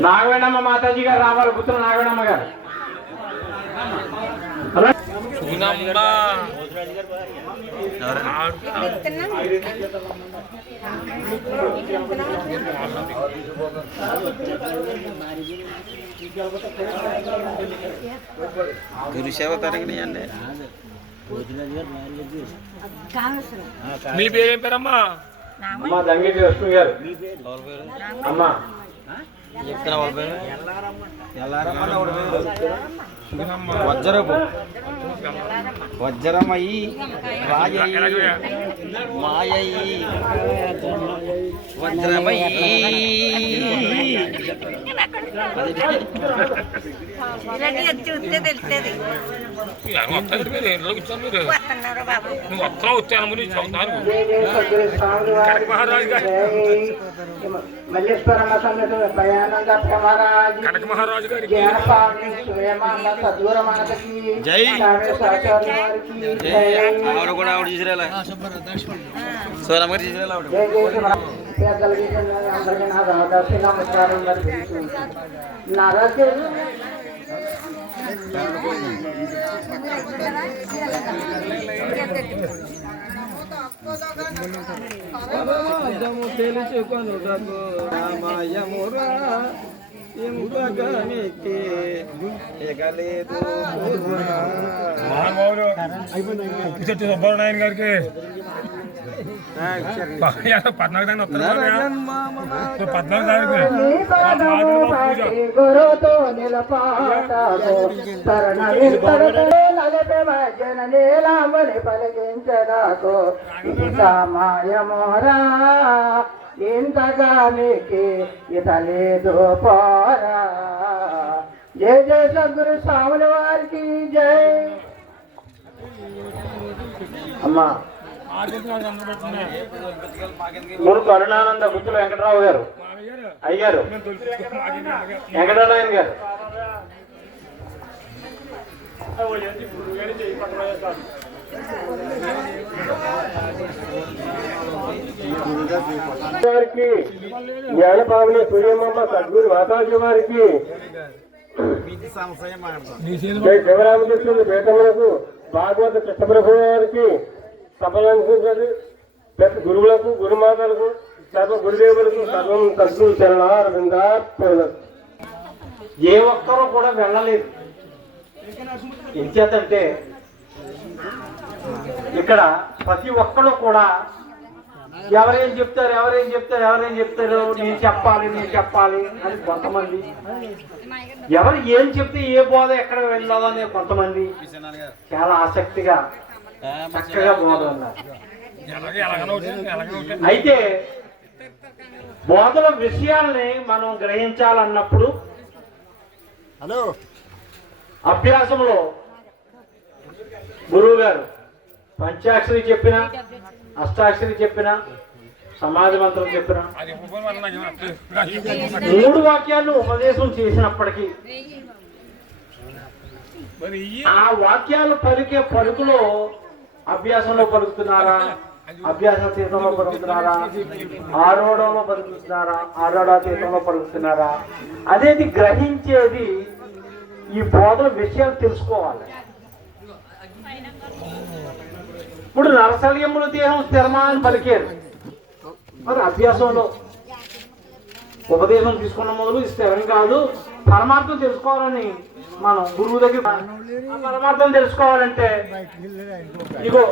నాగవేణమ్మ మాతాజీ గారు రావాలి, పుత్రులు నాగవేణమ్మ గారు, గురుసేవ తరగని అండి। మీ పేరేం పేరమ్మా? అమ్మ దంగేటి లక్ష్మి గారు, అమ్మ వజ్రపు వజ్రమయ్యి రాజయ్యి మాయయ్యి వజ్రమయ్యి చూస్తే తెలుస్తుంది। నువ్వు అక్కడ వచ్చాను మల్లేశ్వరమ్మ సమేత భయానంద మహారాజ్ కనక మహారాజు గారికి జ్ఞానపాణి సూర్యమాంబ సద్గురు మాతకి జై। నాగేశ్వరాచార్య వారికి జై। ఆవిడ కూడా ఆవిడ తీసుకురాలా సోనమ్మ గారు తీసుకురాలా ఆవిడ। జై జై పెద్దలకి అందరికీ నా దాదాపు నమస్కారం నారాజు తెలుసుకొనుటకు రామాయమురా ఇంకొకనికి ఎగలేదు మహానుభావులు సుబ్బారాయణ గారికి 14 దాన్ని వస్తారు 14 నీ పాదము పట్టి గురుతో నిలపాటాకు తరణింతడతో నలపే మధ్యన నీలాంబని పలికించడాకు ఇది సమయమోరా ఇంతగా నీకి ఇతలేదు పోరా. జయ జయ సద్గురు స్వాముల వారికి జై. అమ్మా గురు కరుణానంద గుత్తుల వెంకటరావు గారు అయ్యారు వెంకటరాయన్ గారు వారికి జ్ఞానపావని సూర్యమ్మ సద్గురు మాతాజీ వారికి జై శివరామకృష్ణుడు పీఠములకు భాగవత కృష్ణప్రభు వారికి సఫలంగా ప్రతి గురువులకు గురుమాతలకు సర్వ గురుదేవులకు సర్వం సద్గురు చరణారవిందార్పణలు. ఏ ఒక్కరూ కూడా వెళ్ళలేదు. ఎంచేతంటే ఇక్కడ ప్రతి ఒక్కరు కూడా ఎవరేం చెప్తారు నేను చెప్పాలి అని కొంతమంది, ఎవరు ఏం చెప్తే ఏ బోధ ఎక్కడ వెళ్ళాలని కొంతమంది చాలా ఆసక్తిగా చక్కగా బోధ ఉన్నారు. అయితే బోధల విషయాల్ని మనం గ్రహించాలన్నప్పుడు అభ్యాసంలో గురువు గారు పంచాక్షరి చెప్పిన, అష్టాక్షరి చెప్పిన, సమాధి మంత్రం చెప్పిన 3 వాక్యాలను ఉపదేశం చేసినప్పటికీ ఆ వాక్యాలు పలికే పలుకులో అభ్యాసంలో పలుకుతున్నారా, అభ్యాసతీతంలో పలుకుతున్నారా, ఆరోఢంలో పలుకుతున్నారా, ఆరోఢాతీతంలో పలుకుతున్నారా అనేది గ్రహించేది ఈ బోధన విషయాలు తెలుసుకోవాలి. ఇప్పుడు నరసల్యముల దేహం స్థిరమా అని పలికారు. మరి అభ్యాసంలో ఉపదేశం తీసుకున్న మొదలు స్థిరం కాదు, పరమార్థం తెలుసుకోవాలని మనం గురువు దగ్గర పరమార్థం తెలుసుకోవాలంటే ఇగో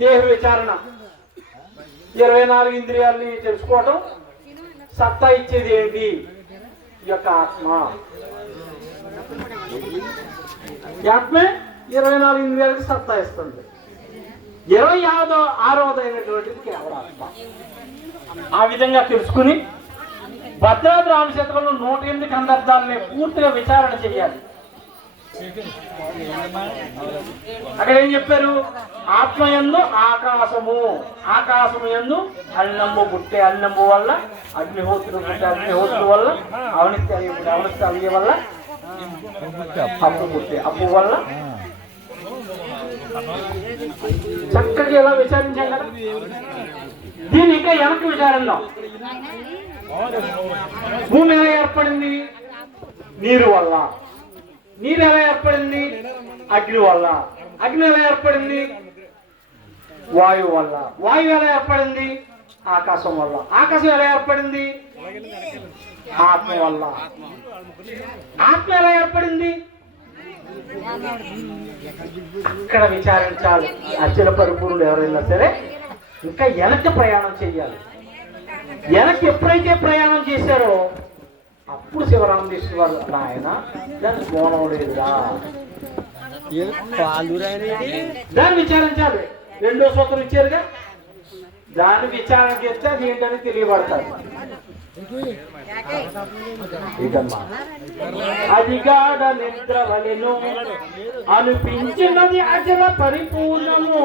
దేహ విచారణ 24 ఇంద్రియాలని తెలుసుకోవటం, సత్తా ఇచ్చేది ఏంటి ఈ యొక్క ఆత్మ. ఆత్మే 24 ఇంద్రియాలకి సత్తా ఇస్తుంది. 26వ అయినటువంటిది కేవలం ఆత్మ. ఆ విధంగా తెలుసుకుని భద్రాద్రి రామశతకంలో 108 కందర్థాలని పూర్తిగా విచారణ చేయాలి. అక్కడ ఏం చెప్పారు? ఆత్మయందు ఆకాశము, ఆకాశము యందు అన్నము పుట్టే, అన్నము వల్ల అగ్నిహోత్రుడు పుట్టే, అగ్నిహోత్రుడు వల్ల అవినీతి అయ్యే వల్ల అప్పు పుట్టే, అప్పు వల్ల చక్కగా ఎలా విచారించాం కదా. దీన్ని ఇంకా వెనక్కి విచారిద్దాం. భూమి ఎలా ఏర్పడింది? నీరు వల్ల. నీరు ఎలా ఏర్పడింది? అగ్ని వల్ల. అగ్ని ఎలా ఏర్పడింది? వాయువు వల్ల. వాయువు ఎలా ఏర్పడింది? ఆకాశం వల్ల. ఆకాశం ఎలా ఏర్పడింది? ఆత్మ వల్ల. ఆత్మ ఎలా ఏర్పడింది? ఇక్కడ విచారించాలి. అచల పరిపూర్ణులు ఎవరైనా సరే ఇంకా వెనక్కి ప్రయాణం చేయాలి. వెనక్కి ఎప్పుడైతే ప్రయాణం చేశారో అప్పుడు శివరామకృష్ణ వారు ఆయన దానికి మౌనం లేదురా, దాన్ని విచారించాలి. 2వ సూత్రం ఇచ్చారుగా, దాన్ని విచారణ చేస్తే అది ఏంటని తెలియబడతారు. అదిగాడ నిద్ర వలెను అనిపించినది అచల పరిపూర్ణము,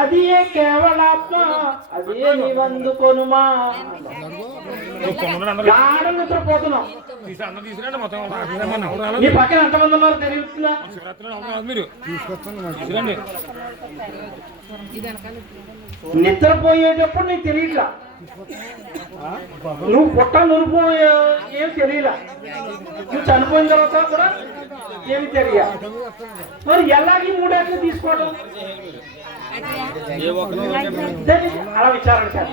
అది ఏ కేవలాత్మ, అది ఏ నీవందుకొనుమా. గాఢ నిద్రపోతున్నాం. నీ పక్కన ఎంతమంది ఉన్నారు తెలియట్లా? నిద్రపోయేటప్పుడు నీకు తెలియట్లా, నువ్వు పుట్ట నురుపు ఏమి తెలియలా, నువ్వు చనిపోయిన తర్వాత కూడా ఏమి తెలియ. మరి ఎలాగే 3 ఏళ్ళు తీసుకోవడం? అలా విచారణ చేయాలి.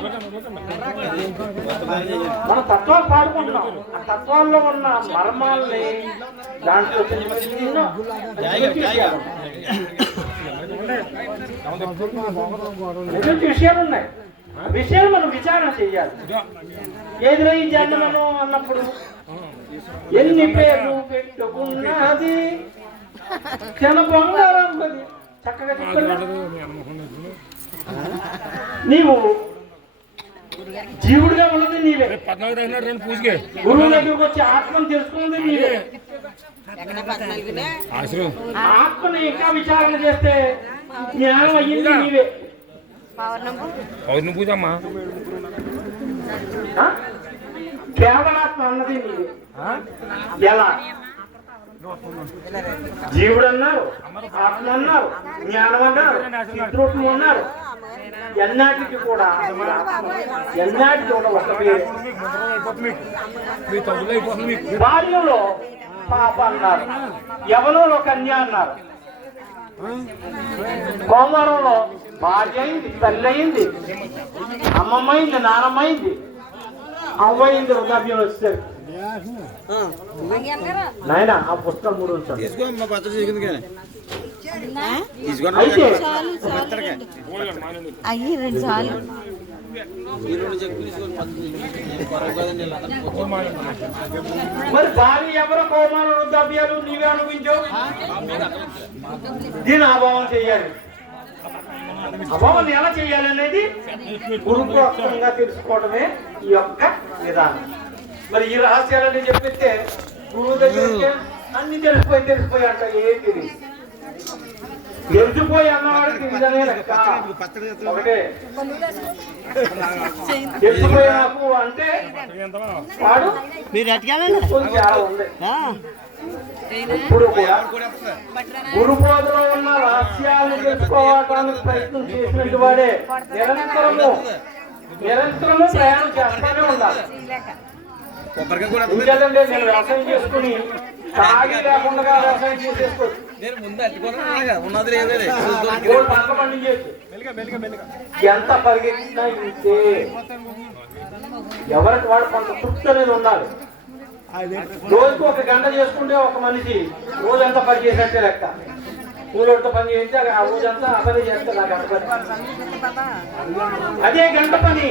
మన తత్వాలు పాడుకుంటున్నాం, ఆ తత్వాల్లో ఉన్న మర్మాలని దాంట్లో విషయాలు ఉన్నాయి. విషయాలు మనం విచారణ చెయ్యాలి. ఏదిలో ఈ జన్మను అన్నప్పుడు ఎన్ని పేర్లు పెట్టుకున్నది క్షణ బంగారం అది చక్కగా చెప్తున్నా. నీవు జీవుడిగా ఉన్నది నీవే, గురువు దగ్గరకు వచ్చి ఆత్మను తెలుసుకున్నది నీవే. ఆత్మను ఇంకా విచారణ చేస్తే జ్ఞానం అయ్యింది నీవే. కేవలాత్మ అన్నది నీవే. ఎలా? జీవుడు అన్నారు, ఆత్మ అన్నారు, జ్ఞానం అన్నారు, చిత్రూపం అన్నారు. ఎన్నాటికి కూడా ఒక పేరు. బాల్యంలో పాప అన్నారు, యవనంలో కన్య అన్నారు, కోమరంలో భార్య అయింది, తల్లి అయింది, అమ్మమ్మ అయింది, నానమ్మ అయింది, అవ్వయింది. వృద్ధాప్యం వచ్చేసరికి నాయన ఆ పుస్తకం 3 ఉంచాలి. అయితే మరి భార్య ఎవరో కోమాల వృద్ధాప్యాలు నీవే అనుభవించావు. దీని అభావం చెయ్యాలి. అభావాన్ని ఎలా చెయ్యాలి అనేది గురుప్రోక్తంగా తెలుసుకోవడమే ఈ యొక్క విధానం. మరి ఈ రహస్యాలన్నీ చెప్పిస్తే గురువు దగ్గర అన్ని తెలిసిపోయి అంట. ఏం తెలియదు, తెలిసిపోయి అన్నవాడికి తెలియదనే లెక్క. ఒకటే తెలిసిపోయాకు అంటే వాడు చాలా ఉంది. ఇప్పుడు కూడా గురుబోధలో ఉన్న రహస్యాలను తెలుసుకోవడానికి ప్రయత్నం చేసినట్టు వాడే నిరంతరము ప్రయాణం చేస్తూనే ఉండాలి. ఇంకేదంటే నేను వ్యవసాయం చేసుకుని తాగి లేకుండా వ్యవసాయం చేసేసుకోవచ్చు. పంట పండించేసి ఎంత పరిగెత్తినా ఇంతే. ఎవరికి వాడు కొంత తృప్తి అనేది ఉండాలి. రోజుకు 1 గంట చేసుకుంటే ఒక మనిషి రోజంతా పని చేసినట్టే లెక్క. కూలతో పని చేస్తే ఆ రోజంతా అతనే చేస్తారు. ఆ గంట పని, అదే గంట పని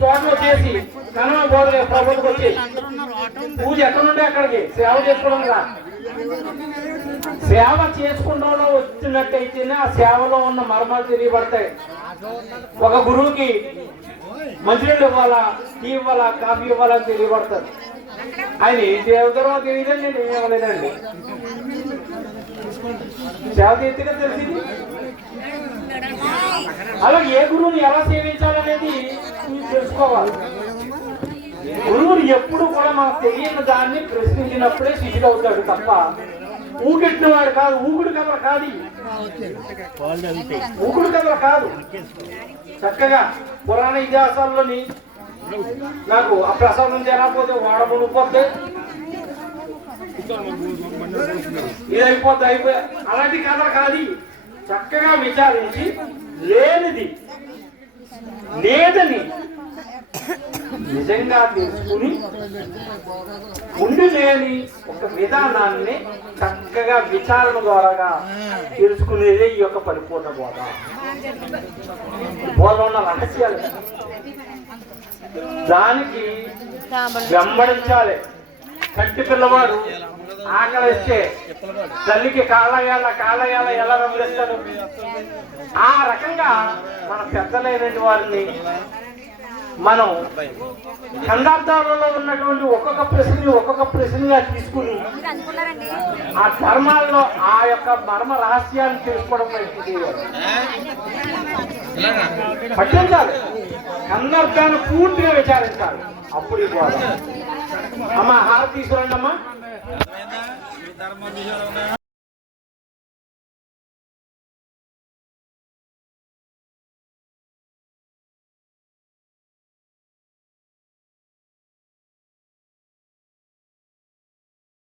తోటలో చేసి కనుమ బోధ ప్రభుత్వం వచ్చి పూజ ఎక్కడ నుండి అక్కడికి సేవ చేసుకోవడం రా. సేవ చేసుకుంటూ వచ్చినట్టయితేనే ఆ సేవలో ఉన్న మర్మాలు తెలియబడతాయి. ఒక గురువుకి మంచినీళ్ళు ఇవ్వాలా, టీ ఇవ్వాలా, కాఫీ ఇవ్వాలా అని తెలియబడతారు. ఆయన ఏం దేవుతారో తెలియదండి, నేను ఏం ఇవ్వలేదండి. సేవ తీర్తిగా తెలిసింది. అలా ఏ గురువుని ఎలా సేవించాలనేది తెలుసుకోవాలి. గురువుని ఎప్పుడు కూడా మనకు తెలియని దాన్ని ప్రశ్నించినప్పుడే శిష్యుడు అవుతాడు తప్ప ఊకెట్టిన వాడు కాదు. ఊగుడు కథలు కాదు, ఊగుడు కథలు కాదు. చక్కగా పురాణ ఇతిహాసాల్లోని నాకు ఆ ప్రసాదం చేరకపోతే వాడమునిపోతే ఇది అయిపోయా అలాంటి కథలు కాదు. చక్కగా విచారించి లేదని నిజంగా తెలుసుకుని ఉండి లేని ఒక విధానాన్ని చక్కగా విచారణ ద్వారా తెలుసుకునేదే ఈ యొక్క పరిపూర్ణ బోధ. బోధ ఉన్న రహస్యాలు దానికి వెంబడించాలి. కంటి పిల్లవాడు ఆకలిస్తే తల్లికి కాళ్ళయాల ఎలా వెంబడిస్తాడు? ఆ రకంగా మన పెద్దలైన వారిని మనం ఖండార్థాలలో ఉన్నటువంటి ఒక్కొక్క ప్రశ్నగా తీసుకుని ఆ ధర్మాల్లో ఆ యొక్క మర్మ రహస్యాన్ని తెలుసుకోవడం పట్టించాలి. ఖండార్థాన్ని పూర్తిగా విచారించాలి. అప్పుడు అమ్మ హారతి తీసుకోండి అమ్మా.